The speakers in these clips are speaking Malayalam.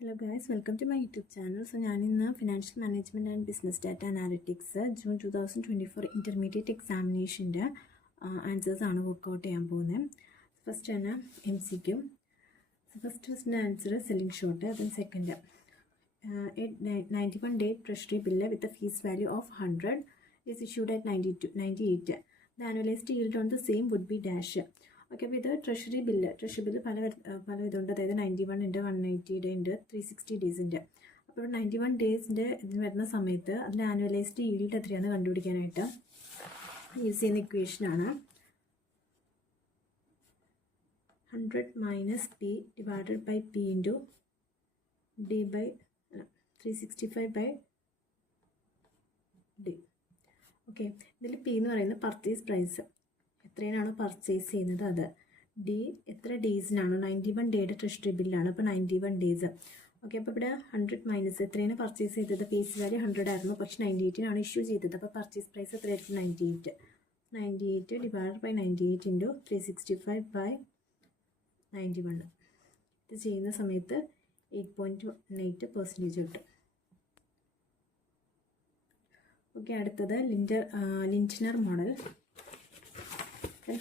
Hello guys, welcome to my YouTube channel. So, I am Financial Management and Business Data Analytics June 2024 Intermediate Examination answers ആണ് workout ചെയ്യാൻ പോകുന്നത്. First ആണ് MCQ. So, first answer is selling short. Then second, 91-day treasury bill with a face value of 100 is issued at 98. The annualized yield on the same would be dash. Okay, അപ്പോൾ ഇത് ട്രഷറി ബില്ല് പല ഇതുണ്ട്. അതായത് 91 ഉണ്ട്, 180 ഉണ്ട്, 360 ഡേയ്സ് ഉണ്ട്. അപ്പോൾ 91 ഡേയ്സിൻ്റെ ഇതിന് വരുന്ന സമയത്ത് അതിൻ്റെ ആനുവലൈസ്ഡ് ഈൽഡ് എത്രയാണെന്ന് കണ്ടുപിടിക്കാനായിട്ട് യൂസ് ചെയ്യുന്ന ഇക്വേഷനാണ് 100 minus P divided by P into D by 365 by D. Okay, ഇതിൽ പി എന്ന് പറയുന്നത് പർച്ചേസ് പ്രൈസ്, എത്രയാണോ പർച്ചേസ് ചെയ്യുന്നത് അത്. ഡി എത്ര ഡേയ്സിനാണോ, 91 ഡേയുടെ ട്രഷറി ബില്ലാണ്, അപ്പോൾ 91 ഡേയ്സ്. ഓക്കെ, അപ്പോൾ ഇവിടെ 100 മൈനസ് എത്രയാണ് പർച്ചേസ് ചെയ്തത്, ഫേസ് വാല്യൂ 100 ആയിരുന്നു, പക്ഷേ 98 ഇഷ്യൂ ചെയ്തത്. അപ്പോൾ പർച്ചേസ് പ്രൈസ് എത്രയായിരിക്കും, 98 ഡിവൈഡ് ബൈ 98 ഇൻറ്റു 365 ബൈ 91. ഇത് ചെയ്യുന്ന സമയത്ത് 8.18% കിട്ടും. ഓക്കെ, അടുത്തത് ലിൻറ്റ്നർ മോഡൽ.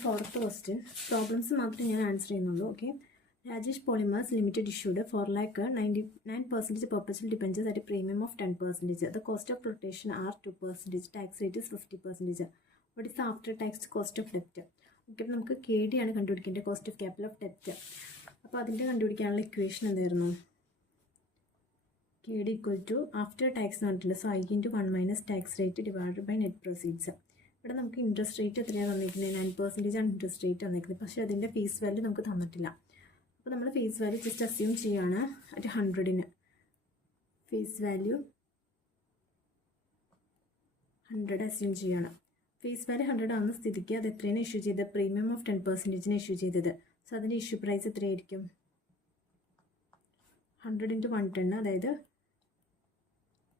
ഫോർത്ത് ക്വസ്റ്റ്യൻ പ്രോബ്ലംസ് മാത്രമേ ഞാൻ ആൻസർ ചെയ്യുന്നുള്ളൂ. Okay, Rajesh polymers limited issued 4,99% perpetual debentures at a premium of 10%. The cost of flotation are 2%. Tax rate is 50%. What is the after tax cost of debt? Okay, അപ്പോൾ നമുക്ക് KD ആണ് കണ്ടുപിടിക്കേണ്ടത്, കോസ്റ്റ് ഓഫ് ക്യാപിറ്റൽ ഓഫ് ഡെപ്റ്റ്. അപ്പോൾ അതിൻ്റെ കണ്ടുപിടിക്കാനുള്ള ഇക്വേഷൻ എന്തായിരുന്നു, KD equal to after tax എന്ന് പറഞ്ഞിട്ടുണ്ട്. So I into 1 minus tax rate divide by net proceeds. ഇവിടെ നമുക്ക് ഇൻട്രസ്റ്റ് റേറ്റ് എത്രയാണ് തന്നിരിക്കുന്നത്, 9% ആണ് ഇൻട്രസ്റ്റ് റേറ്റ് തന്നിരിക്കുന്നത്. പക്ഷേ അതിൻ്റെ ഫേസ് വാല്യൂ നമുക്ക് തന്നിട്ടില്ല. അപ്പോൾ നമ്മൾ ഫേസ് വാല്യൂ ജസ്റ്റ് അസ്യൂം ചെയ്യുകയാണ് അറ്റ് 100. ഫേസ് വാല്യൂ 100 അസ്യൂം ചെയ്യുകയാണ്. ഫേസ് വാല്യൂ 100 ആവുന്ന സ്ഥിതിക്ക് അത് എത്രയാണ് ഇഷ്യൂ ചെയ്തത്, പ്രീമിയം ഓഫ് 10% ഇഷ്യൂ ചെയ്തത്. സോ അതിൻ്റെ ഇഷ്യൂ പ്രൈസ് എത്രയായിരിക്കും, 100 into 110, അതായത്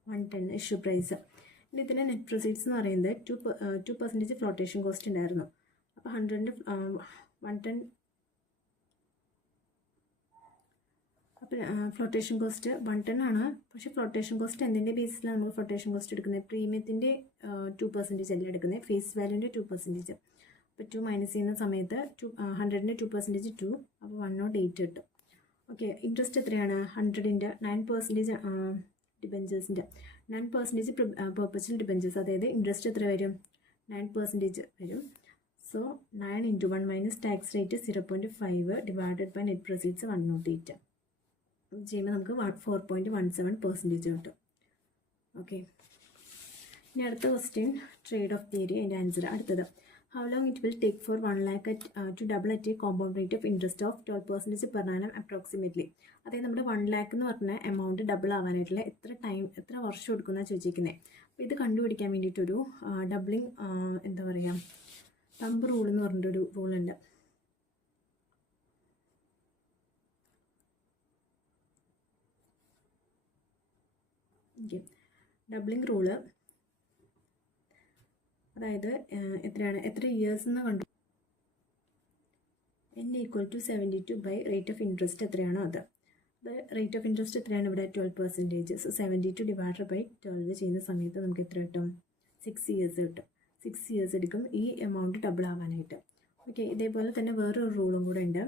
110 ഇഷ്യൂ പ്രൈസ്. ഇനി ഇതിൻ്റെ നെറ്റ് പ്രൊസീഡ്സ് എന്ന് പറയുന്നത് 2% ഫ്ലോട്ടേഷൻ കോസ്റ്റ് ഉണ്ടായിരുന്നു. അപ്പോൾ 100 110, അപ്പോൾ ഫ്ലോട്ടേഷൻ കോസ്റ്റ് 110 ആണ്. പക്ഷേ ഫ്ലോട്ടേഷൻ കോസ്റ്റ് എന്തിൻ്റെ ബേസിലാണ് നമ്മൾ ഫ്ലോട്ടേഷൻ കോസ്റ്റ് എടുക്കുന്നത്, പ്രീമിയത്തിൻ്റെ 2% അല്ല എടുക്കുന്നത്, ഫേസ് വാല്യൂൻ്റെ 2%. അപ്പോൾ 2 മൈനസ് ചെയ്യുന്ന സമയത്ത് 100ൻ്റെ 2% 2, അപ്പോൾ 108 കിട്ടും. ഓക്കെ, ഇൻട്രസ്റ്റ് എത്രയാണ്, 100ൻ്റെ 9% ഡിബഞ്ചേഴ്സിൻ്റെ 9% പെർപ്പച്വൽ ഡിബഞ്ചേഴ്സ്, അതായത് ഇൻട്രസ്റ്റ് എത്ര വരും, 9% വരും. So 9 into 1 minus tax rate 0.5 divided by net proceeds 108 ചെയ്യുമ്പോൾ നമുക്ക് 4.17% കിട്ടും. ഓക്കെ, ഇനി അടുത്ത ക്വസ്റ്റ്യൻ ട്രേഡ് ഓഫ് തിയറി, അതിൻ്റെ ആൻസർ. അടുത്തത് how long it will take for 1 lakh to double at a compound rate of interest of 12% per annum approximately. അതായത് നമ്മുടെ 1 lakh എന്ന് പറഞ്ഞ എമൗണ്ട് ഡബിൾ ആവാനായിട്ടുള്ള എത്ര വർഷം എടുക്കുന്നതാണ് ചോദിച്ചിരിക്കുന്നത്. അപ്പോൾ ഇത് കണ്ടുപിടിക്കാൻ വേണ്ടിയിട്ടൊരു ഡബിളിങ് എന്താ പറയുക, തമ്പ് റൂൾ എന്ന് പറഞ്ഞിട്ടൊരു റൂളുണ്ട്. ഓക്കെ, ഡബിളിങ് റൂള് അതായത് എത്ര ഇയേഴ്സ് എന്ന് കണ്ടു, n equal to 72 by rate of interest എത്രയാണോ അത്. റേറ്റ് ഓഫ് ഇൻട്രസ്റ്റ് എത്രയാണ് ഇവിടെ, 12%. സോ 72 ഡിവൈഡ് ബൈ 12 ചെയ്യുന്ന സമയത്ത് നമുക്ക് എത്ര കിട്ടും, 6 ഇയേഴ്സ് കിട്ടും. 6 ഇയേഴ്സ് എടുക്കും ഈ എമൗണ്ട് ഡബിൾ ആവാനായിട്ട്. ഓക്കെ, ഇതേപോലെ തന്നെ വേറൊരു റൂളും കൂടെ ഉണ്ട്,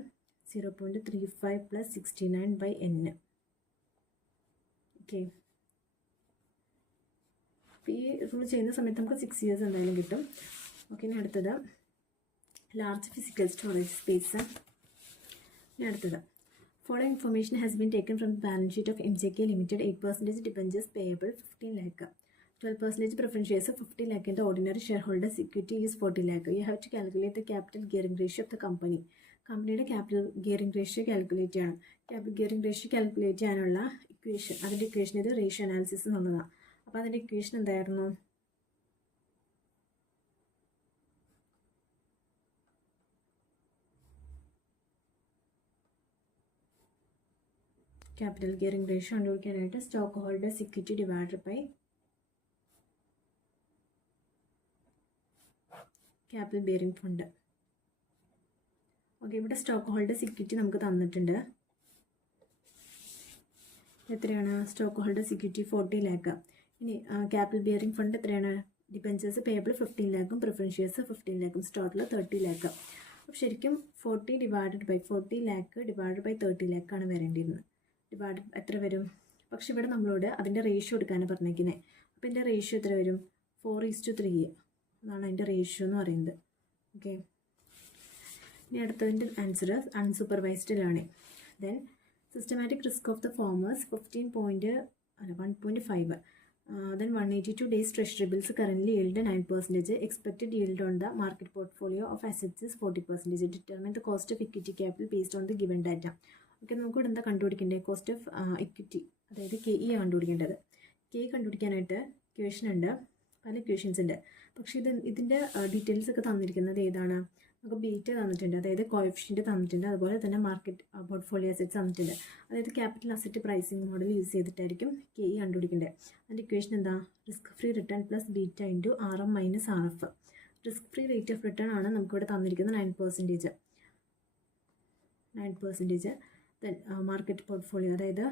0.35 പ്ലസ് 69 ബൈ n. ഓക്കെ, ഈ റൂൾ ചെയ്യുന്ന സമയത്ത് നമുക്ക് 6 ഇയേഴ്സ് എന്തായാലും കിട്ടും. ഓക്കെ, ഇനി അടുത്തത് ലാർജ് ഫിസിക്കൽ സ്റ്റോറേജ് സ്പേസ്. ഇനി അടുത്തത് following information has been taken from balance sheet of MJK limited. 8% debentures payable 15 lakh, 12% preference shares 50 lakh, and the ordinary shareholders equity is 40 lakh. You have to calculate the capital gearing ratio of the company. കമ്പനിയുടെ ക്യാപിറ്റൽ ഗിയറിംഗ് റേഷ്യോ കാൽക്കുലേറ്റ് ചെയ്യണം. ക്യാപിറ്റൽ ഗിയറിംഗ് റേഷ്യോ കാൽക്കുലേറ്റ് ചെയ്യാനുള്ള ഇക്വേഷൻ, അതിൻ്റെ ഇക്വേഷൻ ഇത് റേഷ്യോ അനാലിസിസ് എന്നുള്ളതാണ്. അപ്പോൾ അതിൻ്റെ ഇക്വേഷൻ എന്തായിരുന്നു, ക്യാപിറ്റൽ ഗിയറിംഗ് റേഷ്യോ കണ്ടുപിടിക്കാനായിട്ട് stock holders equity divided by capital bearing fund. Okay, ഇവിടെ സ്റ്റോക്ക് ഹോൾഡേഴ്സ് ഇക്വിറ്റി നമുക്ക് തന്നിട്ടുണ്ട്. എത്രയാണ്? Stock holders equity 40 lakh. ഇനി ക്യാപിറ്റൽ ബിയറിംഗ് ഫണ്ട് എത്രയാണ്? ഡിബെഞ്ചേഴ്സ് പേയബിൾ 15 ലാക്കും പ്രിഫറൻസ് ഷെയർസ് 15 ലാക്കും, ടോട്ടൽ 30 ലാക്ക്. അപ്പോൾ ശരിക്കും 40 ലാക്ക് ഡിവൈഡഡ് ബൈ 30 ലാക്കാണ് വരേണ്ടിയിരുന്നത്. ഡിവൈഡ് എത്ര വരും? പക്ഷെ ഇവിടെ നമ്മളോട് അതിൻ്റെ റേഷ്യോ എടുക്കാനാണ് പറഞ്ഞേക്കുന്നത്. അപ്പോൾ ഇതിൻ്റെ റേഷ്യോ എത്ര വരും? 4:3 അതാണ് അതിൻ്റെ റേഷ്യോ എന്ന് പറയുന്നത്. ഓക്കെ, ഇനി അടുത്തതിൻ്റെ answer unsupervised learning. Then systematic risk of the formers 1.5. Then 182 days treasury bills currently yield 9%. Expected yield on the market portfolio of assets is 40%. Determine the cost of equity capital based on the given data. Okay, നമുക്കിവിടെ എന്താ കണ്ടുപിടിക്കേണ്ടത്? കോസ്റ്റ് ഓഫ് ഇക്വിറ്റി, അതായത് KE കണ്ടുപിടിക്കേണ്ടത്. KE കണ്ടുപിടിക്കാനായിട്ട് ഇക്വേഷൻ ഉണ്ട്, പല ഇക്വേഷൻസ് ഉണ്ട്. പക്ഷേ ഇതിൻ്റെ ഡീറ്റെയിൽസ് ഒക്കെ തന്നിരിക്കുന്നത് ഏതാണ്? നമുക്ക് ബീറ്റ തന്നിട്ടുണ്ട്, അതായത് കോഎഫിഷ്യൻ്റ് തന്നിട്ടുണ്ട്. അതുപോലെ തന്നെ മാർക്കറ്റ് പോർട്ട്ഫോളിയോ അസറ്റ്സ് തന്നിട്ടുണ്ട്. അതായത് capital asset pricing model use ചെയ്തിട്ടായിരിക്കും KE കണ്ടുപിടിക്കേണ്ടത്. അതിൻ്റെ ഇക്വേഷൻ എന്താ? Risk free return plus beta into RM minus RF. Risk free rate of return ആണ് നമുക്കിവിടെ തന്നിരിക്കുന്നത് 9%. ദെൻ മാർക്കറ്റ് പോർട്ട്ഫോളിയോ, അതായത്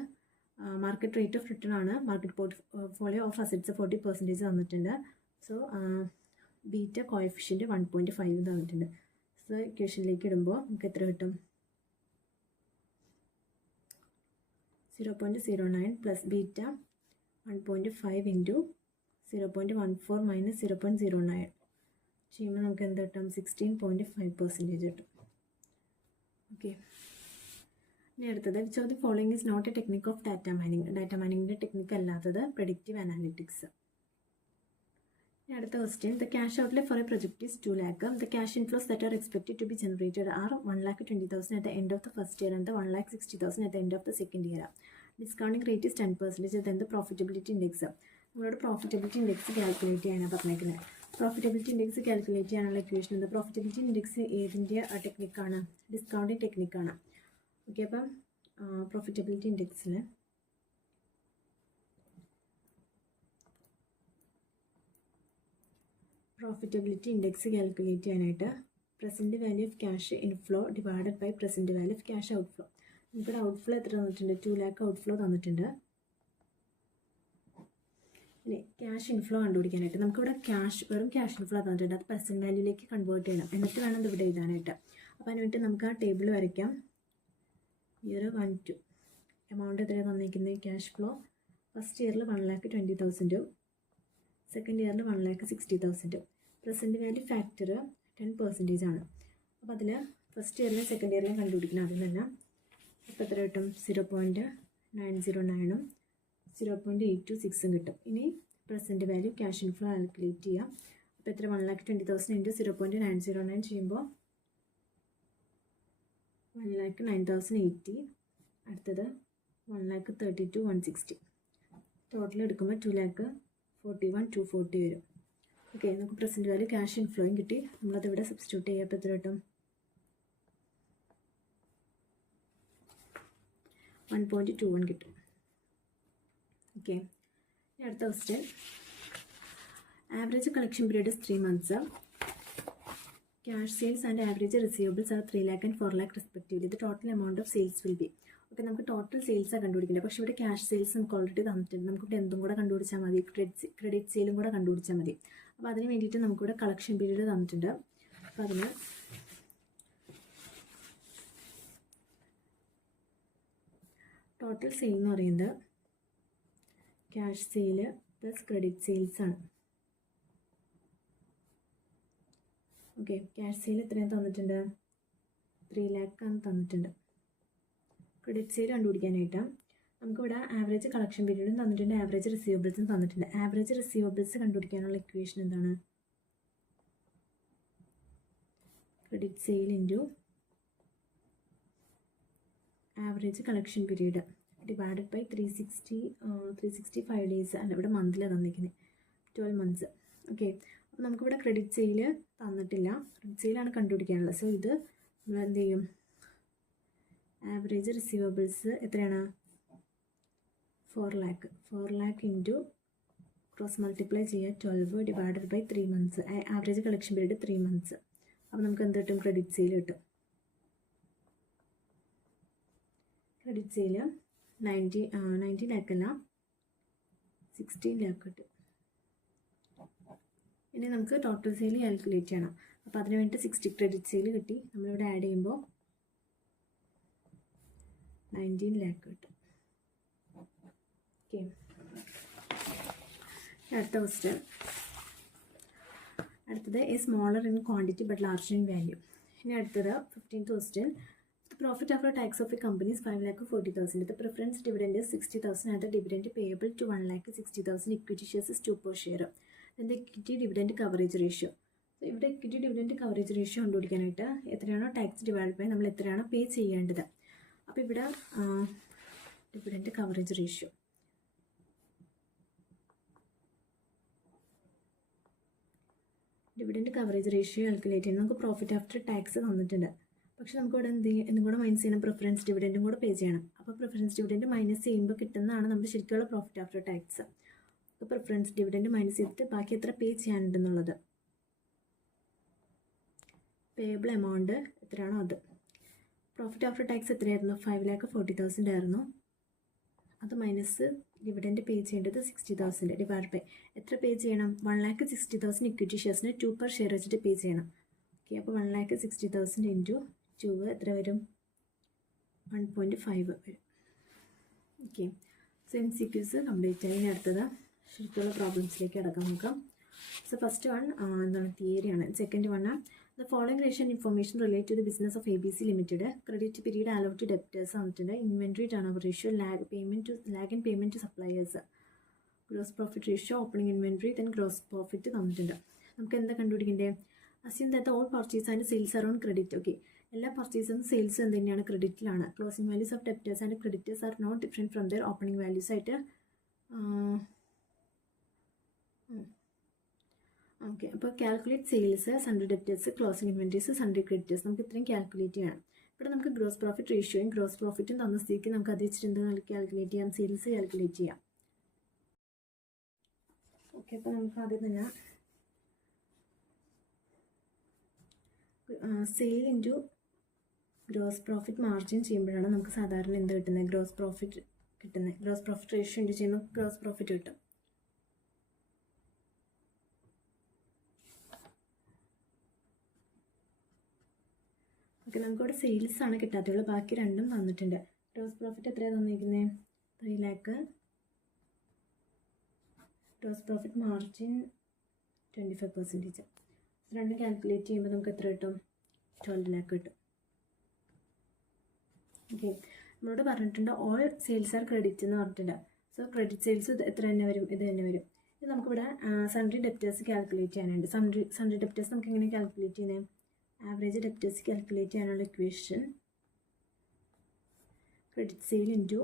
മാർക്കറ്റ് റേറ്റ് ഓഫ് റിട്ടേൺ ആണ്. മാർക്കറ്റ് പോർട്ട്ഫോളിയോ ഓഫ് അസറ്റ്സ് 40% തന്നിട്ടുണ്ട്. സോ ബീറ്റ കോഎഫിഷ്യൻ്റ് 1.5 തന്നിട്ടുണ്ട്. സോ ഇക്വേഷനിലേക്ക് ഇടുമ്പോൾ നമുക്ക് എത്ര കിട്ടും? 0.09 പ്ലസ് ബീറ്റ 1.5 ഇൻറ്റു 0.14 മൈനസ് 0.09 ചെയ്യുമ്പോൾ നമുക്ക് എന്ത് കിട്ടും? 16.5% കിട്ടും. ഓക്കെ, ഇനി അടുത്തത് which of the following is not a technique of data mining. Data മൈനിങ്ങിൻ്റെ ടെക്നിക്ക് അല്ലാത്തത് പ്രെഡിക്റ്റീവ് അനാലിറ്റിക്സ്. ഇനി അടുത്ത question, the cash outlay for a project is 2 lakh. The cash inflows that are expected to be generated are 1,20,000 at the end of the first year and the 1,60,000 at the end of the second year. Discounting rate is 10%. Then the profitability index. നമ്മളോട് പ്രോഫിറ്റബിലിറ്റി ഇൻഡെക്സ് കാൽക്കുലേറ്റ് ചെയ്യാനാണ് പറഞ്ഞേക്കുന്നത്. പ്രോഫിറ്റബിലിറ്റി ഇൻഡെക്സ് കാൽക്കുലേറ്റ് ചെയ്യാനുള്ള ഇക്വേഷൻ എന്താ? പ്രോഫിറ്റബിലിറ്റി ഇൻഡെക്സ് ഏതിൻ്റെ ടെക്നിക്കാണ്? ഡിസ്കൗണ്ടിങ് ടെക്നിക്കാണ്. ഓക്കെ, അപ്പം പ്രോഫിറ്റബിലിറ്റി ഇൻഡെക്സിൽ പ്രോഫിറ്റബിലിറ്റി ഇൻഡെക്സ് കാൽക്കുലേറ്റ് ചെയ്യാനായിട്ട് present value of cash inflow divided by present value of cash outflow. നമുക്കിവിടെ ഔട്ട്ഫ്ലോ എത്ര തന്നിട്ടുണ്ട്? 2 lakh ഔട്ട്ഫ്ലോ തന്നിട്ടുണ്ട്. ഇനി ക്യാഷ് ഇൻഫ്ലോ കണ്ടുപിടിക്കാനായിട്ട് നമുക്കിവിടെ വെറും ക്യാഷ് ഇൻഫ്ലോ തന്നിട്ടുണ്ട്. അത് പ്രസൻറ്റ് വാല്യൂയിലേക്ക് കൺവേർട്ട് ചെയ്യണം, എന്നിട്ട് വേണം ഇത് ഇവിടെ എഴുതാനായിട്ട്. അപ്പോൾ അതിന് വേണ്ടി നമുക്ക് ആ ടേബിൾ വരയ്ക്കാം. ഇയർ 1 2 എമൗണ്ട് എത്രയാണ് തന്നിരിക്കുന്നത്? ക്യാഷ് ഫ്ലോ ഫസ്റ്റ് ഇയറിൽ 1,20,000, സെക്കൻഡ് ഇയറിൽ 1,60,000. പ്രസൻറ്റ് വാല്യൂ ഫാക്ടർ 10% ആണ്. അപ്പോൾ അതിൽ ഫസ്റ്റ് ഇയറിലും സെക്കൻഡ് ഇയറിലും കണ്ടുപിടിക്കണം ആദ്യം തന്നെ. അപ്പോൾ എത്ര കിട്ടും? 0.909 0.826 കിട്ടും. ഇനി present value cash inflow calculate ചെയ്യാം. അപ്പോൾ എത്ര? 1,20,000 ഇൻറ്റു 0.909 ചെയ്യുമ്പോൾ 1,09,080. അടുത്തത് 1,32,160. ടോട്ടൽ എടുക്കുമ്പോൾ 2,41,240 വരും. ഓക്കെ, നമുക്ക് പ്രസൻറ്റ് വാല്യൂ ക്യാഷ് ഇൻഫ്ലോയും കിട്ടി. നമ്മളതിവിടെ സബ്സ്റ്റിറ്റ്യൂട്ട് ചെയ്യുമ്പോൾ എത്ര കിട്ടും? 1.21 കിട്ടും. ഓക്കെ, ഇനി അടുത്ത question, average collection period is 3 months. Cash sales and average receivables are 3 lakh and 4 lakh respectively. The total amount of sales will be. Okay, നമുക്ക് ടോട്ടൽ സെയിൽസാണ് കണ്ടുപിടിക്കേണ്ടത്. പക്ഷേ ഇവിടെ ക്യാഷ് സെയിൽസ് നമുക്ക് ഓൾറെഡി തന്നിട്ടുണ്ട്. നമുക്കിവിടെ എന്തും കൂടെ കണ്ടുപിടിച്ചാൽ മതി, ക്രെഡിറ്റ് സെയിലും കൂടെ കണ്ടുപിടിച്ചാൽ മതി. അപ്പോൾ അതിന് വേണ്ടിയിട്ട് നമുക്കിവിടെ കളക്ഷൻ പീരീഡ് തന്നിട്ടുണ്ട്. അപ്പോൾ അതിന് ടോട്ടൽ സെയിൽ എന്ന് പറയുന്നത് cash sale plus credit sales ആണ്. ഓക്കെ, ക്യാഷ് സെയിൽ എത്രയാണ് തന്നിട്ടുണ്ട്? 3 lakh ആണ് തന്നിട്ടുണ്ട്. ക്രെഡിറ്റ് സെയിൽ കണ്ടുപിടിക്കാനായിട്ട് നമുക്കിവിടെ ആവറേജ് കളക്ഷൻ പീരീഡും തന്നിട്ടുണ്ട്, ആവറേജ് റിസീവബിൾസും തന്നിട്ടുണ്ട്. ആവറേജ് റിസീവബിൾസ് കണ്ടുപിടിക്കാനുള്ള ഇക്വേഷൻ എന്താണ്? Credit sale into average collection period divided by 365 days അല്ല, ഇവിടെ മന്തിലാണ് തന്നിരിക്കുന്നത്, 12 months. ഓക്കെ, അപ്പോൾ നമുക്കിവിടെ ക്രെഡിറ്റ് സെയിൽ തന്നിട്ടില്ല, ക്രെഡിറ്റ് സെയിലാണ് കണ്ടുപിടിക്കാനുള്ളത്. സോ ഇത് നമ്മൾ എന്ത് ചെയ്യും? ആവറേജ് റിസീവബിൾസ് എത്രയാണ്? 4 lakh ഇൻറ്റു ക്രോസ് മൾട്ടിപ്ലൈ ചെയ്യുക 12 divided by 3 months. Average collection period 3 months. അപ്പോൾ നമുക്ക് എന്ത് കിട്ടും? ക്രെഡിറ്റ് സെയിൽ കിട്ടും. ക്രെഡിറ്റ് സെയിൽ 90 ലാക്ക് അല്ല 16 ലാക്ക് കിട്ടും. ഇനി നമുക്ക് ടോട്ടൽ സെയിൽ കാൽക്കുലേറ്റ് ചെയ്യണം. അപ്പോൾ അതിന് വേണ്ടി 60 ക്രെഡിറ്റ് സെയിൽ കിട്ടി. നമ്മളിവിടെ ആഡ് ചെയ്യുമ്പോൾ 19 ലാക്ക് കിട്ടും. ഓക്കെ, അടുത്ത ക്വസ്റ്റ്യൻ. അടുത്തത് A smaller in quantity but larger in value. ഇനി അടുത്തത് 15th question. The profit after tax of a company is 5,40,000. The preference dividend is 60,000 and the dividend payable to 1,60,000 equity shares is 2 per share. Then the equity dividend coverage ratio. So ഇവിടെ equity dividend coverage ratio കണ്ടുപിടിക്കാനായിട്ട് എത്രയാണോ ടാക്സ് ഡിവൈഡ് ബൈ നമ്മൾ എത്രയാണോ പേ ചെയ്യേണ്ടത്. അപ്പോൾ ഇവിടെ ഡിവിഡൻഡ് കവറേജ് റേഷ്യോ കാൽക്കുലേറ്റ് ചെയ്യാൻ നമുക്ക് പ്രോഫിറ്റ് ആഫ്റ്റർ ടാക്സ് തന്നിട്ടുണ്ട്. പക്ഷെ നമുക്കിവിടെ എന്തും കൂടെ മൈനസ് ചെയ്യണം, പ്രിഫറൻസ് ഡിവിഡൻറ്റും കൂടെ പേ ചെയ്യണം. അപ്പോൾ പ്രിഫറൻസ് ഡിവിഡൻറ്റ് മൈനസ് ചെയ്യുമ്പോൾ കിട്ടുന്നതാണ് നമ്മുടെ ശരിക്കുള്ള പ്രോഫിറ്റ് ആഫ്റ്റർ ടാക്സ്. അപ്പോൾ പ്രിഫറൻസ് ഡിവിഡൻറ്റ് മൈനസ് ചെയ്തിട്ട് ബാക്കി എത്ര പേ ചെയ്യാനുണ്ടെന്നുള്ളത്, പേയബിൾ എമൗണ്ട് എത്രയാണോ അത്. പ്രോഫിറ്റ് ആഫ്റ്റർ ടാക്സ് എത്രയായിരുന്നു? 5,40,000 ആയിരുന്നു. അത് മൈനസ് ഡിവിഡൻറ്റ് പേ ചെയ്യേണ്ടത് 60,000 ഡിവൈഡ് ബൈ എത്ര പേ ചെയ്യണം? 1,60,000 ഇക്വിറ്റി ഷെയർസിന് 2 per share വെച്ചിട്ട് പേ ചെയ്യണം. ഓക്കെ, അപ്പോൾ 1,60,000 ഇൻറ്റു 2 എത്ര വരും? 1.5 വരും. ഓക്കെ, സോ MCQs കംപ്ലീറ്റ് ആയി. ഇനി അടുത്തത് ശരിക്കുള്ള പ്രോബ്ലംസിലേക്ക് കിടക്കാം നമുക്ക്. സോ ഫസ്റ്റ് വൺ എന്താണ്? തിയറിയാണ്. Second one The following ratio and information relate to the business of ABC Limited. Credit period allowed to debtors തന്നിട്ടുണ്ട്. Inventory turnover ratio, lag in payment to suppliers, gross profit ratio, opening inventory, then gross profit തന്നിട്ടുണ്ട്. നമുക്ക് എന്താ കണ്ടുപിടിക്കേണ്ടത്? Assume that all purchase and sales are on credit. Okay, എല്ലാ പർച്ചേസും സെയിൽസും എന്ത് തന്നെയാണ്? ക്രെഡിറ്റിലാണ്. Closing values of debtors and creditors are not different from their opening values ആയിട്ട്. ഓക്കെ, അപ്പോൾ calculate sales, sundry debtors, closing inventories, sundry creditors നമുക്ക് ഇത്രയും കാൽക്കുലേറ്റ് ചെയ്യണം. ഇവിടെ നമുക്ക് ഗ്രോസ് പ്രോഫിറ്റ് റേഷ്യോയും ഗ്രോസ് പ്രോഫിറ്റും തന്ന സ്ഥിതിക്ക് നമുക്ക് അത് വെച്ചിട്ട് എന്ത് കാൽക്കുലേറ്റ് ചെയ്യാം? സെയിൽസ് കാൽക്കുലേറ്റ് ചെയ്യാം. ഓക്കെ, അപ്പോൾ നമുക്ക് ആദ്യം തന്നെ sale into gross profit margin ചെയ്യുമ്പോഴാണ് നമുക്ക് സാധാരണ എന്ത് കിട്ടുന്നത്? ഗ്രോസ് പ്രോഫിറ്റ് കിട്ടുന്നത്. ഗ്രോസ് പ്രോഫിറ്റ് റേഷ്യോ ഇൻറ്റു ചെയ്യുമ്പോൾ ഗ്രോസ് പ്രോഫിറ്റ് കിട്ടും. ഓക്കെ, നമുക്കിവിടെ സെയിൽസ് ആണ് കിട്ടാത്തുള്ളൂ, ബാക്കി രണ്ടും തന്നിട്ടുണ്ട്. ഗ്രോസ് പ്രോഫിറ്റ് എത്രയാണ് തന്നിരിക്കുന്നത്? 3 ലാക്ക്. Gross profit margin 25%. രണ്ടും കാൽക്കുലേറ്റ് ചെയ്യുമ്പോൾ നമുക്ക് എത്ര കിട്ടും? 12 ലാക്ക് കിട്ടും. ഓക്കെ, നമ്മളോട് പറഞ്ഞിട്ടുണ്ട് ഓൾ സെയിൽസ് ആർ ക്രെഡിറ്റ് എന്ന് പറഞ്ഞിട്ടുണ്ട്. സോ ക്രെഡിറ്റ് സെയിൽസ് എത്ര തന്നെ വരും? ഇത് തന്നെ വരും. ഇത് നമുക്കിവിടെ സൺഡ്രി ഡെപ്റ്റേഴ്സ് കാൽക്കുലേറ്റ് ചെയ്യാനുണ്ട്. സൺഡ്രി ഡെപ്റ്റേഴ്സ് നമുക്ക് എങ്ങനെ കാൽക്കുലേറ്റ് ചെയ്യുന്നത്? ആവറേജ് ഡെപ്റ്റേഴ്സ് കാൽക്കുലേറ്റ് ചെയ്യാനുള്ള equation credit sale into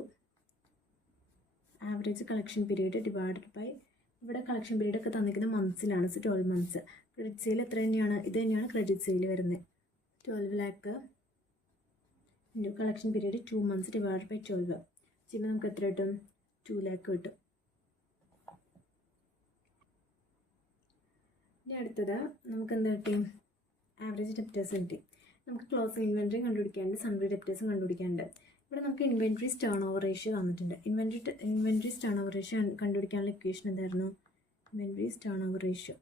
average collection period divided by, ഇവിടെ കളക്ഷൻ പീരീഡ് ഒക്കെ തന്നിരിക്കുന്നത് മന്ത്സിലാണ്. So 12 months. ക്രെഡിറ്റ് സെയിൽ എത്ര തന്നെയാണ്? ഇത് തന്നെയാണ് ക്രെഡിറ്റ് സെയിൽ വരുന്നത്. 12 lakh into collection period 2 months divide by 12 ചെയ്യുമ്പോൾ നമുക്ക് എത്ര കിട്ടും? 2 ലാക്ക് കിട്ടും. ഇനി അടുത്തത് നമുക്ക് എന്താ കിട്ടി? ആവറേജ് ഡെപ്റ്റേഴ്സ് കിട്ടി. നമുക്ക് ക്ലോസിംഗ് ഇൻവെൻറ്ററി കണ്ടുപിടിക്കാണ്ട്, സൺഡ്രി ഡെപ്റ്റേഴ്സും കണ്ടുപിടിക്കാണ്ട്. ഇവിടെ നമുക്ക് ഇൻവെൻറ്ററീസ് ടേൺ ഓവർ റേഷ്യോ തന്നിട്ടുണ്ട്. ഇൻവെൻറ്ററീസ് ടേൺ ഓവർ റേഷ്യോ കണ്ടുപിടിക്കാനുള്ള ഇക്വേഷൻ എന്തായിരുന്നു? ഇൻവെൻറ്ററീസ് ടേൺ ഓവർ റേഷ്യോ,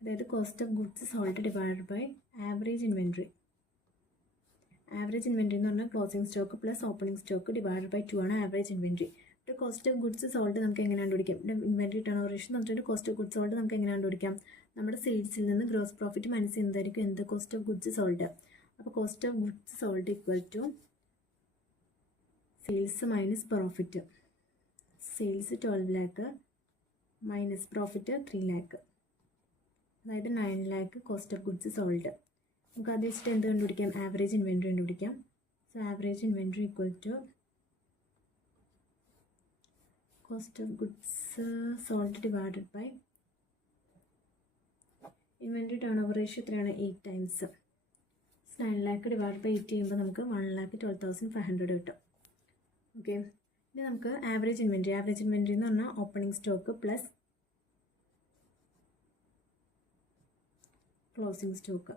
അതായത് cost of goods sold divide by average inventory. Average inventory എന്ന് പറഞ്ഞാൽ closing stock plus opening stock divide by 2 ആണ് ആവറേജ് ഇൻവെൻറ്ററി. ഇവിടെ കോസ്റ്റ് ഓഫ് ഗുഡ്സ് സോൾഡ് നമുക്ക് എങ്ങനെ കണ്ടുപിടിക്കാം? ഇവിടെ ഇൻവെൻറ്ററി ടേൺ ഓവർ റേഷ്യോ തന്നിട്ടുണ്ട്. കോസ്റ്റ് ഓഫ് ഗുഡ്സ് സോൾഡ് നമുക്ക് എങ്ങനെ കണ്ടുപിടിക്കാം? നമ്മുടെ സെയിൽസിൽ നിന്ന് ഗ്രോസ് പ്രോഫിറ്റ് മൈനസ് ചെയ്യുന്നതായിരിക്കും എന്ത്? Cost of goods sold. അപ്പോൾ cost of goods sold equal to sales minus profit. Sales 12 lakh minus profit 3 lakh, അതായത് 9 lakh cost of goods sold. നമുക്ക് അത് വെച്ചിട്ട് എന്ത് കണ്ടുപിടിക്കാം? ആവറേജ് ഇൻവെൻറ്ററി കണ്ടുപിടിക്കാം. So average inventory equal to cost of goods sold divided by inventory turn over ratio എത്രയാണ്? 8 times. 9 ലാക്ക് ഡിവൈഡ് ബൈ 8 ചെയ്യുമ്പോൾ നമുക്ക് 1,12,500 കിട്ടും. ഓക്കെ, ഇനി നമുക്ക് ആവറേജ് ഇൻവെൻറ്ററി എന്ന് പറഞ്ഞാൽ opening stock plus closing stock.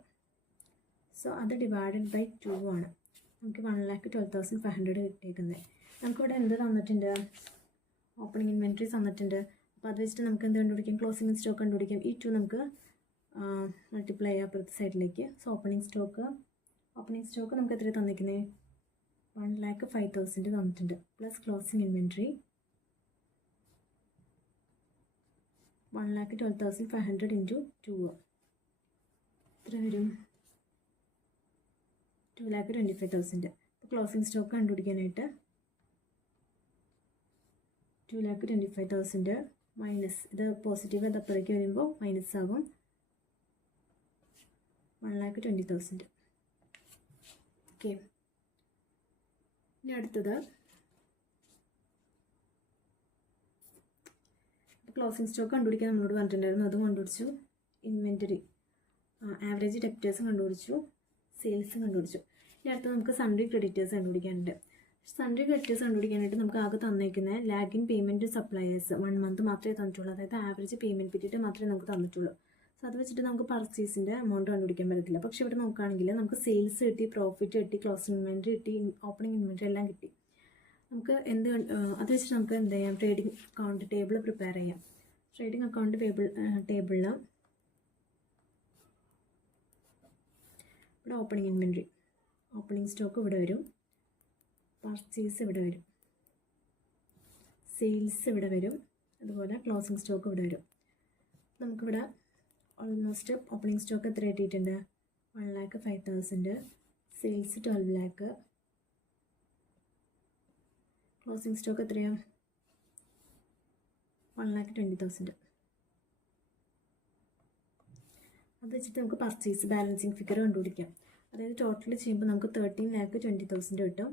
So അത് ഡിവൈഡഡ് ബൈ 2 ആണ്. നമുക്ക് 1,12,500 കിട്ടിയേക്കുന്നത്. നമുക്കിവിടെ എന്ത് തന്നിട്ടുണ്ട്? ഓപ്പണിംഗ് ഇൻവെൻട്രീസ് തന്നിട്ടുണ്ട്. അപ്പോൾ അത് വെച്ചിട്ട് നമുക്ക് എന്ത് കണ്ടുപിടിക്കാം? ക്ലോസിംഗ് സ്റ്റോക്ക് കണ്ടുപിടിക്കാം. ഈ 2 നമുക്ക് മൾട്ടിപ്ലൈ ചെയ്യാം അപ്പുറത്തെ സൈഡിലേക്ക്. സോ ഓപ്പണിംഗ് സ്റ്റോക്ക് നമുക്ക് എത്ര തന്നിരിക്കുന്നത്? 1,05,000 തന്നിട്ടുണ്ട്. പ്ലസ് ക്ലോസിംഗ് ഇൻവെൻട്രി 1,12,500 ഇൻറ്റു 2 എത്ര വരും? 2,25,000. അപ്പോൾ ക്ലോസിംഗ് സ്റ്റോക്ക് കണ്ടുപിടിക്കാനായിട്ട് 2,25,000 മൈനസ് ഇത് പോസിറ്റീവ് അത് അപ്പുറത്തേക്ക് വരുമ്പോൾ മൈനസ് ആകും 1,20,000. ഓക്കെ, ഇനി അടുത്തത് ക്ലോസിംഗ് സ്റ്റോക്ക് കണ്ടുപിടിക്കാൻ നമ്മളോട് പറഞ്ഞിട്ടുണ്ടായിരുന്നു, അതും കണ്ടുപിടിച്ചു. ഇൻവെൻറ്ററി ആവറേജ് ഡെപ്റ്റേഴ്സും കണ്ടുപിടിച്ചു, സെയിൽസും കണ്ടുപിടിച്ചു. ഇനി അടുത്ത് നമുക്ക് സൺഡ്രി ക്രെഡിറ്റേഴ്സ് കണ്ടുപിടിക്കാനുണ്ട്. സൺഡ്രി ക്രെഡിറ്റേഴ്സ് കണ്ടുപിടിക്കാനായിട്ട് നമുക്ക് ആകെ തന്നിരിക്കുന്നത് ലാഗിൻ പേയ്മെൻറ്റ് സപ്ലയേഴ്സ് 1 മന്ത് മാത്രമേ തന്നിട്ടുള്ളൂ. അതായത് ആവറേജ് പേയ്മെൻറ്റ് പീരീഡ് മാത്രമേ നമുക്ക് തന്നിട്ടുള്ളൂ. സോ അത് വെച്ചിട്ട് നമുക്ക് പർച്ചേസിൻ്റെ എമൗണ്ട് കണ്ടുപിടിക്കാൻ പറ്റത്തില്ല. പക്ഷേ ഇവിടെ നോക്കുകയാണെങ്കിൽ നമുക്ക് സെയിൽസ് കിട്ടി, പ്രോഫിറ്റ് കിട്ടി, ക്ലോസിംഗ് ഇൻവെൻറ്ററി കിട്ടി, ഓപ്പണിംഗ് ഇൻവെൻറ്ററി എല്ലാം കിട്ടി. നമുക്ക് അത് വെച്ചിട്ട് നമുക്ക് എന്ത് ചെയ്യാം? ട്രേഡിംഗ് അക്കൗണ്ട് ടേബിൾ പ്രിപ്പയർ ചെയ്യാം. ട്രേഡിംഗ് അക്കൗണ്ട് ടേബിളിൽ ഇവിടെ ഓപ്പണിംഗ് ഇൻവെൻറ്ററി, ഓപ്പണിംഗ് സ്റ്റോക്ക് ഇവിടെ വരും, പർച്ചേസ് ഇവിടെ വരും, സെയിൽസ് ഇവിടെ വരും, അതുപോലെ ക്ലോസിംഗ് സ്റ്റോക്ക് ഇവിടെ വരും. നമുക്കിവിടെ ഓൾമോസ്റ്റ് ഓപ്പണിംഗ് സ്റ്റോക്ക് എത്ര കിട്ടിയിട്ടുണ്ട്? 1,05,000, സെയിൽസ് 12 lakh, ക്ലോസിംഗ് സ്റ്റോക്ക് എത്രയാണ്? 1,20,000. അത് വെച്ചിട്ട് നമുക്ക് പർച്ചേസ് ബാലൻസിങ് ഫിഗർ കണ്ടുപിടിക്കാം. അതായത് ടോട്ടൽ ചെയ്യുമ്പോൾ നമുക്ക് 13,20,000 കിട്ടും.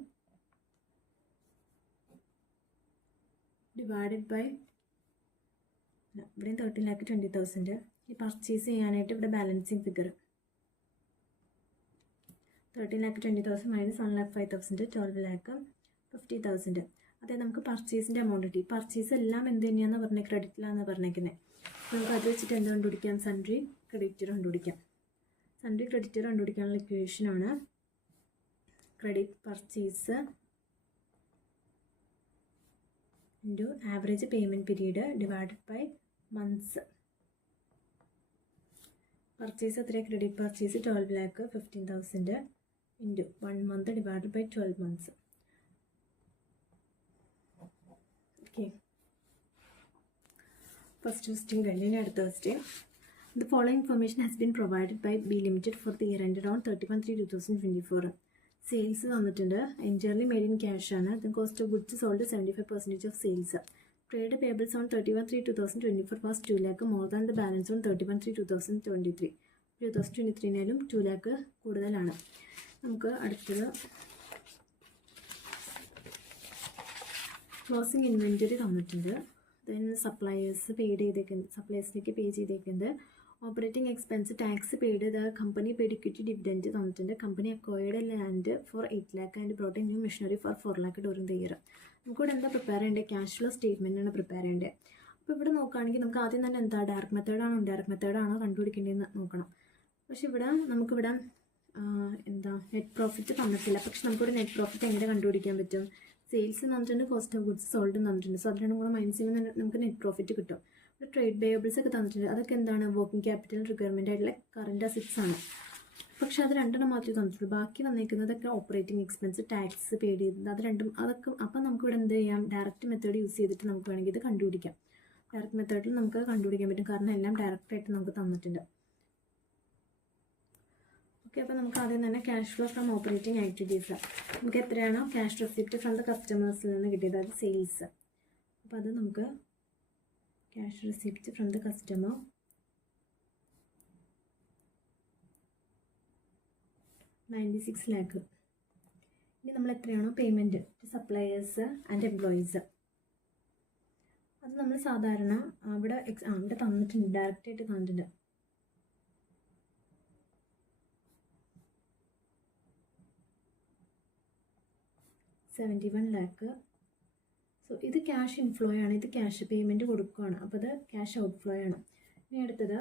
ഡിവൈഡഡ് ബൈ ഇവിടെയും 13,20,000. ഈ പർച്ചേസ് ചെയ്യാനായിട്ട് ഇവിടെ ബാലൻസിങ് ഫിഗർ 13,20,000 മൈനസ് 1,05,000, 12,50,000. അതായത് നമുക്ക് പർച്ചേസിൻ്റെ എമൗണ്ട് കിട്ടി. പർച്ചേസ് എല്ലാം എന്ത് തന്നെയാണെന്ന് പറഞ്ഞത്? ക്രെഡിറ്റിലാണെന്ന് പറഞ്ഞേക്കുന്നത്. നമുക്ക് അത് വെച്ചിട്ട് എന്ത് കണ്ടുപിടിക്കാം? സൺഡ്രി ക്രെഡിറ്റർ കണ്ടുപിടിക്കാം. സൺഡ്രി ക്രെഡിറ്റർ കണ്ടുപിടിക്കാനുള്ള ഇക്വേഷനാണ് credit purchase into average payment period divided by months. Purchase എത്രയാണ്? Credit purchase 12,15,000 into 1 month divided by 12 months. Okay, first question കഴിഞ്ഞ് അടുത്ത question. The following information has been provided by B Limited for the year ended on 31/3/2024. Sales തന്നിട്ടുണ്ട്. എൻറ്റയർലി മെയ്ഡ് ഇൻ ക്യാഷ് ആണ്. The cost of goods sold 75% of sales. Trade payables on 31/3/2024 was 2 lakh more than the balance on 31/3/2023. 2023 2 lakh കൂടുതലാണ്. നമുക്ക് അടുത്തത് ക്ലോസിംഗ് ഇൻവെൻറ്ററി തന്നിട്ടുണ്ട്. ദെൻ സപ്ലയേഴ്സ് സപ്ലയേഴ്സിലേക്ക് പേ ചെയ്തേക്കുന്നത്. Operating expense tax paid. The company paid equity dividend തന്നിട്ടുണ്ട്. Company acquired land for 8 lakh and brought a new machinery for 4 lakh during the year. നമുക്കിവിടെ എന്താ പ്രിപ്പയർ ചെയ്യേണ്ടത്? ക്യാഷ് ഫ്ലോ സ്റ്റേറ്റ്മെൻറ്റാണ് പ്രിപ്പയർ ചെയ്യേണ്ടത്. അപ്പോൾ ഇവിടെ നോക്കുകയാണെങ്കിൽ നമുക്ക് ആദ്യം തന്നെ എന്താ ഡയറക്റ്റ് മെത്തേഡാണോ ഇൻഡയറക്റ്റ് മെത്തേഡാണോ കണ്ടുപിടിക്കേണ്ടതെന്ന് നോക്കണം. പക്ഷെ ഇവിടെ നമുക്കിവിടെ നെറ്റ് പ്രോഫിറ്റ് തന്നിട്ടില്ല. പക്ഷെ നമുക്കിവിടെ നെറ്റ് പ്രോഫിറ്റ് എങ്ങനെ കണ്ടുപിടിക്കാൻ പറ്റും? സെയിൽസ് തന്നിട്ടുണ്ട്, കോസ്റ്റ് ഓഫ് ഗുഡ്സ് സോൾഡ് തന്നിട്ടുണ്ട്. സോ അത് രണ്ടും കൂടെ മൈനസ് ചെയ്യുമ്പോൾ നമുക്ക് നെറ്റ് പ്രോഫിറ്റ് കിട്ടും. ഇവിടെ ട്രേഡ് പേയബിൾസ് ഒക്കെ തന്നിട്ടുണ്ട്. അതൊക്കെ എന്താണ്? വർക്കിംഗ് ക്യാപിറ്റൽ റിക്വയർമെൻ്റ് ആയിട്ടുള്ള കറണ്ട് അസറ്റ്സ് ആണ്. പക്ഷെ അത് രണ്ടെണ്ണം മാത്രമേ തന്നിട്ടുള്ളൂ. ബാക്കി വന്നിരിക്കുന്നതൊക്കെ ഓപ്പറേറ്റിംഗ് എക്സ്പെൻസ്, ടാക്സ് പെയ്ഡ് ചെയ്തത്, അത് രണ്ടും അതൊക്കെ. അപ്പം നമുക്കിവിടെ എന്ത് ചെയ്യാം? ഡയറക്റ്റ് മെത്തേഡ് യൂസ് ചെയ്തിട്ട് നമുക്ക് വേണമെങ്കിൽ ഇത് കണ്ടുപിടിക്കാം. ഡയറക്റ്റ് മെത്തേഡിൽ നമുക്ക് കണ്ടുപിടിക്കാൻ പറ്റും, കാരണം എല്ലാം ഡയറക്റ്റായിട്ട് നമുക്ക് തന്നിട്ടുണ്ട്. ഓക്കെ, അപ്പോൾ നമുക്ക് ആദ്യം തന്നെ cash flow from operating activities. നമുക്ക് എത്രയാണോ ക്യാഷ് റെസിപ്റ്റ് ഫ്രം ദ കസ്റ്റമേഴ്സിൽ നിന്ന് കിട്ടിയത്, അത് സെയിൽസ്. അപ്പോൾ അത് നമുക്ക് cash receipt from the customer 96 lakh. ഇനി നമ്മൾ എത്രയാണോ പേയ്മെൻറ്റ് സപ്ലയേഴ്സ് ആൻഡ് എംപ്ലോയീസ്, അത് നമ്മൾ സാധാരണ ഇവിടെ തന്നിട്ടുണ്ട്, ഡയറക്റ്റായിട്ട് തന്നിട്ടുണ്ട്. $71 lakh. സോ ഇത് ക്യാഷ് ഇൻഫ്ലോ ആണ്, ഇത് ക്യാഷ് പേയ്മെൻറ്റ് കൊടുക്കുകയാണ്. അപ്പോൾ ഇത് ക്യാഷ് ഔട്ട്ഫ്ലോ ആണ്. ഇനി അടുത്തത്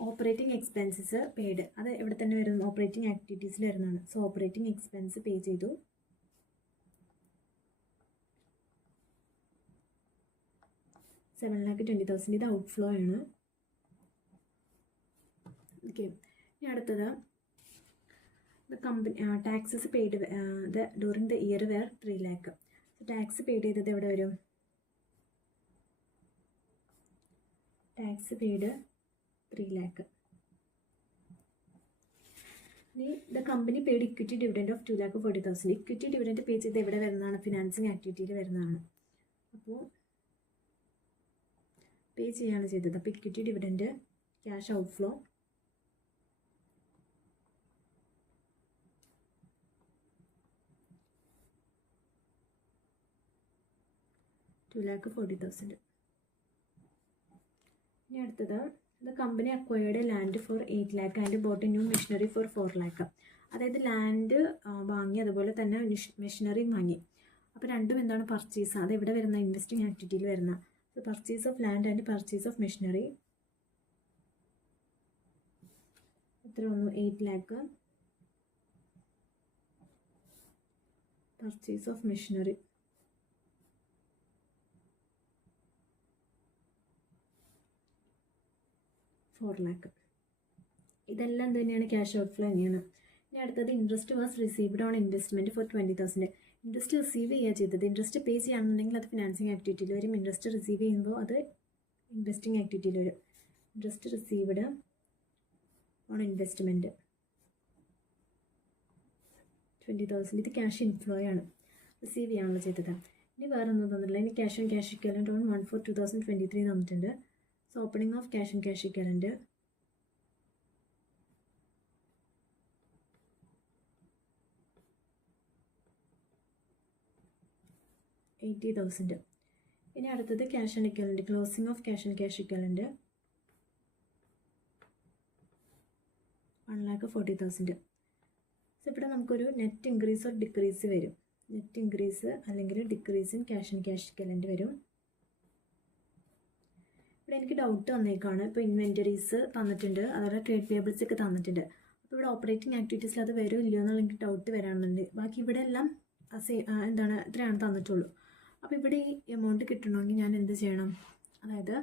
ഓപ്പറേറ്റിംഗ് എക്സ്പെൻസസ് പെയ്ഡ്, അത് ഇവിടെ തന്നെ വരുന്നു, ഓപ്പറേറ്റിംഗ് ആക്ടിവിറ്റീസിൽ വരുന്നതാണ്. സോ ഓപ്പറേറ്റിംഗ് എക്സ്പെൻസ് പേ ചെയ്തു. $7,20,000 ഇത് ഔട്ട്ഫ്ലോ ആണ്. ഓക്കെ, ഇനി അടുത്തത് the company taxes paid during the year were 3 lakh. Tax paid ചെയ്തത് എവിടെ വരും? Tax paid 3 lakh. ഇനി the company paid equity dividend of 2,40,000. Equity dividend pay ചെയ്ത് എവിടെ വരുന്നതാണ്? ഫിനാൻസിങ് ആക്ടിവിറ്റിയിൽ വരുന്നതാണ്. അപ്പോൾ പേ ചെയ്യാണ് ചെയ്തത്. അപ്പോൾ ഇക്വിറ്റി ഡിവിഡൻഡ് ക്യാഷ് ഔട്ട്ഫ്ലോ $2,40,000. ഇനി അടുത്തത് the company acquired land for 8 lakh and bought a new machinery for 4 lakh. അതായത് ലാൻഡ് വാങ്ങി, അതുപോലെ തന്നെ മെഷീനറിയും വാങ്ങി. അപ്പോൾ രണ്ടും എന്താണ്? പർച്ചേസ്. അത് എവിടെ വരുന്ന? ഇൻവെസ്റ്റിംഗ് ആക്ടിവിറ്റിയിൽ വരുന്ന. So purchase of land and purchase of machinery എത്ര വന്നു? 8 lakh. Purchase of machinery 4 lakh. ഇതെല്ലാം തന്നെയാണ് ക്യാഷ് ഔട്ട്ഫ്ലോ തന്നെയാണ്. ഇനി അടുത്തത് interest was received on investment for 20,000. Interest receive ചെയ്യുക ചെയ്തത്. ഇൻട്രസ്റ്റ് പേ ചെയ്യുകയാണെന്നുണ്ടെങ്കിൽ അത് ഫിനാൻസിങ് ആക്ടിവിറ്റിയിൽ വരും. ഇൻട്രസ്റ്റ് റിസീവ് ചെയ്യുമ്പോൾ അത് ഇൻവെസ്റ്റിംഗ് ആക്ടിവിറ്റിയിൽ വരും. Interest received on investment 20,000. ഇത് ക്യാഷ് ഇൻഫ്ലോ ആണ്, റിസീവ് ചെയ്യാണല്ലോ ചെയ്തത്. ഇനി വേറെ ഒന്നും തന്നിട്ടില്ല. ഇനി cash and cash equivalent on 1/4/2023 തന്നിട്ടുണ്ട്. So opening of cash and cash equivalent $80,000. ഇനി അടുത്തത് cash and equivalent, closing of cash and cash equivalent 1,40,000. So ഇവിടെ നമുക്കൊരു നെറ്റ് ഇൻക്രീസ് ഓർ ഡിക്രീസ് വരും. നെറ്റ് ഇൻക്രീസ് അല്ലെങ്കിൽ decrease in cash and cash equivalent വരും. ഇവിടെ എനിക്ക് ഡൗട്ട് വന്നേക്കാണ്. ഇപ്പോൾ ഇൻവെൻറ്ററീസ് തന്നിട്ടുണ്ട്, അതുപോലെ ട്രേഡ് പേബിൾസ് ഒക്കെ തന്നിട്ടുണ്ട്. അപ്പോൾ ഇവിടെ ഓപ്പറേറ്റിംഗ് ആക്ടിവിറ്റീസിൽ അത് വരും ഇല്ലയോ എന്നുള്ള എനിക്ക് ഡൗട്ട് വരാനുണ്ട്. ബാക്കി ഇവിടെ എല്ലാം എന്താണ് ഇത്രയാണ് തന്നിട്ടുള്ളൂ. അപ്പോൾ ഇവിടെ ഈ എമൗണ്ട് കിട്ടണമെങ്കിൽ ഞാൻ എന്ത് ചെയ്യണം? അതായത്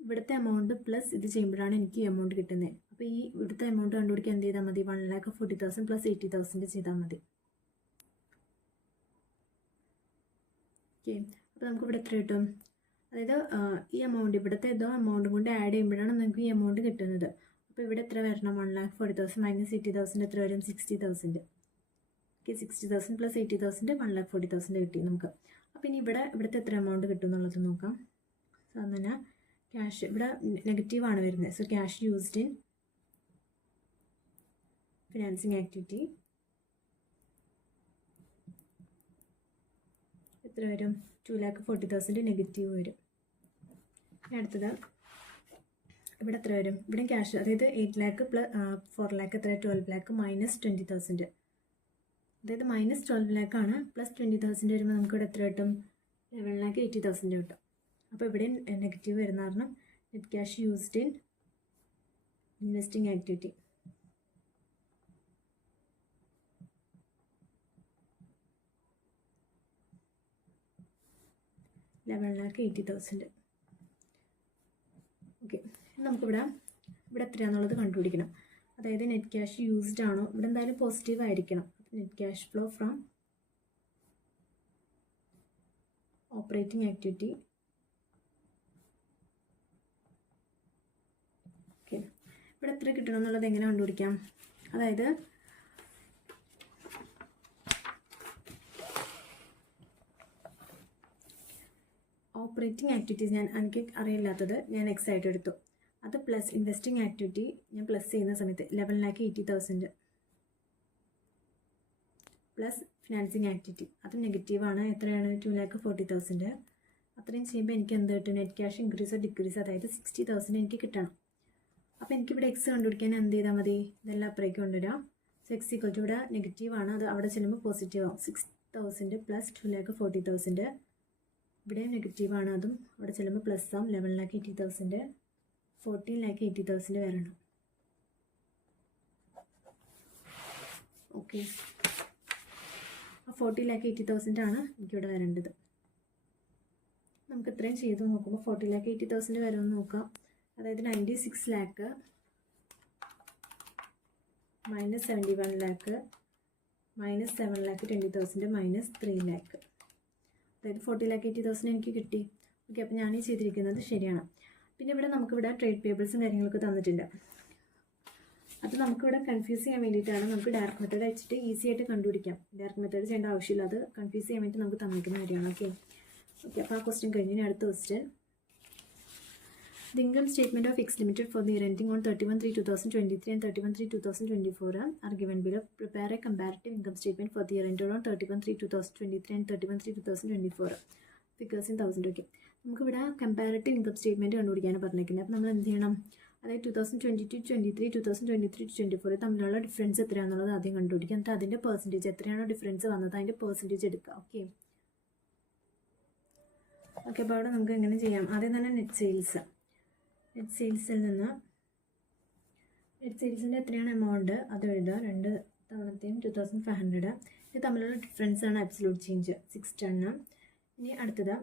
ഇവിടുത്തെ എമൗണ്ട് പ്ലസ് ഇത് ചെയ്യുമ്പോഴാണ് എനിക്ക് ഈ എമൗണ്ട് കിട്ടുന്നത്. അപ്പോൾ ഈ ഇവിടുത്തെ എമൗണ്ട് കണ്ടുപിടിക്കാൻ എന്ത് ചെയ്താൽ മതി? 1,40,000 പ്ലസ് 80,000 ചെയ്താൽ മതി. ഓക്കെ, അപ്പോൾ നമുക്ക് ഇവിടെ എത്ര കിട്ടും? അതായത് ഈ എമൗണ്ട് ഇവിടുത്തെ ഏതോ എമൗണ്ടും കൊണ്ട് ആഡ് ചെയ്യുമ്പോഴാണ് നമുക്ക് ഈ എമൗണ്ട് കിട്ടുന്നത്. അപ്പോൾ ഇവിടെ എത്ര വരണം? 1,40,000 മൈനസ് 80,000 എത്ര വരും? 60,000. ഓക്കെ, 60,000 പ്ലസ് 80,000 1,40,000 കിട്ടി നമുക്ക്. അപ്പോൾ ഇനി ഇവിടുത്തെ എത്ര എമൗണ്ട് കിട്ടും എന്നുള്ളത് നോക്കാം. സോ അങ്ങനെ ക്യാഷ് ഇവിടെ നെഗറ്റീവാണ് വരുന്നത്. So cash used in financing activity എത്ര വരും? 2,40,000 നെഗറ്റീവ് വരും. അടുത്തത് ഇവിടെ എത്ര വരും? ഇവിടെ ക്യാഷ്, അതായത് 8 lakh പ്ലസ് 4 lakh എത്ര? 12 lakh മൈനസ് 20,000. അതായത് മൈനസ് 12 lakh ആണ്, പ്ലസ് 20,000 വരുമ്പോൾ നമുക്ക് ഇവിടെ എത്ര കിട്ടും? 11,80,000 കിട്ടും. അപ്പോൾ ഇവിടെ നെഗറ്റീവ് വരുന്ന കാരണം net cash used in investing activity $11,80,000. Okay, നമുക്കിവിടെ എത്രയാണെന്നുള്ളത് കണ്ടുപിടിക്കണം. അതായത് നെറ്റ് ക്യാഷ് യൂസ്ഡ് ആണോ? ഇവിടെ എന്തായാലും പോസിറ്റീവ് ആയിരിക്കണം. Net cash flow from operating activity. Okay, ഇവിടെ എത്ര കിട്ടണം എന്നുള്ളത് എങ്ങനെ കണ്ടുപിടിക്കാം? അതായത് ഓപ്പറേറ്റിംഗ് ആക്ടിവിറ്റീസ് എനിക്ക് അറിയില്ലാത്തത് ഞാൻ എക്സ് ആയിട്ട് എടുത്തു. അത് പ്ലസ് ഇൻവെസ്റ്റിംഗ് ആക്ടിവിറ്റി ഞാൻ പ്ലസ് ചെയ്യുന്ന സമയത്ത് 11,80,000 പ്ലസ് ഫിനാൻസിങ് ആക്ടിവിറ്റി അത് നെഗറ്റീവാണ്. എത്രയാണ്? 2,40,000. അത്രയും ചെയ്യുമ്പോൾ എനിക്ക് എന്ത് കിട്ടും? നെറ്റ് ക്യാഷ് ഇൻക്രീസോ ഡിക്രീസോ, അതായത് 60,000 എനിക്ക് കിട്ടണം. അപ്പോൾ എനിക്കിവിടെ എക്സ് കണ്ടുപിടിക്കാൻ എന്ത് ചെയ്താൽ മതി? ഇതെല്ലാം അപ്പുറേക്ക് കൊണ്ടുവരാം. സോ എക്സ് ഈക്വൽ ടു ഇവിടെ നെഗറ്റീവാണ്, അത് അവിടെ ചെല്ലുമ്പോൾ പോസിറ്റീവ് ആവും. 6,000 പ്ലസ് 2,40,000 ഇവിടെ നെഗറ്റീവാണ്, അതും അവിടെ ചെല്ലുമ്പോൾ പ്ലസ് ആവും. 11,80,000. സോ 14,80,000 വരണം. ഓക്കെ, 40,80,000 ആണ് എനിക്കിവിടെ വരേണ്ടത്. നമുക്ക് ഇത്രയും ചെയ്ത് നോക്കുമ്പോൾ 40,80,000 വരുമെന്ന് നോക്കാം. അതായത് 96 lakh minus 71 lakh minus 7,20,000 minus 3 lakh. അതായത് 40,80,000 എനിക്ക് കിട്ടി. ഓക്കെ, അപ്പോൾ ഞാൻ ഈ ചെയ്തിരിക്കുന്നത് ശരിയാണ്. പിന്നെ ഇവിടെ നമുക്കിവിടെ ട്രേഡ് പേബിൾസും കാര്യങ്ങളൊക്കെ തന്നിട്ടുണ്ട്. അത് നമുക്കിവിടെ കൺഫ്യൂസ് ചെയ്യാൻ വേണ്ടിയിട്ടാണ്. നമുക്ക് ഡയറക്റ്റ് മെത്തേഡ് വെച്ചിട്ട് ഈസി ആയിട്ട് കണ്ടുപിടിക്കാം. ഡയറക്റ്റ് മെത്തേഡ് ചെയ്യേണ്ട ആവശ്യമില്ല, അത് കൺഫ്യൂസ് ചെയ്യാൻ വേണ്ടി നമുക്ക് തന്നിരിക്കുന്ന കാര്യമാണ്. ഓക്കെ, അപ്പോൾ ആ ക്വസ്റ്റ്യൻ കഴിഞ്ഞ് അടുത്ത question. The income statement of X Limited for the year ending on 31/3/2023 and 31/3/2024 are given below. Prepare a comparative income statement for the year ended on 31/3/2023 and 31/3/2024. Figures in thousand. Okay, നമുക്കിവിടെ കമ്പാരറ്റീവ് ഇൻകം സ്റ്റേറ്റ്മെൻറ്റ് കണ്ടുപിടിക്കാനാണ് പറഞ്ഞിരിക്കുന്നത്. അപ്പോൾ നമ്മൾ എന്ത് ചെയ്യണം? അതായത് 2022-23, 2023-24 തമ്മിലുള്ള ഡിഫറൻസ് എത്രയാണെന്നുള്ളത് ആദ്യം കണ്ടുപിടിക്കുക. എന്നിട്ട് അതിൻ്റെ പെർസെൻറ്റേജ് എത്രയാണോ ഡിഫറൻസ് വന്നത് അതിൻ്റെ പെർസെൻറ്റേജ് എടുക്കുക. ഓക്കെ, അപ്പോൾ അവിടെ നമുക്ക് എങ്ങനെ ചെയ്യാം? ആദ്യം തന്നെ നെറ്റ് സെയിൽസിൽ നിന്ന് നെറ്റ് സെയിൽസിൻ്റെ എത്രയാണ് എമൗണ്ട് അത് എഴുതുക. 2 തവണത്തെയും 2,500. ഇത് തമ്മിലുള്ള ഡിഫറൻസ് ആണ് അബ്സല്യൂട്ട് ചേഞ്ച് 6 ton. ഇനി അടുത്തത്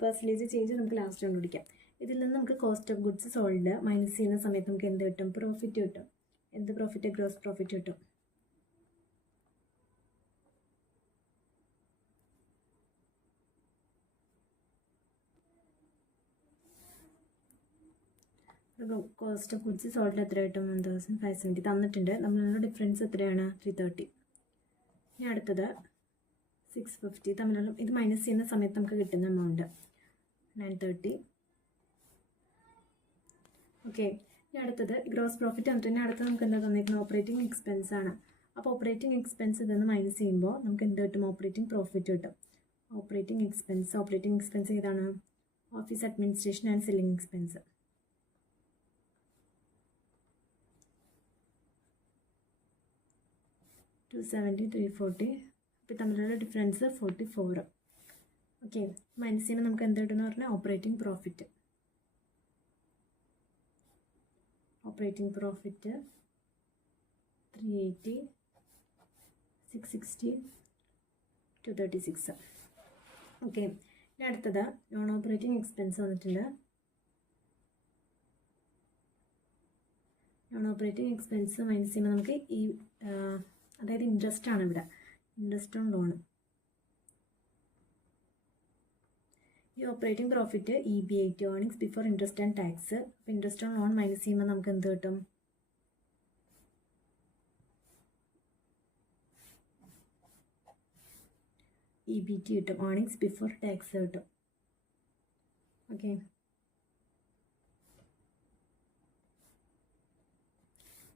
പെർസെൻറ്റേജ് ചേഞ്ച് നമുക്ക് ലാസ്റ്റ് കണ്ടുപിടിക്കാം. ഇതിൽ നിന്ന് നമുക്ക് cost of goods sold minus ചെയ്യുന്ന സമയത്ത് നമുക്ക് എന്ത് കിട്ടും? പ്രോഫിറ്റ് കിട്ടും. എന്ത് പ്രോഫിറ്റ്? ഗ്രോസ് പ്രോഫിറ്റ് കിട്ടും. കോസ്റ്റ് ഓഫ് ഗുഡ്സ് സോൾഡ് എത്ര കിട്ടും? 1,570 തന്നിട്ടുണ്ട്. നമ്മളുള്ള ഡിഫറൻസ് എത്രയാണ്? 330. ഇനി അടുത്തത് 650 തമ്മിലുള്ള ഇത് മൈനസ് ചെയ്യുന്ന സമയത്ത് നമുക്ക് കിട്ടുന്ന എമൗണ്ട് 930. ഓക്കെ, ഇനി അടുത്തത് ഗ്രോസ് പ്രോഫിറ്റ് എന്നിട്ട് തന്നെ അടുത്തത് നമുക്ക് എന്താ തന്നിരിക്കുന്നത്? ഓപ്പറേറ്റിംഗ് എക്സ്പെൻസ് ആണ്. അപ്പോൾ ഓപ്പറേറ്റിംഗ് എക്സ്പെൻസ് ഇതെന്ന് മൈനസ് ചെയ്യുമ്പോൾ നമുക്ക് എന്ത് കിട്ടും? ഓപ്പറേറ്റിംഗ് പ്രോഫിറ്റ് കിട്ടും. ഓപ്പറേറ്റിംഗ് എക്സ്പെൻസ് ഏതാണ്? Office administration and selling expense. $270,340. ഇപ്പോൾ തമ്മിലുള്ള ഡിഫറൻസ് 44. ഓക്കെ, മൈനസ് ചെയ്യുമ്പോൾ നമുക്ക് എന്ത് കിട്ടുമെന്ന് പറഞ്ഞാൽ ഓപ്പറേറ്റിംഗ് പ്രോഫിറ്റ് 380, 660, 236. ഓക്കെ, ഇനി അടുത്തത് നോൺ ഓപ്പറേറ്റിംഗ് എക്സ്പെൻസ് വന്നിട്ടുണ്ട്. നോൺ ഓപ്പറേറ്റിംഗ് എക്സ്പെൻസ് മൈനസ് ചെയ്യുമ്പോൾ നമുക്ക് ഈ അതായത് ഇൻട്രസ്റ്റ് ആണ് ഇവിടെ, ഇൻട്രസ്റ്റ് ഓൺ ലോൺ. ഈ operating profit EBIT, earnings before interest and tax. അപ്പോൾ ഇൻട്രസ്റ്റ് ഓൺ ലോൺ മൈനസ് ചെയ്യുമ്പോൾ നമുക്ക് എന്ത് കിട്ടും? EBT കിട്ടും. ഏർണിങ്സ് ബിഫോർ ടാക്സ് കിട്ടും. ഓക്കെ,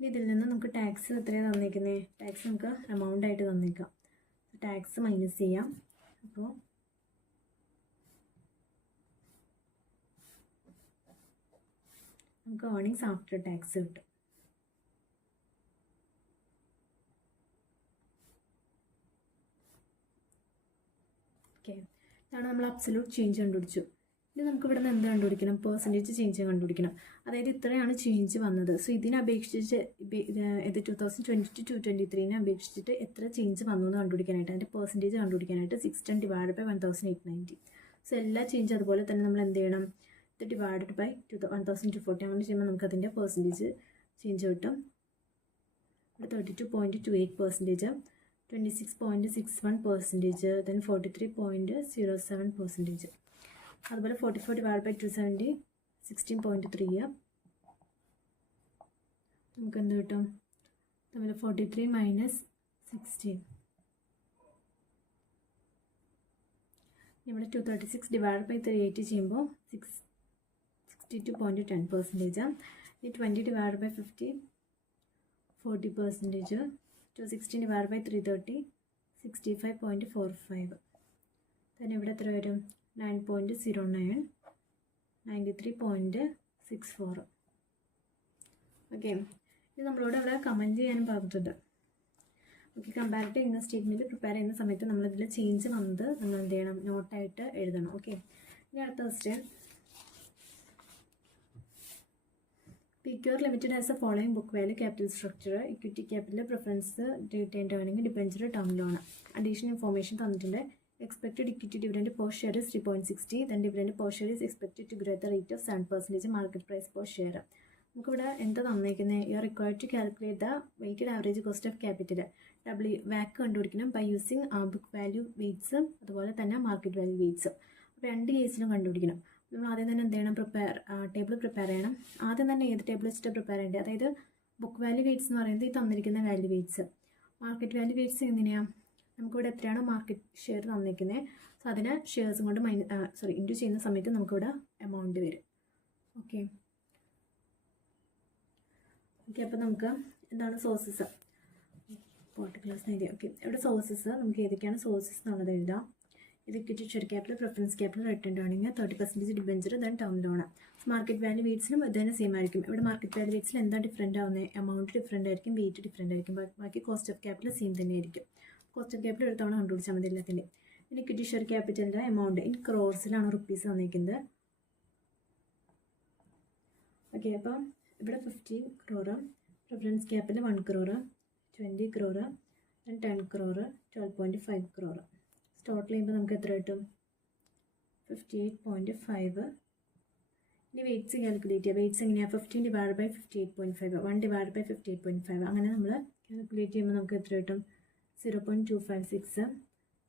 ഇതിൽ നിന്ന് നമുക്ക് ടാക്സ് എത്രയാണ് തന്നിരിക്കുന്നത്? ടാക്സ് നമുക്ക് എമൗണ്ട് ആയിട്ട് തന്നേക്കാം. ടാക്സ് മൈനസ് ചെയ്യാം. അപ്പോൾ നമുക്ക് ഏർണിങ്സ് ആഫ്റ്റർ ടാക്സ് കിട്ടും. ഓക്കെ, ഇതാണ് നമ്മൾ അബ്സല്യൂട്ട് ചേഞ്ച് കണ്ടുപിടിച്ചു. ഇനി നമുക്ക് ഇവിടെ നിന്ന് എന്ത് കണ്ടുപിടിക്കണം? പെർസെൻറ്റേജ് ചേഞ്ച് കണ്ടുപിടിക്കണം. അതായത് ഇത്രയാണ് ചേഞ്ച് വന്നത്. സോ ഇതിനപേക്ഷിച്ച് ഇത് 2022-23 അപേക്ഷിച്ചിട്ട് എത്ര ചേഞ്ച് വന്നു എന്ന് കണ്ടുപിടിക്കാനായിട്ട്, അതിൻ്റെ പെർസെൻറ്റേജ് കണ്ടുപിടിക്കാനായിട്ട് 610 / 1,890. സോ എല്ലാ ചേഞ്ച് അതുപോലെ തന്നെ നമ്മൾ എന്ത് ചെയ്യണം? ഇത് ഡിവൈഡഡ് ബൈ 1,240 അങ്ങനെ ചെയ്യുമ്പോൾ നമുക്ക് അതിൻ്റെ പെർസെൻറ്റേജ് ചേഞ്ച് കിട്ടും. ഇവിടെ 32.28%, 26.61%, then 43.07%. അതുപോലെ 44 / 270 16.3. നമുക്ക് എന്ത് കിട്ടും? അതുപോലെ 43 - 16. ഇവിടെ 236 / 380 ചെയ്യുമ്പോൾ 62.10%. ഈ 20 / 50 40%. 216 / 330 65.45. then ഇവിടെ എത്ര വരും? 9.09, 93.64. ഓക്കെ, ഇത് നമ്മളോട് ഇവിടെ കമൻറ്റ് ചെയ്യാനും പറഞ്ഞിട്ടുണ്ട്. Okay, comparative income statement prepare ചെയ്യുന്ന സമയത്ത് നമ്മളിതിൽ ചേഞ്ച് വന്നത് നമ്മൾ എന്ത് ചെയ്യണം? നോട്ടായിട്ട് എഴുതണം. ഓക്കെ, ഇനി അടുത്ത question. PQR Limited has the following book value, capital structure, equity capital, preference, retained earning, debenture, term loan. Additional information തന്നിട്ടുണ്ട്. Expected equity dividend per share is 3.60. Then dividend per share is expected to grow at the rate of 7% market price per share. നമുക്കിവിടെ എന്താ തന്നിരിക്കുന്നത്? You are required to calculate the weighted average cost of capital. WACC കണ്ടുപിടിക്കണം by using book value weights അതുപോലെ തന്നെ മാർക്കറ്റ് വാല്യൂ വെയ്റ്റ്സ്. അപ്പോൾ രണ്ട് കേസിലും കണ്ടുപിടിക്കണം. നമ്മൾ ആദ്യം തന്നെ എന്ത് ചെയ്യണം? ടേബിൾ പ്രിപ്പയർ ചെയ്യണം. ആദ്യം തന്നെ ഏത് ടേബിൾ വെച്ചിട്ട് പ്രിപ്പയർ ചെയ്യേണ്ടത്? അതായത് ബുക്ക് വാല്യൂ വെയ്റ്റ്സ് എന്ന് പറയുന്നത് ഈ തന്നിരിക്കുന്ന value weights. Market value weights എങ്ങനെയാണ്? നമുക്കിവിടെ എത്രയാണോ മാർക്കറ്റ് ഷെയർ തന്നിരിക്കുന്നത്, സോ അതിനെ ഷെയർസും കൊണ്ട് ഇൻറ്റു ചെയ്യുന്ന സമയത്ത് നമുക്കിവിടെ എമൗണ്ട് വരും. ഓക്കെ, അപ്പോൾ നമുക്ക് എന്താണ് സോഴ്സസ്? പർട്ടിക്കുലേഴ്സ് എഴുതി. ഓക്കെ, ഇവിടെ സോഴ്സസ് നമുക്ക് ഏതൊക്കെയാണ് സോഴ്സസ് എന്നുള്ളത് എഴുതാം. ഇത് equity share capital, preference capital, return earning, 30% debenture, then term loan. Market value വെയ്റ്റ്സിലും ഇത് തന്നെ സെയിം ആയിരിക്കും. ഇവിടെ മാർക്കറ്റ് വാല്യൂ വെയ്റ്റ്സിൽ എന്താ ഡിഫറൻറ്റ് ആവുന്നത്? എമൗണ്ട് ഡിഫറൻറ്റ് ആയിരിക്കും, വെയിറ്റ് ഡിഫറൻറ്റ് ആയിരിക്കും. ബാക്കി കോസ്റ്റ് ഓഫ് ക്യാപിറ്റൽ സെയിം തന്നെ ആയിരിക്കും. കോസ്റ്റ് ഓഫ് ക്യാപിറ്റൽ ഒരു തവണ കണ്ടുപിടിച്ചാൽ മതി എല്ലാത്തിൻ്റെ. പിന്നെ ഇക്വിറ്റി ഷെയർ ക്യാപിറ്റലിൻ്റെ എമൗണ്ട് ഇൻ ക്രോർസിലാണ് റുപ്പീസ് തന്നിരിക്കുന്നത്. ഓക്കെ, അപ്പോൾ ഇവിടെ 15 crore, preference capital 1 crore, 20 crore, then 10 crore, 12.5 crore. Total ചെയ്യുമ്പോൾ നമുക്ക് എത്ര കിട്ടും? 58.5. ഇനി വെയ്റ്റ്സ് കാൽക്കുലേറ്റ് ചെയ്യുക. വെയ്റ്റ്സ് എങ്ങനെയാണ്? 15 ഡിവൈഡ് ബൈ 58.5, 1 ഡിവൈഡ് ബൈ 58.5. അങ്ങനെ നമ്മൾ കാൽക്കുലേറ്റ് ചെയ്യുമ്പോൾ നമുക്ക് എത്ര കിട്ടും? 0.256,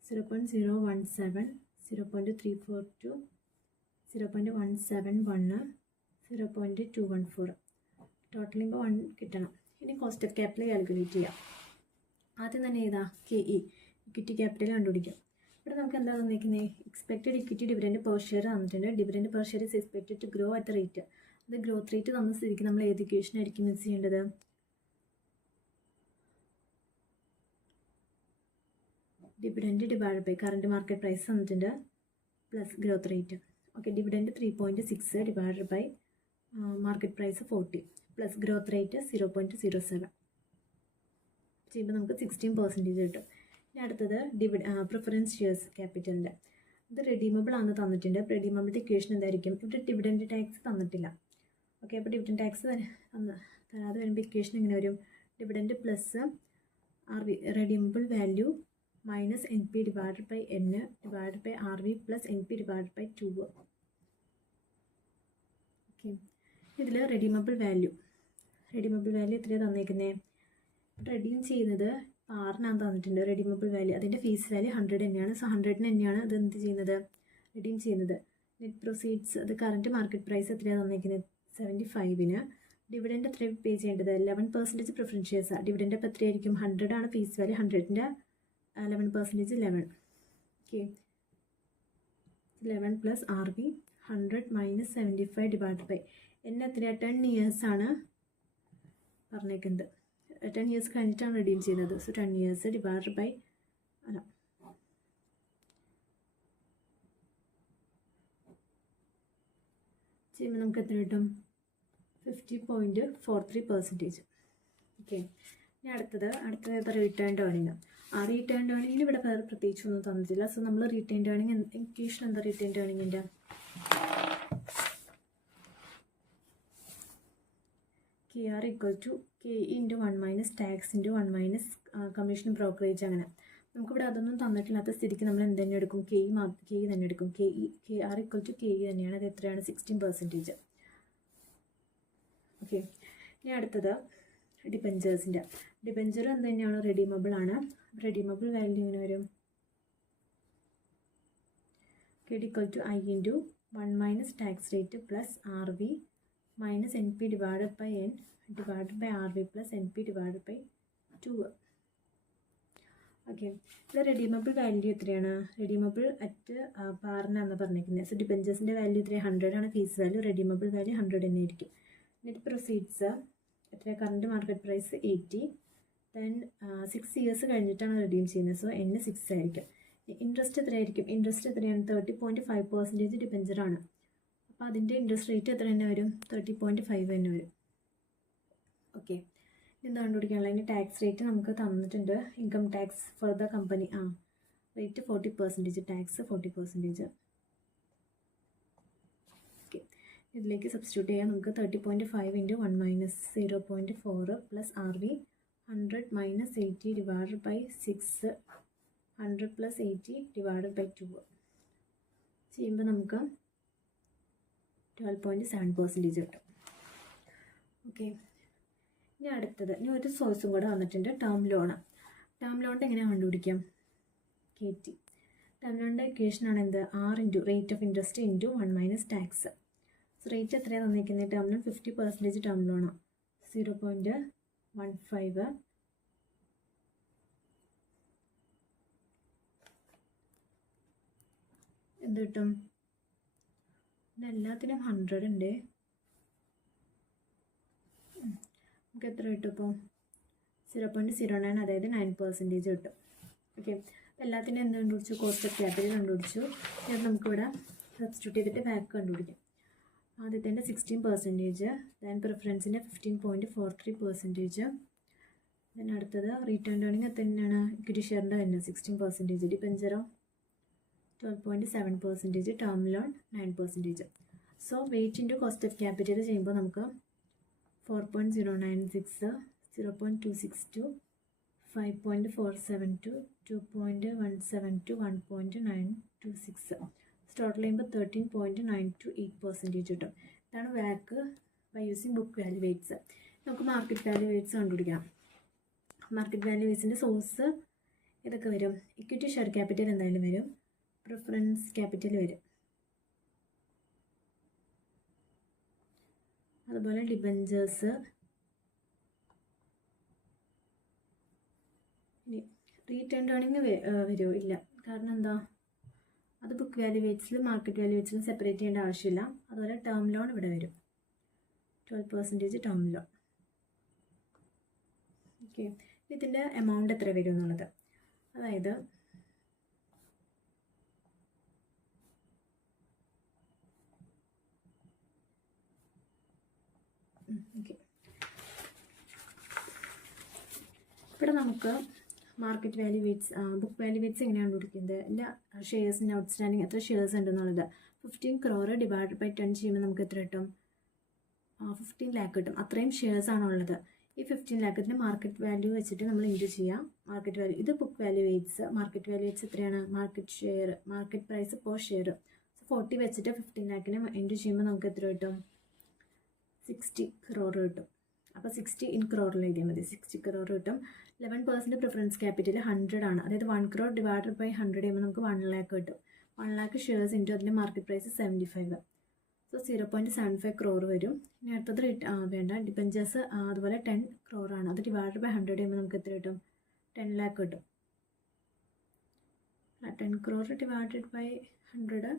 0.017, 0.342, 0.171, 0.214. ടോട്ടൽ ചെയ്യുമ്പോൾ 1 കിട്ടണം. ഇനി കോസ്റ്റ് ഓഫ് ക്യാപിറ്റൽ കാൽക്കുലേറ്റ് ചെയ്യാം. ആദ്യം തന്നെ ഏതാ? KE, ഇക്വിറ്റി ക്യാപിറ്റൽ കണ്ടുപിടിക്കാം. ഇവിടെ നമുക്ക് എന്താ തന്നിരിക്കുന്നത്? Expected equity dividend per share തന്നിട്ടുണ്ട്. Dividend per share is expected to grow at rate. അത് ഗ്രോത്ത് റേറ്റ് തന്ന സ്ഥിതിക്ക് നമ്മൾ ഏത് ഇക്വേഷൻ ആയിരിക്കും യൂസ് ചെയ്യേണ്ടത്? Dividend divide by current market price തന്നിട്ടുണ്ട് plus growth rate. Okay, dividend 3.6 divide by market price 40 plus growth rate 0.07 ചെയ്യുമ്പോൾ നമുക്ക് 16% കിട്ടും. ഇനി അടുത്തത് പ്രിഫറൻസ് ഷെയർസ് ക്യാപിറ്റലിൻ്റെ. ഇത് റെഡീമബിൾ ആണെന്ന് തന്നിട്ടുണ്ട്. റെഡീമബിളിൻ്റെ ഇക്വേഷൻ എന്തായിരിക്കും? ഇവിടെ ഡിവിഡൻഡ് ടാക്സ് തന്നിട്ടില്ല. ഓക്കെ, അപ്പോൾ ഡിവിഡൻഡ് ടാക്സ് തരാതെ വരുമ്പോൾ ഇക്വേഷൻ എങ്ങനെ വരും? Dividend plus redeemable value minus NP divide by N divide by RV plus NP divide by 2. Okay, ഇതിൽ റെഡീമബിൾ വാല്യൂ എത്രയാണ് തന്നേക്കുന്നത്? റെഡീം ചെയ്യുന്നത് ആറിനാണ് തന്നിട്ടുണ്ട്. റെഡീമബിൾ വാല്യൂ അതിൻ്റെ ഫേസ് വാല്യൂ 100 തന്നെയാണ്. സോ 100 തന്നെയാണ് അത് എന്ത് ചെയ്യുന്നത്? റെഡീം ചെയ്യുന്നത്. നെറ്റ് പ്രൊസീഡ്സ് അത് കറണ്ട് മാർക്കറ്റ് പ്രൈസ് എത്രയാണ് തന്നിരിക്കുന്നത്? 75. ഡിവിഡൻഡ് എത്ര പേ ചെയ്യേണ്ടത്? 11% പ്രിഫറൻസ് ഷെയർസാണ്. ഡിവിഡൻഡ് അപ്പോൾ എത്രയായിരിക്കും? 100 ആണ് ഫേസ് വാല്യൂ. 100ൻ്റെ 11% 11. Okay, 11 plus RV 100 minus 75 divide by N എത്രയാണ്? 10 years ആണ് പറഞ്ഞേക്കുന്നത്. 10 years കഴിഞ്ഞിട്ടാണ് റെഡീം ചെയ്യുന്നത്. സോ 10 years ഡിവൈഡ് ബൈ ചെയ്യുമ്പോൾ നമുക്ക് എത്ര കിട്ടും? 50.43%. ഓക്കെ, ഇനി അടുത്തത് റിട്ടേൺഡ് ഏർണിംഗ്. ആ റിട്ടേൺഡ് ഏർണിംഗിന് ഇവിടെ വേറെ പ്രത്യേകിച്ചൊന്നും തന്നിട്ടില്ല. സോ നമ്മൾ റിട്ടേൺഡ് ഏർണിംഗ് ഇക്വേഷൻ എന്താ? റിട്ടേൺഡ് ഏർണിംഗിൻ്റെ KR equal to KE into 1 minus tax into 1 minus commission brokerage. അങ്ങനെ നമുക്കിവിടെ അതൊന്നും തന്നിട്ടില്ലാത്ത സ്ഥിതിക്ക് നമ്മൾ എന്ത് തന്നെ എടുക്കും? KE തന്നെ എടുക്കും. KR ഈക്വൽ ടു KE തന്നെയാണ്. അത് എത്രയാണ്? 16%. ഓക്കെ, ഇനി അടുത്തത് ഡിബെഞ്ചേഴ്സിൻ്റെ. ഡിബെഞ്ചർ എന്ത് തന്നെയാണ്? റെഡീമബിൾ ആണ്. റെഡീമബിൾ വാല്യൂ ഇങ്ങനെ വരും. KD equal to I into 1 minus tax rate plus RV minus NP divided by N divided by RV plus NP divided by 2. Okay, ഇവിടെ റെഡീമബിൾ വാല്യൂ എത്രയാണ്? റെഡീമബിൾ അറ്റ് പാറിനാണ് പറഞ്ഞിരിക്കുന്നത്. സോ ഡിബെഞ്ചേഴ്സിൻ്റെ വാല്യൂ എത്രയാണ്? 100 ആണ് ഫേസ് വാല്യൂ. റെഡീമബിൾ വാല്യൂ 100 തന്നെ ആയിരിക്കും. നെറ്റ് പ്രൊസീഡ്സ് എത്ര? Current market price 80. Then 6 years കഴിഞ്ഞിട്ടാണ് റെഡീം ചെയ്യുന്നത്. സോ N 6 ആയിരിക്കും. ഇൻട്രസ്റ്റ് എത്രയായിരിക്കും? ഇൻട്രസ്റ്റ് എത്രയാണ്? 30.5% ഡിബെഞ്ചറാണ്. അപ്പോൾ അതിൻ്റെ ഇൻട്രസ്റ്റ് റേറ്റ് എത്ര തന്നെ വരും? 30.5 തന്നെ വരും. ഓക്കെ, എന്താ കണ്ടുപിടിക്കാനുള്ള? അതിൻ്റെ ടാക്സ് റേറ്റ് നമുക്ക് തന്നിട്ടുണ്ട്. Income tax for the company rate 40%, tax 40%. Okay, ഇതിലേക്ക് സബ്സ്റ്റിറ്റ്യൂട്ട് ചെയ്യാം. നമുക്ക് 30.5 into 1 minus 0.4 plus R V 100 minus 80 divided by 6 100 plus 80 divided by 2 ചെയ്യുമ്പോൾ നമുക്ക് 12.7% കിട്ടും. ഓക്കെ, ഇനി അടുത്തത് ഇനി ഒരു സോഴ്സും കൂടെ വന്നിട്ടുണ്ട്, ടേം ലോണ്. ടേം ലോണിൻ്റെ എങ്ങനെയാണ് കണ്ടുപിടിക്കാം? KT ടേം ലോണിൻ്റെ ഇക്വേഷനാണ് എന്ത്? R into rate of interest into 1 minus tax. So rate എത്രയാണ് തന്നിരിക്കുന്നത്? ടേം ലോൺ 50% ടേം ലോണാണ്, 0.15 എന്ത് കിട്ടും? എല്ലാത്തിനും 100 ഉണ്ട്. നമുക്ക് എത്ര കിട്ടും ഇപ്പോൾ? 0.09, അതായത് 9% കിട്ടും. ഓക്കെ, എല്ലാത്തിനും എന്ത് കണ്ടുപിടിച്ചു? കോസ്റ്റ് ഓഫ് ക്യാപിറ്റൽ കണ്ടുപിടിച്ചു. ഇത് നമുക്കിവിടെ സബ്സ്റ്റിറ്റ്യൂട്ട് ചെയ്തിട്ട് ബാക്ക് കണ്ടുപിടിക്കും. ആദ്യത്തിൻ്റെ 16%, ദെൻ പ്രിഫറൻസിൻ്റെ 15.43%, ദെൻ അടുത്തത് റിട്ടേൺ ഏർണിംഗ് എത്ര തന്നെയാണ്? ഇക്വിറ്റി ഷെയറിൻ്റെ തന്നെ 16%, ഡിബഞ്ചറോ 12.7%, term loan 9%. So wait into cost of capital ചെയ്യുമ്പോൾ നമുക്ക് 4.096, 0.262, 5.472, 2.172, 1.926. ടോട്ടൽ ചെയ്യുമ്പോൾ 13.928% കിട്ടും. ഇതാണ് വാക്ക് by using book value weights. നമുക്ക് മാർക്കറ്റ് വാല്യൂ വെയ്റ്റ്സ് കണ്ടുപിടിക്കാം. മാർക്കറ്റ് വാല്യൂ വെയ്റ്റ്സിൻ്റെ സോഴ്സ് ഇതൊക്കെ വരും. ഇക്വിറ്റി ഷെയർ ക്യാപിറ്റൽ എന്തായാലും വരും, പ്രിഫറൻസ് ക്യാപിറ്റൽ വരും, അതുപോലെ ഡിബഞ്ചേഴ്സ്. ഇനി റീറ്റേൺ ഏർണിംഗ് വരുമോ? ഇല്ല. കാരണം എന്താ? അത് ബുക്ക് വാല്യൂ വെയ്റ്റ്സിലും മാർക്കറ്റ് വാല്യൂ വെയ്റ്റ്സിലും സെപ്പറേറ്റ് ചെയ്യേണ്ട ആവശ്യമില്ല. അതുപോലെ ടേം ലോൺ ഇവിടെ വരും, 12% ടേം ലോൺ. ഓക്കെ, ഇതിൻ്റെ എമൗണ്ട് എത്ര വരും എന്നുള്ളത്, അതായത് ഓക്കെ, ഇവിടെ നമുക്ക് market value weights, book value weights എങ്ങനെയാണ് കണ്ടുപിടിക്കുന്നത്? എൻ്റെ ഷെയർസിൻ്റെ ഔട്ട്സ്റ്റാൻഡിങ് എത്ര ഷെയർസ് ഉണ്ടെന്നുള്ളത് 15 crore ഡിവൈഡ് ബൈ 10 ചെയ്യുമ്പോൾ നമുക്ക് എത്ര കിട്ടും? 15 lakh കിട്ടും. അത്രയും ഷെയർസാണ് ഉള്ളത്. ഈ 15 lakhത്തിൻ്റെ മാർക്കറ്റ് വാല്യൂ വെച്ചിട്ട് നമ്മൾ ഇൻറ്റു ചെയ്യാം. മാർക്കറ്റ് വാല്യൂ ഇത് book value weights. Market value weights എത്രയാണ്? Market price per share. So 40 വെച്ചിട്ട് 15 lakhനെ ഇൻറ്റു ചെയ്യുമ്പോൾ നമുക്ക് എത്ര കിട്ടും? 60 crore കിട്ടും. അപ്പോൾ 60 in crore എഴുതിയാൽ മതി, 60 crore കിട്ടും. 11% പ്രിഫറൻസ് ക്യാപിറ്റൽ 100 ആണ്, അതായത് 1 crore ഡിവൈഡഡ് ബൈ 100 ചെയ്യുമ്പോൾ നമുക്ക് 1 lakh കിട്ടും. 1 lakh ഷെയർസ് ഇൻറ്റു അതിൻ്റെ മാർക്കറ്റ് പ്രൈസ് 75. സോ 0.75 crore വരും. ഇനി അടുത്തത് വേണ്ട, ഡിബഞ്ചേഴ്സ് അതുപോലെ 10 crore ആണ്, അത് ഡിവൈഡഡ് ബൈ 100 ചെയ്യുമ്പോൾ നമുക്ക് എത്ര കിട്ടും? 10 lakh കിട്ടും. 10 crore ഡിവൈഡഡ് ബൈ 100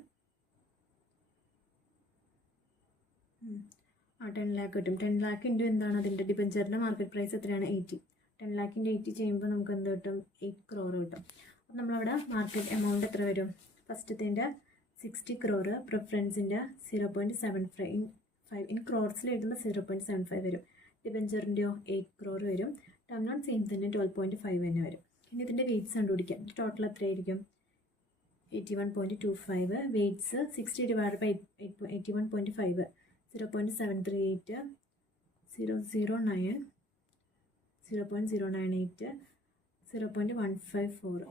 10 lakh കിട്ടും. 10 lakh ഇൻറ്റു എന്താണ്? അതിൻ്റെ ഡിബഞ്ചറിൻ്റെ മാർക്കറ്റ് പ്രൈസ് എത്രയാണ്? 80. 10 lakh ഇൻറ്റു 80 ചെയ്യുമ്പോൾ നമുക്ക് എന്ത് കിട്ടും? 8 crore കിട്ടും. അപ്പോൾ നമ്മളവിടെ മാർക്കറ്റ് എമൗണ്ട് എത്ര വരും? ഫസ്റ്റത്തിൻ്റെ 60 crore, പ്രിഫറൻസിൻ്റെ 0.75 ഇൻ ക്രോർസിൽ എഴുതുമ്പോൾ 0.75 വരും. ഡിബഞ്ചറിൻ്റെയോ 8 crore വരും. ടേം ലോൺ സെയിം തന്നെ 12.5 തന്നെ വരും. ഇനി ഇതിൻ്റെ വെയ്റ്റ്സ് കണ്ടുപിടിക്കാം. ടോട്ടൽ എത്രയായിരിക്കും? 81.25. Weights 60 divide by 81.5, 0.738, 0.009, 0.098, 0.154.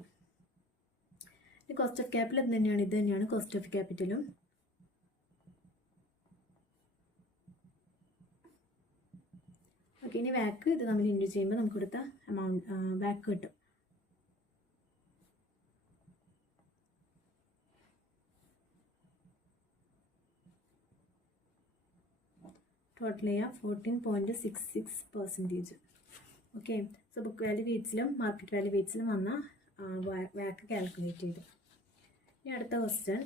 Cost of capital എന്ത് തന്നെയാണ്? ഇത് തന്നെയാണ് കോസ്റ്റ് ഓഫ് ക്യാപിറ്റലും. ഓക്കെ, ഇനി വാക്ക് ഇത് നമ്മൾ ഇൻറ്റു ചെയ്യുമ്പോൾ നമുക്ക് കൊടുത്ത എമൗണ്ട് വാക്ക് കിട്ടും. ടോട്ടൽ ചെയ്യാം 14.66%. ഓക്കെ, സോ ബുക്ക് വാല്യൂ വെയ്റ്റ്സിലും മാർക്കറ്റ് വാല്യൂ വെയ്റ്റ്സിലും വന്ന വാക്ക് കാൽക്കുലേറ്റ് ചെയ്തു. ഇനി അടുത്ത question,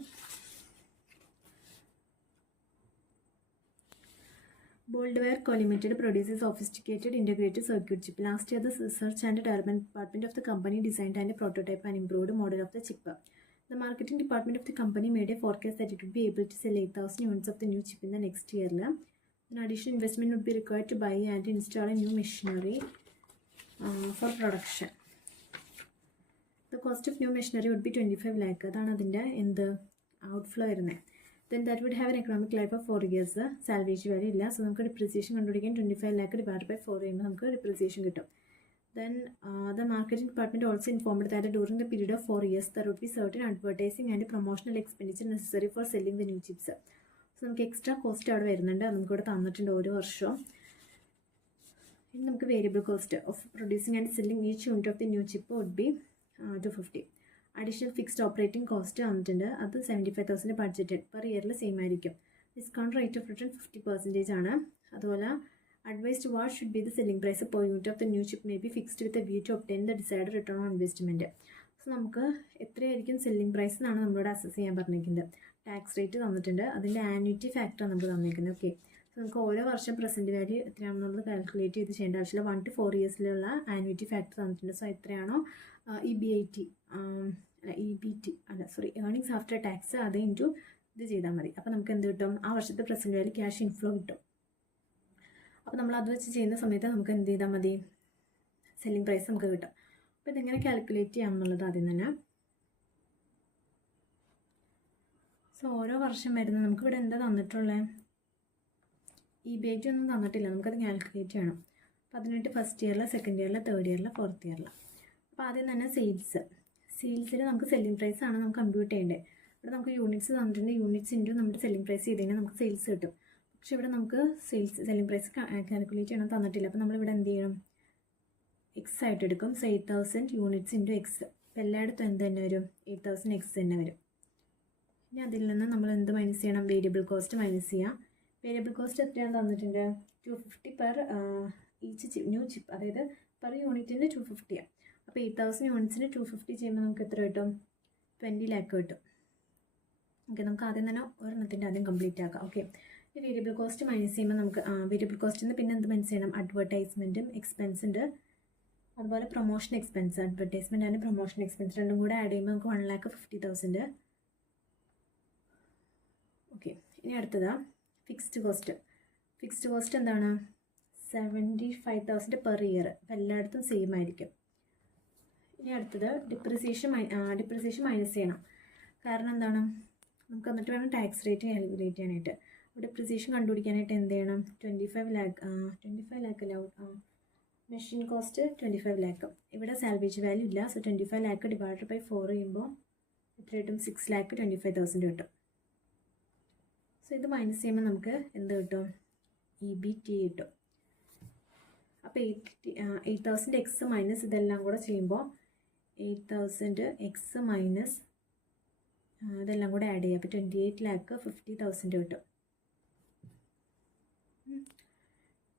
Boldware Co Limited produces sophisticated integrated circuit chip. Last year, the research and development department of the company designed and prototype an improved model of the chip. The marketing department of the company made a forecast that it would be able to sell 8,000 units of the new chip in the next year. An additional investment would be required to buy and install a new machinery for production. The cost of new machinery would be 25 lakh. That's the outflow. The then that would have an economic life of 4 years. Salvage value ഇല്ല. സോ നമുക്ക് ഡിപ്രിസിയേഷൻ കണ്ടുപിടിക്കാൻ 25 lakh ഡിവൈഡ് ബൈ 4 ചെയ്യുമ്പോൾ നമുക്ക് ഡിപ്രിസിയേഷൻ കിട്ടും. Then the marketing department also informed that during the period of 4 years there would be certain advertising and promotional expenditure necessary for selling the new chips. So നമുക്ക് എക്സ്ട്രാ കോസ്റ്റ് അവിടെ വരുന്നുണ്ട്. അത് നമുക്കിവിടെ തന്നിട്ടുണ്ട് ഓരോ വർഷവും. ഇനി നമുക്ക് variable cost of producing and selling each unit of the new chip would be 250. Additional fixed operating cost വന്നിട്ടുണ്ട്. അത് 75,000 ബഡ്ജറ്റഡ് പെർ ഇയറിൽ സെയിം ആയിരിക്കും. ഡിസ്കൗണ്ട് റേറ്റ് ഓഫ് റിട്ടേൺ 50% ആണ്. അതുപോലെ advised what should be the selling price per unit of the new chip may be fixed with a view to obtain the desired return on investment. So നമുക്ക് എത്രയായിരിക്കും സെല്ലിംഗ് പ്രൈസ് എന്നാണ് നമ്മളോട് അസസ് ചെയ്യാൻ പറഞ്ഞിരിക്കുന്നത്. ടാക്സ് റേറ്റ് തന്നിട്ടുണ്ട്. അതിൻ്റെ ആന്യൂറ്റി ഫാക്ടർ നമുക്ക് തന്നിരിക്കുന്നത്. ഓക്കെ, സോ നമുക്ക് ഓരോ വർഷം പ്രസൻറ്റ് വാല്യൂ എത്രയാണെന്നുള്ളത് കാൽക്കുലേറ്റ് ചെയ്ത് ചെയ്യേണ്ട ആവശ്യമില്ല. 1 to 4 ഇയേഴ്സിലുള്ള ആന്യൂറ്റി ഫാക്ടർ തന്നിട്ടുണ്ട്. സോ എത്രയാണോ ഏർണിങ്സ് ആഫ്റ്റർ ടാക്സ് അത് ഇൻറ്റു ഇത് ചെയ്താൽ മതി. അപ്പോൾ നമുക്ക് എന്ത് കിട്ടും? ആ വർഷത്തെ പ്രസൻറ്റ് വാല്യൂ ക്യാഷ് ഇൻഫ്ലോ കിട്ടും. അപ്പോൾ നമ്മൾ അത് വെച്ച് ചെയ്യുന്ന സമയത്ത് നമുക്ക് എന്ത് ചെയ്താൽ മതി? സെല്ലിംഗ് പ്രൈസ് നമുക്ക് കിട്ടും. അപ്പോൾ ഇതെങ്ങനെ കാൽക്കുലേറ്റ് ചെയ്യാമെന്നുള്ളത് ആദ്യം തന്നെ. സോ ഓരോ വർഷം വരുന്നത് നമുക്കിവിടെ എന്താ തന്നിട്ടുള്ളത്? EBIT ഒന്നും തന്നിട്ടില്ല. നമുക്കത് കാൽക്കുലേറ്റ് ചെയ്യണം. അപ്പോൾ അതിനായിട്ട് ഫസ്റ്റ് ഇയറിൽ, സെക്കൻഡ് ഇയറിൽ, തേർഡ് ഇയറിൽ, ഫോർത്ത് ഇയറിൽ. അപ്പോൾ ആദ്യം തന്നെ സെയിൽസിൽ നമുക്ക് സെല്ലിംഗ് പ്രൈസ് ആണ് നമുക്ക് കമ്പ്യൂട്ട് ചെയ്യേണ്ടത്. ഇവിടെ നമുക്ക് യൂണിറ്റ്സ് തന്നിട്ടുണ്ട്. യൂണിറ്റ്സ് ഇൻറ്റു നമ്മുടെ സെല്ലിംഗ് പ്രൈസ് ചെയ്ത് കഴിഞ്ഞാൽ നമുക്ക് സെയിൽസ് കിട്ടും. പക്ഷേ ഇവിടെ നമുക്ക് സെല്ലിംഗ് പ്രൈസ് കാൽക്കുലേറ്റ് ചെയ്യണം തന്നിട്ടില്ല. അപ്പോൾ നമ്മളിവിടെ എന്ത് ചെയ്യണം? എക്സ് ആയിട്ട് എടുക്കും. So 8,000 units into X. അപ്പോൾ എല്ലായിടത്തും എന്ത് തന്നെ വരും? 8,000 എക്സ് തന്നെ വരും. ഇനി അതിൽ നിന്ന് നമ്മൾ എന്ത് മൈനസ് ചെയ്യണം? വേരിയബിൾ കോസ്റ്റ് മൈനസ് ചെയ്യാം. വേരിയബിൾ കോസ്റ്റ് എത്രയാണ് തന്നിട്ടുണ്ട്? 250 പെർ ഈച്ച് ന്യൂ ചിപ്പ്, അതായത് പെർ യൂണിറ്റിന് 250 ആണ്. അപ്പോൾ 8,000 യൂണിറ്റ്സിന് 250 ചെയ്യുമ്പോൾ നമുക്ക് എത്ര കിട്ടും? 20 lakh കിട്ടും. ഓക്കെ, നമുക്ക് ആദ്യം തന്നെ ഒരെണ്ണത്തിൻ്റെ ആദ്യം കംപ്ലീറ്റ് ആക്കാം. ഓക്കെ, ഈ വേരിയബിൾ കോസ്റ്റ് മൈനസ് ചെയ്യുമ്പോൾ നമുക്ക് വേരിയബിൾ കോസ്റ്റിൽ നിന്ന് പിന്നെ എന്ത് മൈനസ് ചെയ്യണം? അഡ്വർടൈസ്മെൻറ്റും എക്സ്പെൻസ് ഉണ്ട്. അതുപോലെ promotion expense, advertisement and promotion expense രണ്ടും കൂടെ ആഡ് ചെയ്യുമ്പോൾ നമുക്ക് 1,50,000. ഓക്കെ, ഇനി അടുത്തത് ഫിക്സ്ഡ് കോസ്റ്റ് എന്താണ്? 75,000 പെർ ഇയർ. അപ്പോൾ എല്ലായിടത്തും സെയിം ആയിരിക്കും. ഇനി അടുത്തത് ഡിപ്രിസിയേഷൻ മൈനസ് ചെയ്യണം. കാരണം എന്താണ്? നമുക്ക് എന്നിട്ട് വേണം ടാക്സ് റേറ്റ് കാൽക്കുലേറ്റ് ചെയ്യാനായിട്ട്. ഡിപ്രിസിയേഷൻ കണ്ടുപിടിക്കാനായിട്ട് എന്ത് ചെയ്യണം? 25 lakh അല്ല, മെഷീൻ കോസ്റ്റ് 25 lakh. ഇവിടെ സാൽവേജ് വാല്യൂ ഇല്ല. സോ 25 lakh ഡിവൈഡ് ബൈ 4 ചെയ്യുമ്പോൾ എത്ര കിട്ടും? 6,25,000 കിട്ടും. സോ ഇത് മൈനസ് ചെയ്യുമ്പോൾ നമുക്ക് എന്ത് കിട്ടും? EBT കിട്ടും. അപ്പോൾ 8,000 എക്സ് മൈനസ് ഇതെല്ലാം കൂടെ ചെയ്യുമ്പോൾ 8,000 എക്സ് മൈനസ് ഇതെല്ലാം കൂടെ ആഡ് ചെയ്യുക. അപ്പോൾ 28,50,000 കിട്ടും.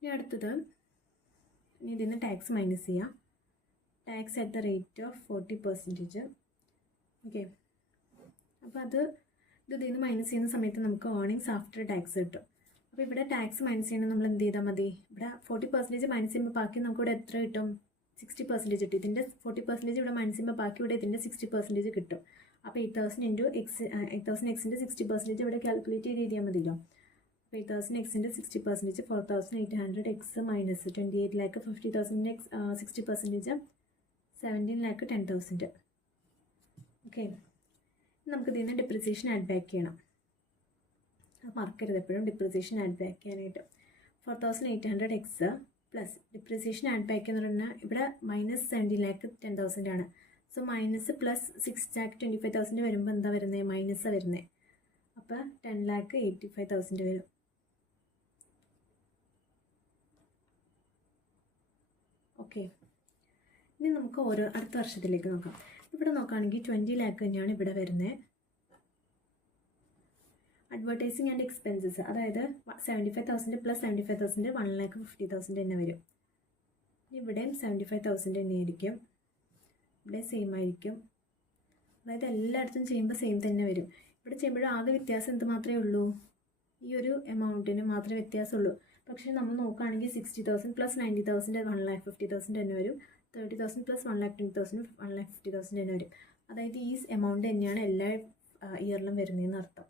ഇനി അടുത്തത്, ഇനി ഇതിൽ നിന്ന് ടാക്സ് മൈനസ് ചെയ്യാം. Tax at the rate of 40%. Okay, അപ്പോൾ ഇതിൽ നിന്ന് മൈനസ് ചെയ്യുന്ന സമയത്ത് നമുക്ക് ഏർണിങ്സ് ആഫ്റ്റർ ടാക്സ് കിട്ടും. അപ്പോൾ ഇവിടെ ടാക്സ് മൈനസ് ചെയ്യണം. നമ്മൾ എന്ത് ചെയ്താൽ മതി? ഇവിടെ 40% മൈനസ് ചെയ്യുമ്പോൾ ബാക്കി നമുക്കിവിടെ എത്ര കിട്ടും? 60% കിട്ടും. ഇതിൻ്റെ 40% ഇവിടെ മൈനസ് ചെയ്യുമ്പോൾ ബാക്കി ഇവിടെ ഇതിൻ്റെ 60% കിട്ടും. അപ്പോൾ 8,000 ഇൻറ്റു എക്സ് 8,000 എക്സിൻ്റെ 60% ഇവിടെ കാൽക്കുലേറ്റ് ചെയ്ത് എഴുതിയാൽ മതിയല്ലോ. അപ്പോൾ 8,000 എക്സിൻ്റെ 60% 4,800 എക്സ് മൈനസ് 28,50,000 എക്സ് 60% 17,10,000. ഓക്കെ, നമുക്ക് ഇതിൽ നിന്ന് ഡിപ്രിസിയേഷൻ ആഡ് ബാക്ക് ചെയ്യണം. മറക്കരുത് എപ്പോഴും ഡിപ്രിസിയേഷൻ ആഡ് ബാക്ക് ചെയ്യാനായിട്ട്. 4,800 X plus depreciation add back എന്ന് പറഞ്ഞാൽ ഇവിടെ മൈനസ് 17,10,000 ആണ്. സോ മൈനസ് പ്ലസ് 6,25,000 വരുമ്പോൾ എന്താ വരുന്നത്? മൈനസ് വരുന്നത്. അപ്പോൾ 10,85,000 വരും. ഓക്കെ, ഇനി നമുക്ക് അടുത്ത വർഷത്തിലേക്ക് നോക്കാം. ഇവിടെ നോക്കുകയാണെങ്കിൽ 20 lakh തന്നെയാണ് ഇവിടെ വരുന്നത്. അഡ്വർടൈസിങ് ആൻഡ് എക്സ്പെൻസസ്, അതായത് 75,000 പ്ലസ് 75,000 1,50,000 തന്നെ വരും. ഇവിടെയും 75,000 തന്നെയായിരിക്കും. ഇവിടെ സെയിം ആയിരിക്കും. അതായത് എല്ലായിടത്തും ചെയ്യുമ്പോൾ സെയിം തന്നെ വരും. ഇവിടെ ചെയ്യുമ്പോഴും ആകെ വ്യത്യാസം എന്ത് മാത്രമേ ഉള്ളൂ? ഈ ഒരു എമൗണ്ടിന് മാത്രമേ വ്യത്യാസമുള്ളൂ. പക്ഷേ നമ്മൾ നോക്കുകയാണെങ്കിൽ 60,000 പ്ലസ് 90,000 1,50,000 തന്നെ വരും. 30,000 പ്ലസ് 1,10,000 1,50,000 തന്നെ വരും. അതായത് ഈ എമൗണ്ട് തന്നെയാണ് എല്ലാ ഇയറിലും വരുന്നതെന്ന് അർത്ഥം.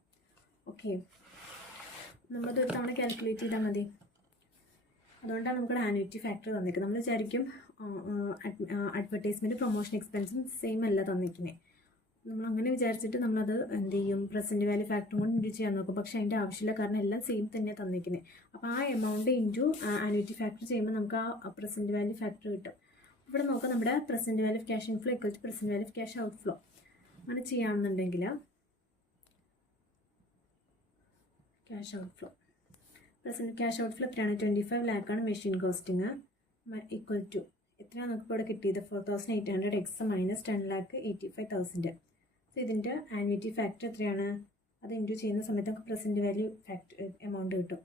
ഓക്കെ, നമ്മളത് ഒരു തവണ കാൽക്കുലേറ്റ് ചെയ്താൽ മതി. അതുകൊണ്ടാണ് നമുക്ക് ആനുവിറ്റി ഫാക്ടർ തന്നിരിക്കുന്നത്. നമ്മൾ വിചാരിക്കും അഡ്വർടൈസ്മെൻറ്റ് പ്രൊമോഷൻ എക്സ്പെൻസും സെയിം അല്ല തന്നിരിക്കുന്നത്. നമ്മൾ അങ്ങനെ വിചാരിച്ചിട്ട് നമ്മളത് എന്ത് ചെയ്യും, പ്രസൻറ്റ് വാല്യൂ ഫാക്ടറും കൊണ്ട് ഇൻറ്റു ചെയ്യാൻ നോക്കും. പക്ഷേ അതിൻ്റെ ആവശ്യമില്ല, കാരണം എല്ലാം സെയിം തന്നെ തന്നിരിക്കുന്നത്. അപ്പോൾ ആ എമൗണ്ട് ഇൻറ്റു ആനുവിറ്റി ഫാക്ടർ ചെയ്യുമ്പോൾ നമുക്ക് ആ പ്രസൻറ്റ് വാല്യൂ ഫാക്ടർ കിട്ടും. ഇവിടെ നോക്കാം, നമ്മുടെ present value of cash inflow equal to present value of cash outflow. അങ്ങനെ ചെയ്യുകയാണെന്നുണ്ടെങ്കിൽ cash outflow present cash outflow എത്രയാണ്? 25 ലാക്കാണ് മെഷീൻ കോസ്റ്റിങ് ഈക്വൽ ടു എത്രയാണ് നമുക്ക് ഇവിടെ കിട്ടിയത്? 4800 എക്സ് മൈനസ് 10,85,000. സോ ഇതിൻ്റെ ആനുവിറ്റി ഫാക്ടർ എത്രയാണ്? അത് ഇൻറ്റു ചെയ്യുന്ന സമയത്ത് നമുക്ക് പ്രസൻറ്റ് വാല്യൂ ഫാക്ടർ എമൗണ്ട് കിട്ടും.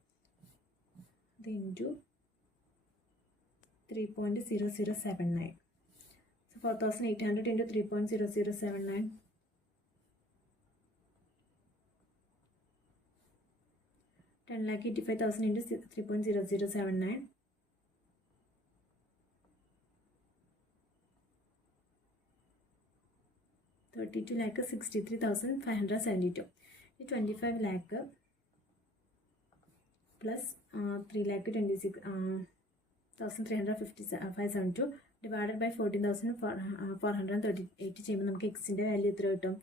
അത് into 3.0079. So 4800 into 3.0079 10,85,000 into 3.0079 32,63,572. 25 lakh plus 3,26,355,572 divided by 14,438 ചെയ്യുമ്പോൾ നമുക്ക് എക്സിൻ്റെ വാല്യൂ എത്ര കിട്ടും?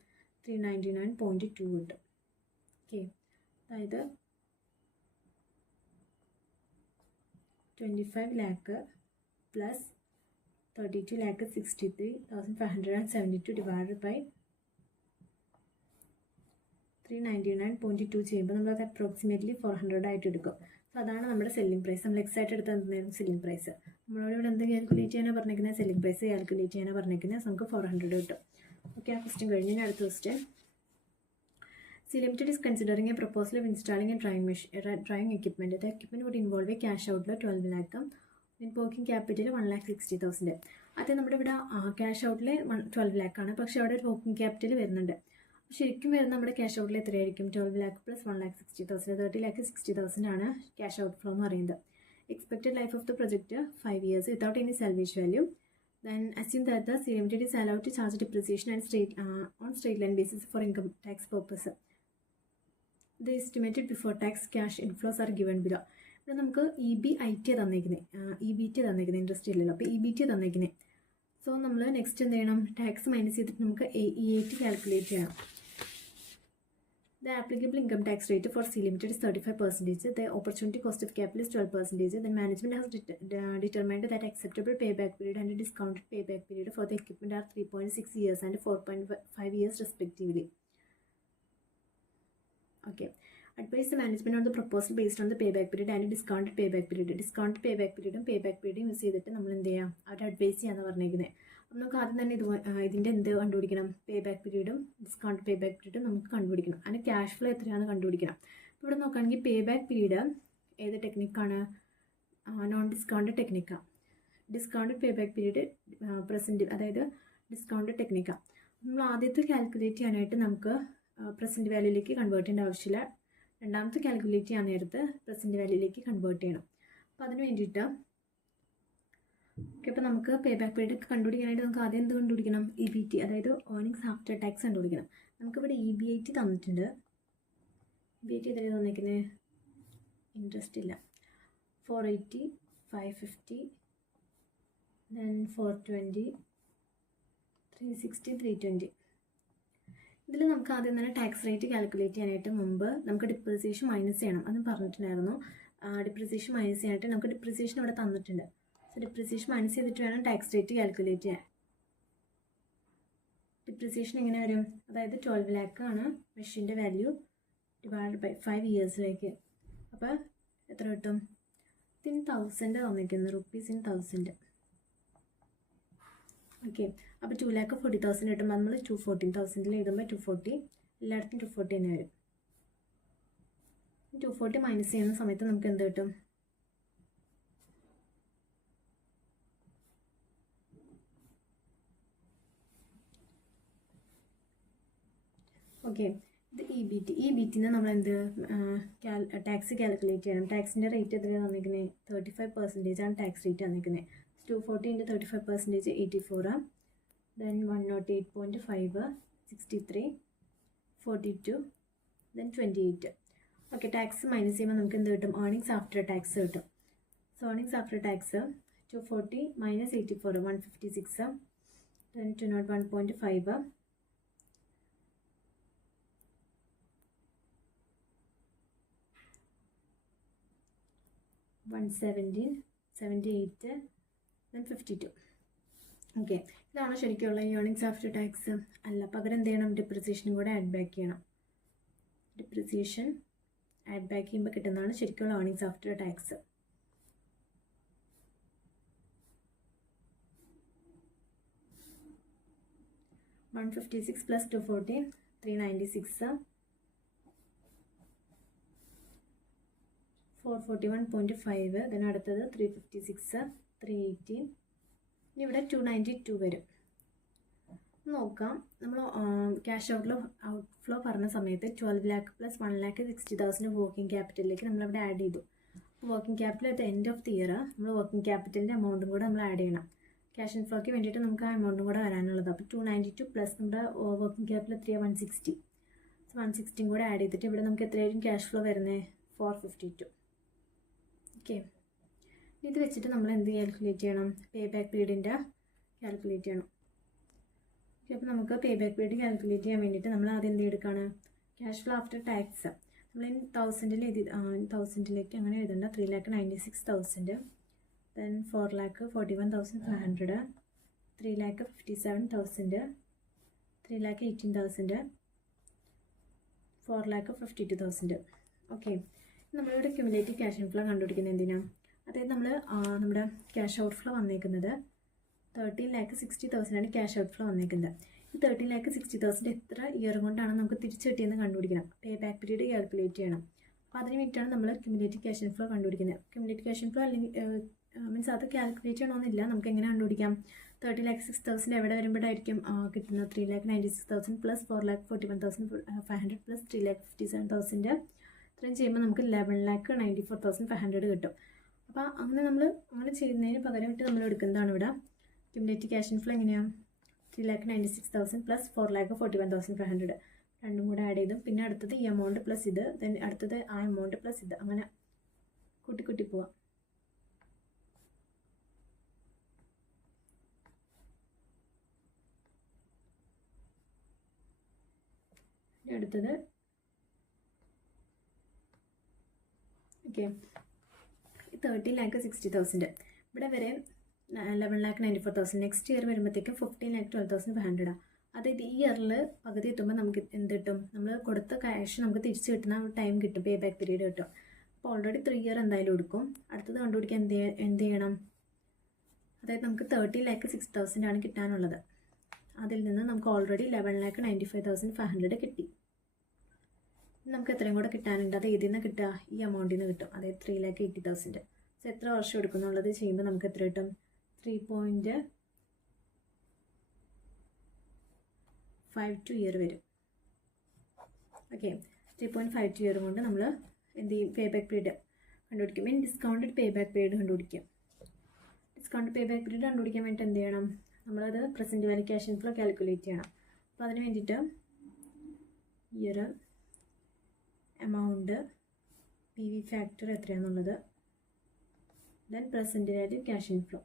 399.2 കിട്ടും. ഓക്കെ, അതായത് 25 lakh plus 32,63,572 divided by 399.2 ചെയ്യുമ്പോൾ നമ്മളത് അപ്രോക്സിമേറ്റ്ലി 400 ആയിട്ട് എടുക്കും. സോ അതാണ് നമ്മുടെ സെല്ലിംഗ് പ്രൈസ്. നമ്മൾ എക്സാക്റ്റ് എടുത്ത് എന്തായിരുന്നു സെല്ലിംഗ് പ്രൈസ്. നമ്മളോട് ഇവിടെ എന്ത് കാൽക്കുലേറ്റ് ചെയ്യാനാണ് പറഞ്ഞിരിക്കുന്നത്? സെല്ലിംഗ് പ്രൈസ് കാൽക്കുലേറ്റ് ചെയ്യാനാണ് പറഞ്ഞിരിക്കുന്നത്. നമുക്ക് 400 കിട്ടും. ഓക്കെ, ആ ക്വസ്റ്റ്യൻ കഴിഞ്ഞ് ഞാൻ അടുത്ത question. C Limited is considering a proposal of installing a drying equipment. The equipment would involve a cash outlay 12 lakh in working capital 1,60,000. അത് നമ്മുടെ ഇവിടെ ക്യാഷ് ഔട്ട്ലേ 12 lakh ആണ്. പക്ഷേ അവിടെ ഒരു വർക്കിംഗ് ക്യാപിറ്റൽ വരുന്നുണ്ട്. ശരിക്കും വരുന്ന നമ്മുടെ ക്യാഷ് ഔട്ട്ലേ എത്രയായിരിക്കും? 12 lakh plus 1,60,000, 30,60,000 ആണ് ക്യാഷ് ഔട്ട്ഫ്ലോ എന്ന് പറയുന്നത്. Expected life of the project 5 years without any salvage value. Then assume that the C Limited is allowed to charge depreciation and on straight line basis for income tax purpose. The estimated before tax cash inflows are given below. ഇവിടെ നമുക്ക് EBIT തന്നിരിക്കുന്നത്, EBT തന്നിരിക്കുന്നത്, ഇൻട്രസ്റ്റ് ഇല്ലല്ലോ. അപ്പോൾ EBT തന്നിരിക്കുന്നത്. സോ നമ്മൾ നെക്സ്റ്റ് എന്ത് ചെയ്യണം? ടാക്സ് മൈനസ് ചെയ്തിട്ട് നമുക്ക് EAT കാൽക്കുലേറ്റ് ചെയ്യണം. The applicable income tax rate for C Limited is 35%. The opportunity cost of capital is 12%. Then management has determined that acceptable payback period and discounted payback period for the equipment are 3.6 years and 4.5 years respectively. Okay. Advise the management on the proposal based on the payback period and discounted payback period. Discounted payback period and payback period use ചെയ്തിട്ട് നമ്മൾ എന്ത് ചെയ്യാം? അവർ അഡ്വൈസ് ചെയ്യാമെന്ന് പറഞ്ഞിരിക്കുന്നത്. അപ്പം നമുക്ക് ആദ്യം തന്നെ ഇതിൻ്റെ എന്ത് കണ്ടുപിടിക്കണം? പേബാക്ക് പീരീഡും ഡിസ്കൗണ്ട് പേബാക്ക് പീരീഡും നമുക്ക് കണ്ടുപിടിക്കണം. അതിന് ക്യാഷ് ഫ്ലോ എത്രയാണെന്ന് കണ്ടുപിടിക്കണം. അപ്പോൾ ഇവിടെ നോക്കുകയാണെങ്കിൽ പേബാക്ക് പീരീഡ് ഏത് ടെക്നിക്കാണ്? നോൺ ഡിസ്കൗണ്ട് ടെക്നിക്കാണ്. ഡിസ്കൗണ്ടഡ് പേബാക്ക് പീരീഡ് പ്രസൻറ്റ്, അതായത് ഡിസ്കൗണ്ടഡ് ടെക്നിക്കാണ്. നമ്മൾ ആദ്യത്തെ കാൽക്കുലേറ്റ് ചെയ്യാനായിട്ട് നമുക്ക് പ്രസൻറ്റ് വാല്യൂയിലേക്ക് കൺവേർട്ട് ചെയ്യേണ്ട ആവശ്യമില്ല. രണ്ടാമത്തെ കാൽക്കുലേറ്റ് ചെയ്യാൻ നേരത്ത് പ്രസൻറ്റ് വാല്യൂയിലേക്ക് കൺവേർട്ട് ചെയ്യണം. അപ്പോൾ അതിന് വേണ്ടിയിട്ട് ഓക്കെ, അപ്പോൾ നമുക്ക് പേബാക്ക് പീരീഡ് കണ്ടുപിടിക്കാനായിട്ട് നമുക്ക് ആദ്യം എന്ത് കണ്ടുപിടിക്കണം? EBT, അതായത് ഏർണിങ്സ് ആഫ്റ്റർ ടാക്സ് കണ്ടുപിടിക്കണം. നമുക്കിവിടെ EBIT തന്നിട്ടുണ്ട്. EBIT എത്രയാണ് തന്നിരിക്കുന്നത്? ഇൻട്രസ്റ്റ് ഇല്ല. 480, 550, then 420, 360, 320. ഇതിൽ നമുക്ക് ആദ്യം തന്നെ ടാക്സ് റേറ്റ് കാൽക്കുലേറ്റ് ചെയ്യാനായിട്ട് മുമ്പ് നമുക്ക് ഡിപ്രിസിയേഷൻ മൈനസ് ചെയ്യണം. അതും പറഞ്ഞിട്ടുണ്ടായിരുന്നു. ഡിപ്രിസിയേഷൻ മൈനസ് ചെയ്യാനായിട്ട് നമുക്ക് ഡിപ്രിസിയേഷൻ ഇവിടെ തന്നിട്ടുണ്ട്. സോ ഡിപ്രിസിയേഷൻ മൈനസ് ചെയ്തിട്ട് വേണം ടാക്സ് റേറ്റ് കാൽക്കുലേറ്റ് ചെയ്യാൻ. ഡിപ്രിസിയേഷൻ എങ്ങനെ വരും? അതായത് 12 lakh ആണ് മെഷീൻ്റെ വാല്യൂ ഡിവൈഡ് ബൈ 5 ഇയേഴ്സിലേക്ക്. അപ്പോൾ എത്ര കിട്ടും? ഇൻ 1000 തന്നിരിക്കുന്നത്, റുപ്പീസ് ഇൻ 1000. ഓക്കെ, അപ്പോൾ 2,40,000 കിട്ടുമ്പോൾ നമ്മൾ 214,000 എഴുതുമ്പോൾ 240, എല്ലായിടത്തും 240 തന്നെ വരും. 240 മൈനസ് ചെയ്യുന്ന സമയത്ത് നമുക്ക് എന്ത് കിട്ടും? ഓക്കെ, ഇത് EBTന്ന് നമ്മൾ എന്ത് ടാക്സ് കാൽക്കുലേറ്റ് ചെയ്യണം. ടാക്സിൻ്റെ റേറ്റ് എത്രയാണ് തന്നിരിക്കുന്നത്? 35% ആണ് ടാക്സ് റേറ്റ് തന്നിരിക്കുന്നത്. 240 into 35% 84, then 108.5, 63, 42, then 28. Okay, tax minus ചെയ്യുമ്പോൾ നമുക്ക് എന്ത് കിട്ടും? ഏർണിങ്സ് ആഫ്റ്റർ ടാക്സ് കിട്ടും. So earnings after tax 240 minus 84, 156, then 201.5, 117, 78, then 52. Okay, ഇതാണ് ശരിക്കുള്ള ഏർണിങ്സ് ആഫ്റ്റർ ടാക്സ്. അല്ല, പകരം എന്ത് ചെയ്യണം? ഡിപ്രിസിയേഷനും കൂടെ ആഡ് ബാക്ക് ചെയ്യണം. ഡിപ്രിസിയേഷൻ ആഡ് ബാക്ക് ചെയ്യുമ്പോൾ കിട്ടുന്നതാണ് ശരിക്കുള്ള earnings after tax. $156 plus $240, $396, $441.5, then അടുത്തത് $356, $318, ഇനി ഇവിടെ $292 വരും. നോക്കാം, നമ്മൾ ക്യാഷ് ഔട്ട്ഫ്ലോ പറഞ്ഞ സമയത്ത് 12 lakh plus 1,60,000 വർക്കിംഗ് ക്യാപിറ്റലിലേക്ക് നമ്മളവിടെ ആഡ് ചെയ്തു. Working capital at end of the year നമ്മൾ വർക്കിംഗ് ക്യാപിറ്റലിൻ്റെ എമൗണ്ടും കൂടെ നമ്മൾ ആഡ് ചെയ്യണം. ക്യാഷ് ഇൻഫ്ലോയ്ക്ക് വേണ്ടിയിട്ട് നമുക്ക് ആ എമൗണ്ടും കൂടെ വരാനുള്ളത്. അപ്പോൾ 292 പ്ലസ് നമ്മുടെ വർക്കിംഗ് ക്യാപിറ്റൽ എത്രയാണ്? 160. 160 കൂടെ ആഡ് ചെയ്തിട്ട് ഇവിടെ നമുക്ക് എത്രയായിരിക്കും ക്യാഷ് ഫ്ലോ വരുന്നത്? 452. ഓക്കെ, ഇത് വെച്ചിട്ട് നമ്മൾ എന്ത് കാൽക്കുലേറ്റ് ചെയ്യണം? പേ ബാക്ക് പീരീഡിൻ്റെ കാൽക്കുലേറ്റ് ചെയ്യണം. ഓക്കെ, അപ്പോൾ നമുക്ക് പേ ബാക്ക് പീരീഡ് കാൽക്കുലേറ്റ് ചെയ്യാൻ വേണ്ടിയിട്ട് നമ്മൾ ആദ്യം എന്ത് എടുക്കുകയാണ്? ക്യാഷ് ഫ്ലോ ആഫ്റ്റർ ടാക്സ് നമ്മൾ 1000ലേക്ക് അങ്ങനെ എഴുതണ്ട. 3,96,000, then 4,41,500, 3,57,000, 3,18,000, 4,52,000. ഓക്കെ, നമ്മളിവിടെ ക്യുമുലേറ്റീവ് ക്യാഷ് ഇൻഫ്ലോ കണ്ടുപിടിക്കുന്നത് എന്തിനാണ്? അതായത് നമ്മൾ നമ്മുടെ ക്യാഷ് ഔട്ട്ഫ്ലോ വന്നേക്കുന്നത് 13,60,000 ക്യാഷ് ഔട്ട്ഫ്ലോ വന്നേക്കുന്നത്. ഈ 13,60,000 എത്ര ഇയർ കൊണ്ടാണ് നമുക്ക് തിരിച്ചു കിട്ടിയെന്ന് കണ്ടുപിടിക്കണം. പേ ബാക്ക് പീരീഡ് കാൽക്കുലേറ്റ് ചെയ്യണം. അപ്പോൾ അതിന് വേണ്ടിയിട്ടാണ് നമ്മൾ ക്യുമുലേറ്റീവ് ക്യാഷ് ഇൻഫ്ലോ കണ്ടുപിടിക്കുന്നത്. ക്യുമുലേറ്റീവ് ക്യാഷ് ഇൻഫ്ലോ അല്ലെങ്കിൽ മീൻസ് അത് കാൽക്കുലേറ്റ് ചെയ്യണമെന്നില്ല. നമുക്ക് എങ്ങനെ കണ്ടുപിടിക്കാം? 30,06,000 എവിടെ വരുമ്പോഴായിരിക്കും കിട്ടുന്നത്? 3,96,000 പ്ലസ് 4,41,500 പ്ലസ് 3,57,000 ഇത്രയും ചെയ്യുമ്പോൾ നമുക്ക് 11,94,500 കിട്ടും. അപ്പോൾ അങ്ങനെ ചെയ്യുന്നതിന് പകരമായിട്ട് നമ്മൾ എടുക്കുന്നതാണ് ഇവിടെ ക്യുമുലേറ്റീവ് ക്യാഷ് ഇൻഫ്ലോ. എങ്ങനെയാണ്? 3,96,000 പ്ലസ് 4,41,500 രണ്ടും കൂടെ ആഡ് ചെയ്തു. പിന്നെ അടുത്തത് ഈ എമൗണ്ട് പ്ലസ് ഇത്, ദെൻ അടുത്തത് ആ എമൗണ്ട് പ്ലസ് ഇത്, അങ്ങനെ കൂട്ടി പോവാം. അടുത്തത് ഓക്കെ, 13,60,000 ഇവിടെ വരെ 11,94,000. നെക്സ്റ്റ് ഇയർ വരുമ്പോഴത്തേക്കും 15,12,500. അതായത് ഈ ഇയറിൽ പകുതി എത്തുമ്പോൾ നമുക്ക് എന്ത് കിട്ടും? നമ്മൾ കൊടുത്ത ക്യാഷ് നമുക്ക് തിരിച്ച് കിട്ടുന്ന ടൈം കിട്ടും, പേ ബാക്ക് പീരീഡ് കിട്ടും. അപ്പോൾ ഓൾറെഡി 3 ഇയർ എന്തായാലും എടുക്കും. അടുത്തത് കണ്ടുപിടിക്കാൻ എന്ത് ചെയ്യണം? അതായത് നമുക്ക് 30,06,000 ആണ് കിട്ടാനുള്ളത്. അതിൽ നിന്ന് നമുക്ക് ഓൾറെഡി 11,95,500 കിട്ടി. നമുക്ക് എത്രയും കൂടെ കിട്ടാനുണ്ട്. അത് ഏതിൽ നിന്ന് കിട്ടുക? ഈ എമൗണ്ടിൽ നിന്ന് കിട്ടും. അതായത് 3,80,000. സോ എത്ര വർഷം എടുക്കുന്നുള്ളത് ചെയ്യുമ്പോൾ നമുക്ക് എത്ര കിട്ടും? 3.52 ഇയർ വരും. ഓക്കെ, 3.52 ഇയർ കൊണ്ട് നമ്മൾ എന്ത് ചെയ്യും? പേ ബാക്ക് പീരീഡ് കണ്ടുപിടിക്കും. Mean discounted pay back period കണ്ടുപിടിക്കും. ഡിസ്കൗണ്ട് പേ ബാക്ക് പീരീഡ് കണ്ടുപിടിക്കാൻ വേണ്ടിയിട്ട് എന്ത് ചെയ്യണം? നമ്മളത് present value cash inflow calculate ചെയ്യണം. അപ്പോൾ അതിന് വേണ്ടിയിട്ട് year, amount, P V factor എത്രയാണെന്നുള്ളത്, then present value cash inflow.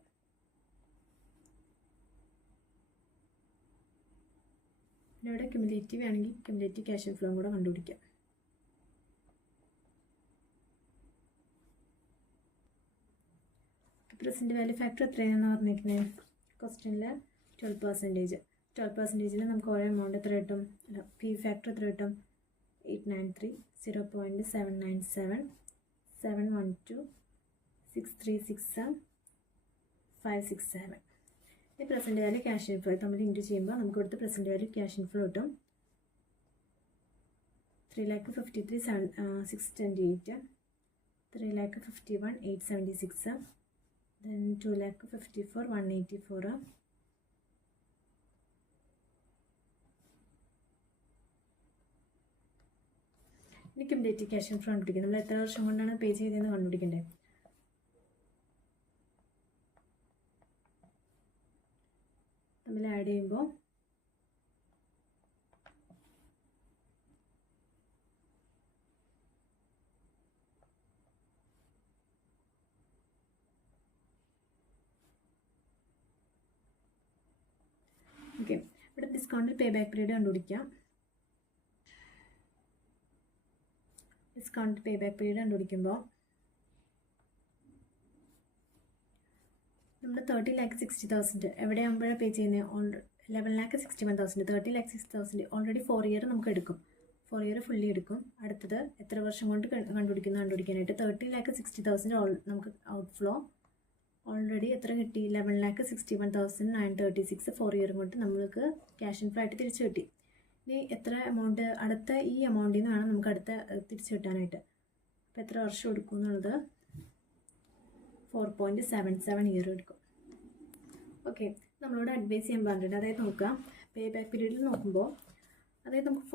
പിന്നെ ഇവിടെ ക്യുമുലേറ്റീവ് ആണെങ്കിൽ ക്യുമുലേറ്റീവ് ക്യാഷ് ഇൻഫ്ലോ കൂടെ കണ്ടുപിടിക്കാം. പ്രസൻറ്റ് വാല്യൂ ഫാക്ടർ എത്രയാണെന്ന് പറഞ്ഞിരിക്കുന്നത് ക്വസ്റ്റ്യനിൽ 12%. 12%ൽ നമുക്ക് ഓരോ എമൗണ്ട് എത്ര കിട്ടും? അല്ല, പി ഫാക്ടർ എത്ര കിട്ടും? 893, 0.797, 712, 636, 567. ഈ പ്രസൻറ്റ് വാല്യൂ ക്യാഷ് ഇൻഫ്ലോ നമ്മൾ ഇൻറ്റു ചെയ്യുമ്പോൾ നമുക്ക് ഇവിടുത്തെ പ്രസൻറ്റ് വാല്യൂ ക്യാഷ് ഇൻഫ്ലോ കിട്ടും 3,53,628, 3,51,876, then 2,54,184. ഇനി ക്യുമുലേറ്റീവ് ക്യാഷ് ഇൻഫ്ലോ കണ്ടുപിടിക്കുന്നത് നമ്മൾ എത്ര വർഷം കൊണ്ടാണ് പേ ചെയ്തതെന്ന് കണ്ടുപിടിക്കണ്ടേ? നമ്മൾ ആഡ് ചെയ്യുമ്പോൾ ഓക്കെ, ഇവിടെ ഡിസ്കൗണ്ടിൽ പേ ബാക്ക് പീരീഡ് കണ്ടുപിടിക്കാം. ഡിസ്കൗണ്ട് പേ ബാക്ക് പീരീഡ് കണ്ടുപിടിക്കുമ്പോൾ നമ്മൾ 30,60,000 എവിടെയാകുമ്പോഴാണ് പേ ചെയ്യുന്നത്? 11,61,000, 30,60,000 ഓൾറെഡി 4 ഇയർ നമുക്ക് എടുക്കും. 4 ഇയർ ഫുള്ളി എടുക്കും. അടുത്തത് എത്ര വർഷം കൊണ്ട് കണ്ടുപിടിക്കാനായിട്ട് 30,60,000 നമുക്ക് ഔട്ട്ഫ്ലോ ഓൾറെഡി എത്ര കിട്ടി? 11,61,936 4 ഇയർ കൊണ്ട് നമ്മൾക്ക് ക്യാഷ് ഇൻഫ്ലോ ആയിട്ട് തിരിച്ചു കിട്ടി. ഇനി എത്ര എമൗണ്ട് അടുത്ത ഈ എമൗണ്ടിൽ നിന്ന് വേണം നമുക്ക് അടുത്ത തിരിച്ചു കിട്ടാനായിട്ട്. അപ്പോൾ എത്ര വർഷം എടുക്കും എന്നുള്ളത് 4.77 ഇയർ എടുക്കും. ഓക്കെ, നമ്മളോട് അഡ്വൈസ് ചെയ്യാൻ പറഞ്ഞിട്ടുണ്ട്. അതായത് നോക്കുക, പേ ബാക്ക് പീരീഡിൽ നോക്കുമ്പോൾ അതായത് നമുക്ക്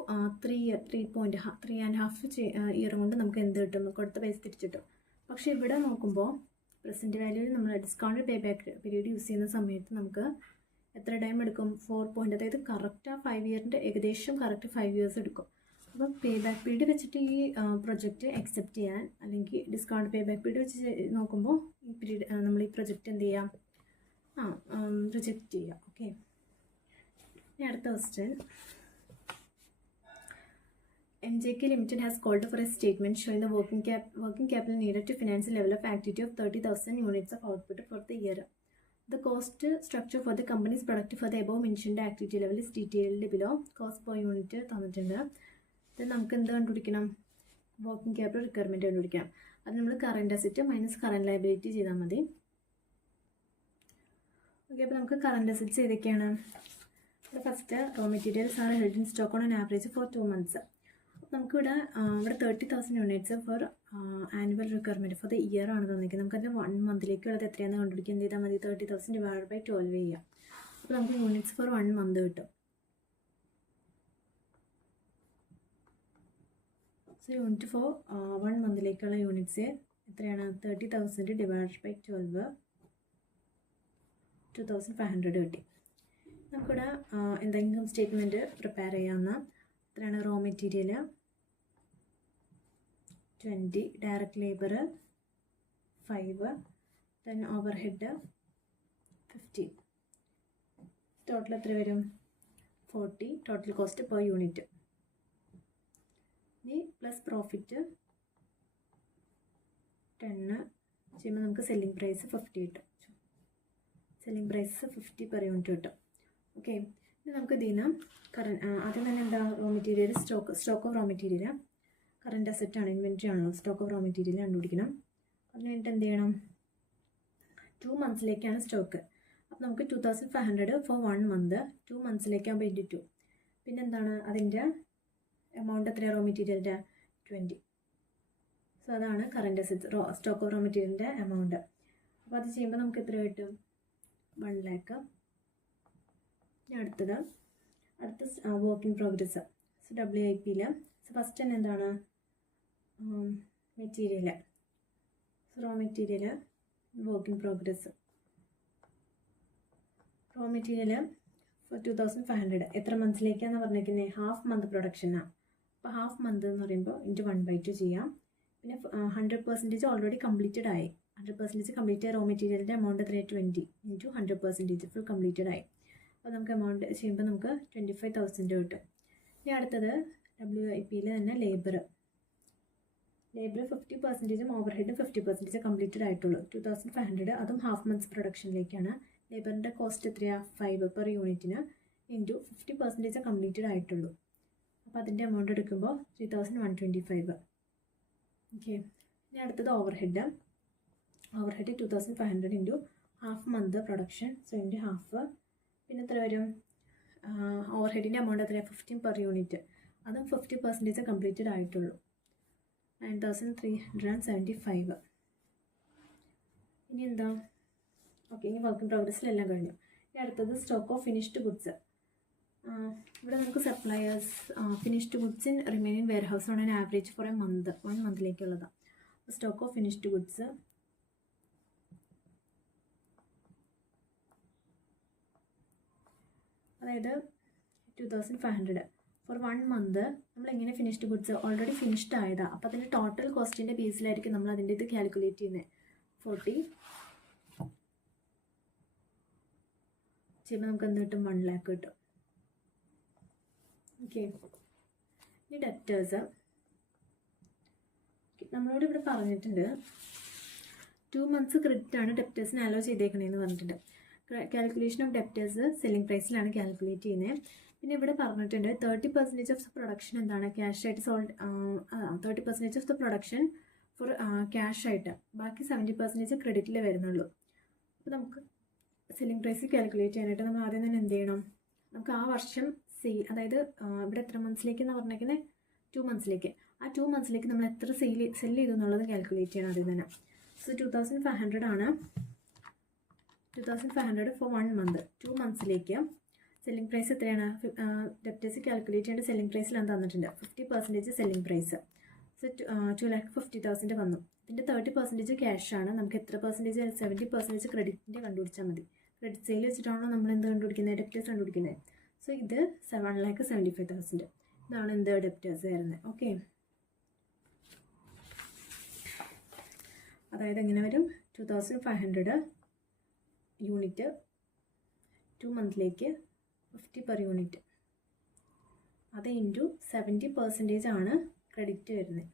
3.5 ഇയർ കൊണ്ട് നമുക്ക് എന്ത് കിട്ടും? കൊടുത്ത പൈസ തിരിച്ചു കിട്ടും. പക്ഷേ ഇവിടെ നോക്കുമ്പോൾ പ്രസൻറ്റ് വാല്യൂവിൽ നമ്മൾ discount pay back period use ചെയ്യുന്ന സമയത്ത് നമുക്ക് എത്ര ടൈം എടുക്കും? 4 അതായത് കറക്റ്റ് ആ 5 ഇയറിൻ്റെ ഏകദേശം കറക്റ്റ് 5 ഇയേഴ്സ് എടുക്കും. അപ്പോൾ പേ ബാക്ക് പീരീഡ് വെച്ചിട്ട് ഈ പ്രൊജക്റ്റ് അക്സെപ്റ്റ് ചെയ്യാൻ, അല്ലെങ്കിൽ ഡിസ്കൗണ്ട് പേ ബാക്ക് പീരീഡ് വെച്ച് നോക്കുമ്പോൾ ഈ പീരീഡ് നമ്മൾ ഈ പ്രൊജക്റ്റ് എന്ത് ചെയ്യാം? റിജക്റ്റ് ചെയ്യാം. ഓക്കെ, ഇനി അടുത്ത question. MJK Limited has called for a statement showing the working capital needed to finance a level of activity of 30,000 units of output for the year. The cost structure for the company's product for the above mentioned activity level is detailed below. Cost per unit തന്നിട്ടുണ്ട്. ഇത് നമുക്ക് എന്ത് കണ്ടുപിടിക്കണം? വർക്കിംഗ് ക്യാപിറ്റൽ റിക്വയർമെൻറ്റ് കണ്ടുപിടിക്കാം. അത് നമ്മൾ current asset minus current liability ചെയ്താൽ മതി. ഓക്കെ, അപ്പോൾ നമുക്ക് കറൻറ്റ് അസറ്റ്സ് ഏതൊക്കെയാണ്? First raw materials are held in stock on an average for 2 months. നമുക്കിവിടെ 30,000 units for annual requirement for the year ആണ് തന്നിരിക്കുന്നത്. നമുക്കതിൻ്റെ 1 മന്തിലേക്കുള്ളത് എത്രയാണെന്ന് കണ്ടുപിടിക്കാൻ എന്ത് ചെയ്താൽ മതി? 30,000 ഡിവൈഡ് ബൈ 12 ചെയ്യാം. അപ്പോൾ നമുക്ക് യൂണിറ്റ്സ് ഫോർ 1 മന്ത് കിട്ടും. സോ യൂണിറ്റ് ഫോർ 1 മന്തിലേക്കുള്ള യൂണിറ്റ്സ് എത്രയാണ്? 30,000 ഡിവൈഡ് ബൈ 12 2,500 കിട്ടി. നമുക്കിവിടെ എന്തെങ്കിലും സ്റ്റേറ്റ്മെൻറ്റ് പ്രിപ്പയർ ചെയ്യാവുന്ന എത്രയാണ്? Raw material 20, direct labour 5, then overhead 50. Total എത്ര വരും? 40 ടോട്ടൽ കോസ്റ്റ് പെർ യൂണിറ്റ്. ഇനി പ്ലസ് പ്രോഫിറ്റ് 10 ചെയ്യുമ്പോൾ നമുക്ക് സെല്ലിംഗ് പ്രൈസ് 50 കിട്ടും. സെല്ലിംഗ് പ്രൈസ് 50 പെർ യൂണിറ്റ് കിട്ടും. ഓക്കെ, ഇനി നമുക്ക് ഇതിൽ നിന്ന് ആദ്യം തന്നെ എന്താ? Raw material stock of raw material current അസറ്റാണ്, ഇൻവെൻറ്ററി ആണല്ലോ. സ്റ്റോക്ക് ഓഫ് റോ മെറ്റീരിയൽ കണ്ടുപിടിക്കണം. അതിന് വേണ്ടിയിട്ട് എന്ത് ചെയ്യണം? 2 മന്ത്സിലേക്കാണ് സ്റ്റോക്ക്. അപ്പോൾ നമുക്ക് 2,500 ഫോർ 1 മന്ത്, 2 മന്ത്സിലേക്കാകുമ്പോൾ 2. പിന്നെ എന്താണ് അതിൻ്റെ എമൗണ്ട് എത്രയാണ്? റോ മെറ്റീരിയലിൻ്റെ 20. സോ അതാണ് current assets stock of raw മെറ്റീരിയലിൻ്റെ എമൗണ്ട്. അപ്പോൾ അത് ചെയ്യുമ്പോൾ നമുക്ക് എത്ര കിട്ടും? 1 lakh. ഇനി അടുത്ത വർക്ക് ഇൻ പ്രോഗ്രസ്. സോ WIPയിൽ ഫസ്റ്റ് തന്നെ എന്താണ്? Material. Raw material work in progress. Raw material 2,500 എത്ര മന്ത്സിലേക്കാണ് പറഞ്ഞിരിക്കുന്നത്? ഹാഫ് മന്ത് പ്രൊഡക്ഷനാണ്. അപ്പോൾ ഹാഫ് മന്ത് എന്ന് പറയുമ്പോൾ ഇൻറ്റു 1/2 ചെയ്യാം. പിന്നെ 100% ഓൾറെഡി കംപ്ലീറ്റഡ് ആയി. 100% കംപ്ലീറ്റ് റോ മെറ്റീരിയലിൻ്റെ എമൗണ്ട് എത്രയാണ്? 20 ഇൻറ്റു 100% ഫുൾ കംപ്ലീറ്റഡ് ആയി. അപ്പോൾ നമുക്ക് എമൗണ്ട് ചെയ്യുമ്പോൾ നമുക്ക് 25,000 കിട്ടും. ഇനി അടുത്തത് WIPയിൽ തന്നെ ലേബർ 50%, ഓവർ ഹെഡ് 50% കംപ്ലീറ്റഡ് ആയിട്ടുള്ളൂ. 2,500 അതും ഹാഫ് മന്ത്സ് പ്രൊഡക്ഷനിലേക്കാണ്. ലേബറിൻ്റെ കോസ്റ്റ് എത്രയാണ്? 5 പെർ യൂണിറ്റിന് ഇൻറ്റു 50% കംപ്ലീറ്റഡ് ആയിട്ടുള്ളൂ. അപ്പോൾ അതിൻ്റെ എമൗണ്ട് എടുക്കുമ്പോൾ 3,125. ഓക്കെ, ഇനി അടുത്തത് over head 2,500 into half month production, so into half. പിന്നെ എത്ര വരും? ഓവർ ഹെഡിൻ്റെ എമൗണ്ട് എത്രയാണ്? 15 പെർ യൂണിറ്റ്, അതും 50% കംപ്ലീറ്റഡ് ആയിട്ടുള്ളൂ. 9,375. ഇനി എന്താ? ഓക്കെ, ഇനി വർക്ക് ഇൻ പ്രോഗ്രസ്സിലെല്ലാം കഴിഞ്ഞു. ഇനി അടുത്തത് സ്റ്റോക്ക് ഓഫ് ഫിനിഷ്ഡ് ഗുഡ്സ്. ഇവിടെ നമുക്ക് suppliers finished goods in remaining warehouse on an average for 1 മന്തിലേക്കുള്ളതാണ്. സ്റ്റോക്ക് ഓഫ് ഫിനിഷ്ഡ് ഗുഡ്സ് അതായത് 2,500 ഫോർ 1 മന്ത്. നമ്മളെങ്ങനെ ഫിനിഷ്ഡ് ഗുഡ്സ് ഓൾറെഡി ഫിനിഷ്ഡ് ആയതാണ്. അപ്പോൾ അതിൻ്റെ ടോട്ടൽ കോസ്റ്റിൻ്റെ ബേസിലായിരിക്കും നമ്മൾ അതിൻ്റെ ഇത് കാൽക്കുലേറ്റ് ചെയ്യുന്നത്. 40 ചെയ്യുമ്പോൾ നമുക്ക് എന്ത് കിട്ടും? 1 lakh കിട്ടും. ഓക്കെ, ഇനി ഡെപ്റ്റേഴ്സ്. നമ്മളോട് ഇവിടെ പറഞ്ഞിട്ടുണ്ട് 2 months ക്രെഡിറ്റാണ് ഡെപ്റ്റേഴ്സിന് അലോ ചെയ്തേക്കണേന്ന് പറഞ്ഞിട്ടുണ്ട്. കാൽക്കുലേഷൻ ഓഫ് ഡെപ്റ്റേഴ്സ് സെല്ലിംഗ് പ്രൈസിലാണ് കാൽക്കുലേറ്റ് ചെയ്യുന്നത്. പിന്നെ ഇവിടെ പറഞ്ഞിട്ടുണ്ട് 30% ഓഫ് ദ പ്രൊഡക്ഷൻ എന്താണ് ക്യാഷ് ആയിട്ട് sold, 30% of the production for cash ആയിട്ട്, ബാക്കി 70% ക്രെഡിറ്റിൽ വരുന്നുള്ളൂ. അപ്പോൾ നമുക്ക് സെല്ലിംഗ് പ്രൈസ് കാൽക്കുലേറ്റ് ചെയ്യാനായിട്ട് നമ്മൾ ആദ്യം തന്നെ എന്ത് ചെയ്യണം, നമുക്ക് ആ വർഷം അതായത് ഇവിടെ എത്ര മന്ത്സിലേക്ക് എന്ന് പറഞ്ഞേക്കുന്നത് 2 monthsലേക്ക്, ആ 2 monthsലേക്ക് നമ്മൾ എത്ര സെല്ല് ചെയ്തു എന്നുള്ളത് കാൽക്കുലേറ്റ് ചെയ്യണം ആദ്യം തന്നെ. സോ 2500 ആണ്, 2500 ഫോർ 1 month. 2 monthsലേക്ക് സെല്ലിംഗ് പ്രൈസ് എത്രയാണ്, ഡെപ്റ്റേഴ്സ് കാൽക്കുലേറ്റ് ചെയ്യേണ്ട സെല്ലിംഗ് പ്രൈസിലാണ് തന്നിട്ടുണ്ട് 50% സെല്ലിംഗ് പ്രൈസ്. സോ 2,50,000 വന്നു. ഇതിൻ്റെ 30% ക്യാഷാണ്. നമുക്ക് എത്ര പെർസെൻറ്റേജ്, 70% ക്രെഡിറ്റിൻ്റെ കണ്ടുപിടിച്ചാൽ മതി. ക്രെഡിറ്റ് സെയിൽ വെച്ചിട്ടാണോ നമ്മൾ എന്ത് കണ്ടുപിടിക്കുന്നത്, ഡെപ്റ്റേഴ്സ് കണ്ടുപിടിക്കുന്നത്. സോ ഇത് 1,75,000 ഇതാണ് എന്ത് ഡെപ്റ്റേഴ്സ് വരുന്നത്. ഓക്കെ, അതായത് എങ്ങനെ വരും, 2,500 യൂണിറ്റ് 2 monthsലേക്ക് 50 per unit, അത് ഇൻറ്റു 70% ആണ് ക്രെഡിറ്റ് വരുന്നത്,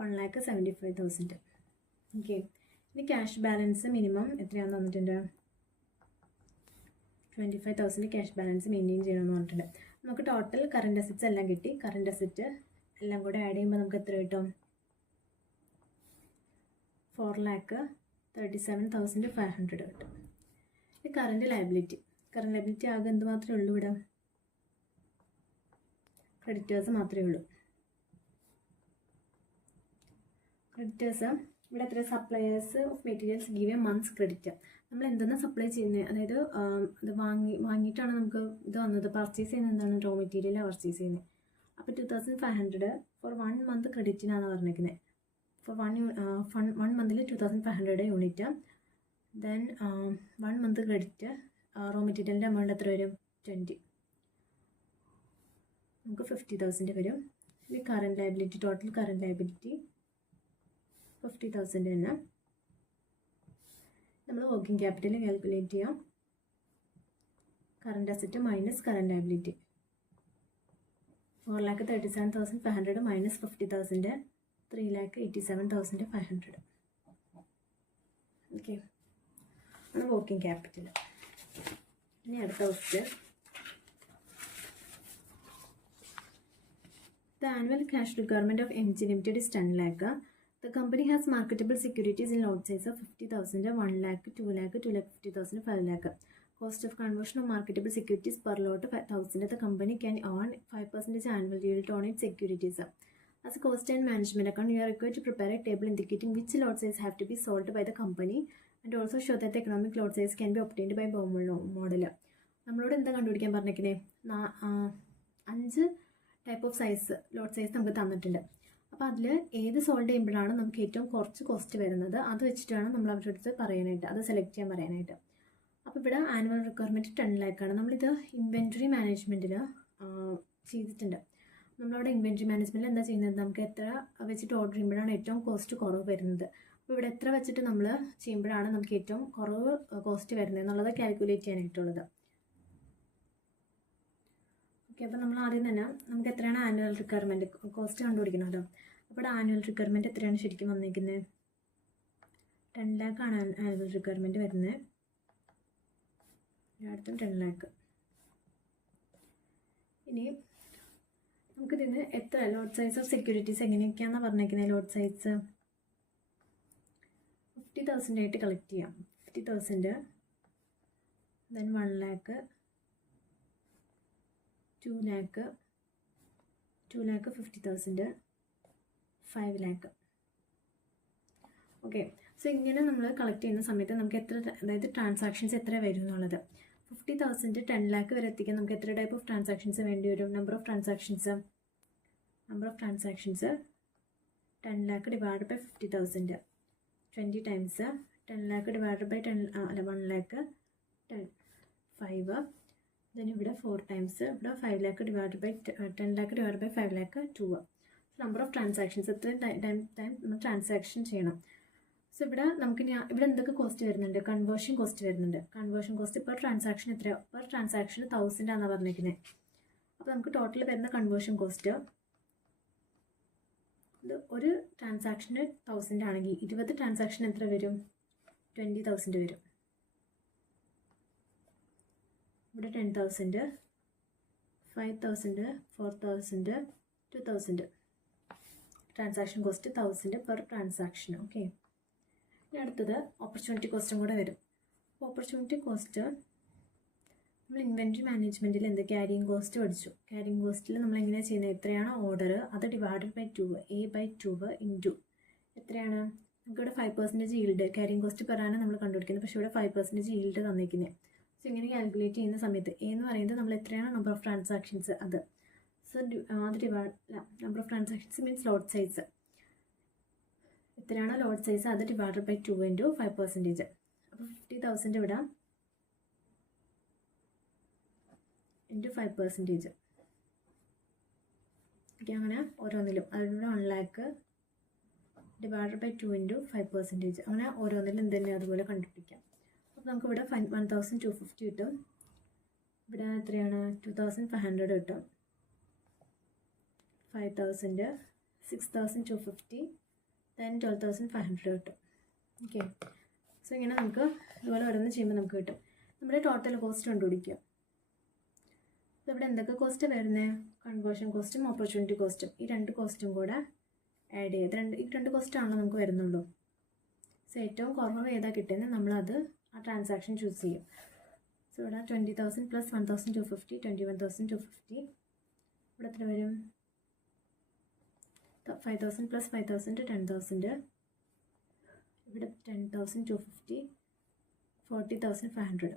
1,75,000. ഓക്കെ, ഇനി ക്യാഷ് ബാലൻസ് മിനിമം എത്രയാണെന്ന് തന്നിട്ടുണ്ട്, 25,000 ക്യാഷ് ബാലൻസ് മെയിൻറ്റെയിൻ ചെയ്യണമെന്ന് പറഞ്ഞിട്ടുണ്ട്. നമുക്ക് ടോട്ടൽ കറണ്ട് അസറ്റ്സ് എല്ലാം കിട്ടി. കറണ്ട് അസറ്റ് എല്ലാം കൂടെ ആഡ് ചെയ്യുമ്പോൾ നമുക്ക് എത്ര കിട്ടും, 4,37,500 കിട്ടും. ഇത് കറണ്ട് ലയബിലിറ്റി ആകെ എന്ത് മാത്രമേ ഉള്ളൂ, ഇവിടെ ക്രെഡിറ്റേഴ്സ് മാത്രമേ ഉള്ളൂ. ക്രെഡിറ്റേഴ്സ് ഇവിടെ എത്ര, suppliers of materials give A months credit. നമ്മൾ എന്തെന്ന് സപ്ലൈ ചെയ്യുന്നത്, അതായത് ഇത് വാങ്ങിയിട്ടാണ് നമുക്ക് ഇത് വന്നത്, പർച്ചേസ് ചെയ്യുന്നത് എന്താണ്, റോ മെറ്റീരിയലാണ് പർച്ചേസ് ചെയ്യുന്നത്. അപ്പോൾ 2,500 ഫോർ 1 month ക്രെഡിറ്റിനാണ് പറഞ്ഞിരിക്കുന്നത്. ഫോർ 1 monthൽ 2,500 unit, then 1 month credit, raw മെറ്റീരിയലിൻ്റെ എമൗണ്ട് എത്ര വരും, 20, നമുക്ക് 50,000 വരും. ഇത് current liability, total current liability 50,000 തന്നെ. നമ്മൾ വർക്കിംഗ് ക്യാപിറ്റൽ കാൽക്കുലേറ്റ് ചെയ്യാം. Current asset minus current liability, 4,37,500 minus 50,000, 3,87,500. Okay, ആണ് വർക്കിംഗ് ക്യാപിറ്റൽ. ഇനി അടുത്ത question, the annual cash requirement of MG Limited is 10 lakh. The company has marketable securities in lot size of 50,000, 1 lakh, 2 lakh, 2,50,000, 5 lakh. Cost of conversion of marketable securities per lot of 1,000. The company can earn 5% annual yield on its securities. As a cost and management account, you are required to prepare a table indicating which lot size have to be sold by the company and also show that the economic lot size can be obtained by Baumol model. നമ്മളോട് എന്താ കണ്ടുപിടിക്കാൻ പറഞ്ഞിരിക്കുന്നത്, 5 type of size, lot size നമുക്ക് തന്നിട്ടുണ്ട്. അപ്പോൾ അതിൽ ഏത് സോൾവ് ചെയ്യുമ്പോഴാണ് നമുക്ക് ഏറ്റവും കുറച്ച് കോസ്റ്റ് വരുന്നത്, അത് വെച്ചിട്ടാണ് നമ്മൾ അവരുടെ അടുത്ത് പറയാനായിട്ട്, അത് സെലക്ട് ചെയ്യാൻ പറയാനായിട്ട്. അപ്പോൾ ഇവിടെ ആനുവൽ റിക്വയർമെൻറ്റ് 10 lakh ആണ്. നമ്മളിത് ഇൻവെൻറ്ററി മാനേജ്മെൻറ്റിൽ ചെയ്തിട്ടുണ്ട്. നമ്മളവിടെ ഇൻവെൻറ്ററി മാനേജ്മെൻറ്റിൽ എന്താ ചെയ്യുന്നത്, നമുക്ക് എത്ര വെച്ചിട്ട് ഓർഡർ ചെയ്യുമ്പോഴാണ് ഏറ്റവും കോസ്റ്റ് കുറവ് വരുന്നത്. അപ്പോൾ ഇവിടെ എത്ര വെച്ചിട്ട് നമ്മൾ ചെയ്യുമ്പോഴാണ് നമുക്ക് ഏറ്റവും കുറവ് കോസ്റ്റ് വരുന്നത് എന്നുള്ളത് കാൽക്കുലേറ്റ് ചെയ്യാനായിട്ടുള്ളത്. ഓക്കെ, അപ്പോൾ നമ്മൾ ആദ്യം തന്നെ നമുക്ക് എത്രയാണ് ആനുവൽ റിക്വയർമെൻറ്റ് കോസ്റ്റ് കണ്ടുപിടിക്കണമല്ലോ. അപ്പോൾ ആനുവൽ റിക്വയർമെൻറ്റ് എത്രയാണ് ശരിക്കും വന്നിരിക്കുന്നത്, 10 lakh ആണ് ആനുവൽ റിക്വയർമെൻറ്റ് വരുന്നത്. എല്ലായിടത്തും 10 lakh. ഇനി നമുക്കിതിന് എത്ര ലോട്ട് സൈസ് ഓഫ് സെക്യൂരിറ്റീസ് എങ്ങനെയൊക്കെയാണെന്ന് പറഞ്ഞിരിക്കുന്നത്, ലോട്ട് സൈസ് 50,000 ആയിട്ട് കളക്ട് ചെയ്യാം. 50,000, then 1 lakh, 2 lakh, 2,50,000, 5 lakh. Okay, so ഇങ്ങനെ നമ്മൾ കളക്ട് ചെയ്യുന്ന സമയത്ത് നമുക്ക് എത്ര, അതായത് ട്രാൻസാക്ഷൻസ് എത്ര വരും എന്നുള്ളത്. 50,000 10 lakh വരെ എത്തിക്കാൻ നമുക്ക് എത്ര ടൈപ്പ് ഓഫ് ട്രാൻസാക്ഷൻസ് വേണ്ടി വരും, number of transactions 10 lakh divide by 50,000, 20 times 10 lakh divide by 1 lakh 5, then ഇവിടെ 4 ടൈംസ്, ഇവിടെ 5 lakh divide by 10 lakh divide by 5 lakh 2. Number of transactions എത്ര ടൈം നമ്മൾ ട്രാൻസാക്ഷൻ ചെയ്യണം. സോ ഇവിടെ നമുക്ക് ഇവിടെ എന്തൊക്കെ കോസ്റ്റ് വരുന്നുണ്ട്, കൺവേർഷൻ കോസ്റ്റ് വരുന്നുണ്ട്. കൺവേർഷൻ കോസ്റ്റ് പെർ ട്രാൻസാക്ഷൻ എത്രയോ, പെർ ട്രാൻസാക്ഷൻ 1000 ആണെന്ന് പറഞ്ഞിരിക്കുന്നത്. അപ്പോൾ നമുക്ക് ടോട്ടൽ വരുന്ന കൺവേർഷൻ കോസ്റ്റ് ഇത് ഒരു ട്രാൻസാക്ഷന് 1000 ആണെങ്കിൽ 20 ട്രാൻസാക്ഷൻ എത്ര വരും? 20,000 വരും. ഇവിടെ 10,000, 5,000, 4,000, 2,000. Transaction cost 1000 per transaction. Okay, ഇനി അടുത്തത് ഓപ്പർച്യൂണിറ്റി കോസ്റ്റും കൂടെ വരും. ഓപ്പർച്യൂണിറ്റി കോസ്റ്റ് നമ്മൾ ഇൻവെൻറ്ററി മാനേജ്മെൻറ്റിൽ എന്ത് ക്യാരിയിങ് കോസ്റ്റ് പഠിച്ചു. ക്യാരിയിങ് കോസ്റ്റിൽ നമ്മൾ എങ്ങനെയാണ് ചെയ്യുന്നത്? എത്രയാണ് ഓർഡർ അത് ഡിവൈഡഡ് ബൈ 2, A/2 ഇൻറ്റു എത്രയാണ്? നമുക്കിവിടെ 5% ഈൽഡ് ക്യാരിയിങ് കോസ്റ്റ് പെറാണ് നമ്മൾ കണ്ടുപിടിക്കുന്നത്. പക്ഷേ ഇവിടെ 5% ഈൽഡ് തന്നിരിക്കുന്നത്. സോ ഇങ്ങനെ കാൽക്കുലേറ്റ് ചെയ്യുന്ന സമയത്ത് എ എന്ന് പറയുന്നത് നമ്മൾ എത്രയാണ് നമ്പർ ഓഫ് ട്രാൻസാക്ഷൻസ് അത്. സോ അത് number of transactions means lot size. എത്രയാണ് ലോട്ട് സൈസ് അത് ഡിവൈഡഡ് ബൈ 2 ഇൻറ്റു 5%. അപ്പോൾ 50,000 ഇവിടെ ഇൻറ്റു 5%. ഓക്കെ, അങ്ങനെ ഓരോന്നിലും അതിലൂടെ 1 lakh ഡിവൈഡഡ് ബൈ 2 ഇൻറ്റു 5%. അങ്ങനെ ഓരോന്നിലും എന്തെങ്കിലും അതുപോലെ കണ്ടുപിടിക്കാം. അപ്പോൾ നമുക്കിവിടെ 1,250 കിട്ടും. ഇവിടെ എത്രയാണ്? 2,500 കിട്ടും. 5,000, 6,250, then 12,500 കിട്ടും. ഓക്കെ, സോ ഇങ്ങനെ നമുക്ക് ഇതുപോലെ ഓരോന്ന് ചെയ്യുമ്പോൾ നമുക്ക് കിട്ടും. നമ്മുടെ ടോട്ടൽ കോസ്റ്റ് കണ്ടുപിടിക്കുക. ഇവിടെ എന്തൊക്കെ കോസ്റ്റ് വരുന്നത്? കൺവേർഷൻ കോസ്റ്റും ഓപ്പർച്യൂണിറ്റി കോസ്റ്റും. ഈ 2 കോസ്റ്റും കൂടെ ആഡ് ചെയ്ത് ഈ 2 കോസ്റ്റാണല്ലോ നമുക്ക് വരുന്നുള്ളൂ. സോ ഏറ്റവും കുറവ് ഏതാ കിട്ടുന്നത് നമ്മളത് ആ ട്രാൻസാക്ഷൻ ചൂസ് ചെയ്യും. സോ ഇവിടെ 20,000 പ്ലസ് 1,250, 21,250. ഇവിടെ എത്ര വരും? 5,000 പ്ലസ് 5,000, 10,000. ഇവിടെ 10,250, 40,500.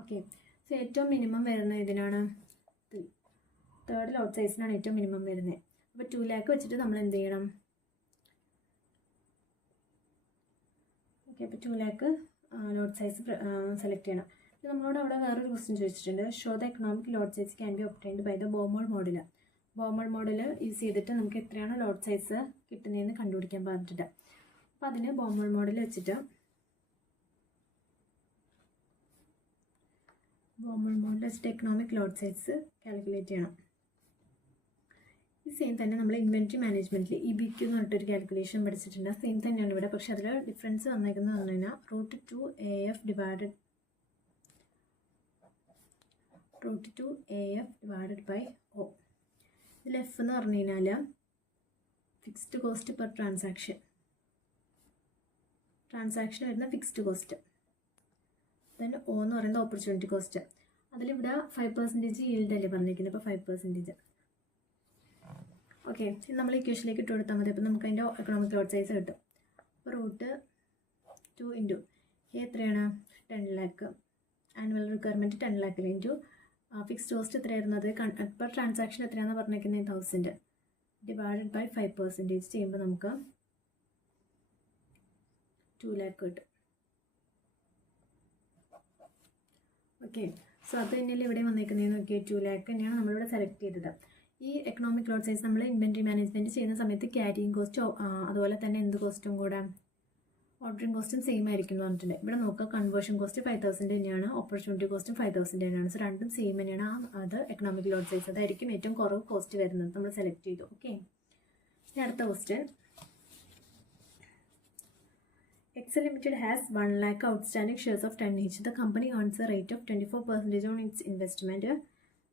ഓക്കെ, സോ ഏറ്റവും മിനിമം വരുന്നത് ഇതിനാണ്. തേർഡ് ലോട്ട് സൈസിനാണ് ഏറ്റവും മിനിമം വരുന്നത്. അപ്പോൾ 2 lakh വെച്ചിട്ട് നമ്മൾ എന്ത് ചെയ്യണം? ഓക്കെ, അപ്പോൾ 2 lakh ലോട്ട് സൈസ് സെലക്ട് ചെയ്യണം. നമ്മളോട് അവിടെ വേറൊരു ക്വസ്റ്റ്യൻ ചോദിച്ചിട്ടുണ്ട്. Show the economic lot size can be obtained by the Baumol model. Baumol model use ചെയ്തിട്ട് നമുക്ക് എത്രയാണ് ലോട്ട് സൈസ് കിട്ടുന്നതെന്ന് കണ്ടുപിടിക്കാൻ പറഞ്ഞിട്ടുണ്ട്. അപ്പോൾ അതിന് ബോമോൾ മോഡൽ വെച്ചിട്ട് എക്കണോമിക് ലോട്ട് സൈസ് കാൽക്കുലേറ്റ് ചെയ്യണം. ഈ സെയിം തന്നെ നമ്മൾ ഇൻവെൻറ്ററി മാനേജ്മെൻറ്റിൽ EBQ എന്ന് പറഞ്ഞിട്ടൊരു കാൽക്കുലേഷൻ പഠിച്ചിട്ടുണ്ട്. സെയിം തന്നെയാണ് ഇവിടെ. പക്ഷേ അതിൽ ഡിഫറൻസ് വന്നേക്കുന്നത് പറഞ്ഞു കഴിഞ്ഞാൽ √2AF ഡിവൈഡഡ് ബൈ O. ഇതിൽ F എന്ന് പറഞ്ഞു കഴിഞ്ഞാൽ ഫിക്സ്ഡ് കോസ്റ്റ് പെർ ട്രാൻസാക്ഷൻ വരുന്ന ഫിക്സ്ഡ് കോസ്റ്റ്. ദെൻ O എന്ന് പറയുന്നത് ഓപ്പർച്യൂണിറ്റി കോസ്റ്റ്. അതിലിവിടെ 5% ഈൽഡ് അല്ലേ പറഞ്ഞിരിക്കുന്നത്. അപ്പോൾ 5%. ഓക്കെ, ഇത് നമ്മൾ ഇക്വേഷനിലേക്ക് ഇട്ട് കൊടുത്താൽ മതി. അപ്പോൾ നമുക്ക് അതിൻ്റെ എക്കണോമിക് ലോട്ട് സൈസ് കിട്ടും. അപ്പോൾ √2 ഇൻറ്റു എത്രയാണ്? 10 lakh. Annual requirement 10 lakh into fixed cost എത്രയായിരുന്നു? അത് പെർ ട്രാൻസാക്ഷൻ എത്രയാണെന്ന് പറഞ്ഞിരിക്കുന്നത് 1000 ഡിവൈഡഡ് ബൈ 5% ചെയ്യുമ്പോൾ നമുക്ക് 2 lakh കിട്ടും. ഓക്കെ, സോ അത് തന്നെയല്ലേ ഇവിടെ വന്നിരിക്കുന്നതെന്ന് നോക്കിയാൽ 2 lakh തന്നെയാണ് നമ്മളിവിടെ സെലക്ട് ചെയ്തത്. ഈ എക്കണോമിക് ലോട്ട് സൈസ് നമ്മൾ ഇൻവെൻറ്ററി മാനേജ്മെൻറ്റ് ചെയ്യുന്ന സമയത്ത് ക്യാരിയിങ് കോസ്റ്റോ അതുപോലെ തന്നെ എന്ത് കോസ്റ്റും കൂടെ ഓർഡറിങ് കോസ്റ്റും സെയിം ആയിരിക്കും എന്ന് പറഞ്ഞിട്ടുണ്ട്. ഇവിടെ നോക്കുക, കൺവേർഷൻ കോസ്റ്റ് 5,000 തന്നെയാണ്, ഓപ്പർച്യൂണിറ്റി കോസ്റ്റും 5,000 തന്നെയാണ്. സോ രണ്ടും സെയിം തന്നെയാണ്. അത് എക്കണോമിക് ലോട്ട് സൈസ് അതായിരിക്കും ഏറ്റവും കുറവ് കോസ്റ്റ് വരുന്നത് നമ്മൾ സെലക്ട് ചെയ്തു. ഓക്കെ, ഇനി അടുത്ത question. Excel Limited has 1 lakh outstanding shares of 10 each. The company earns a rate of 24% on its investment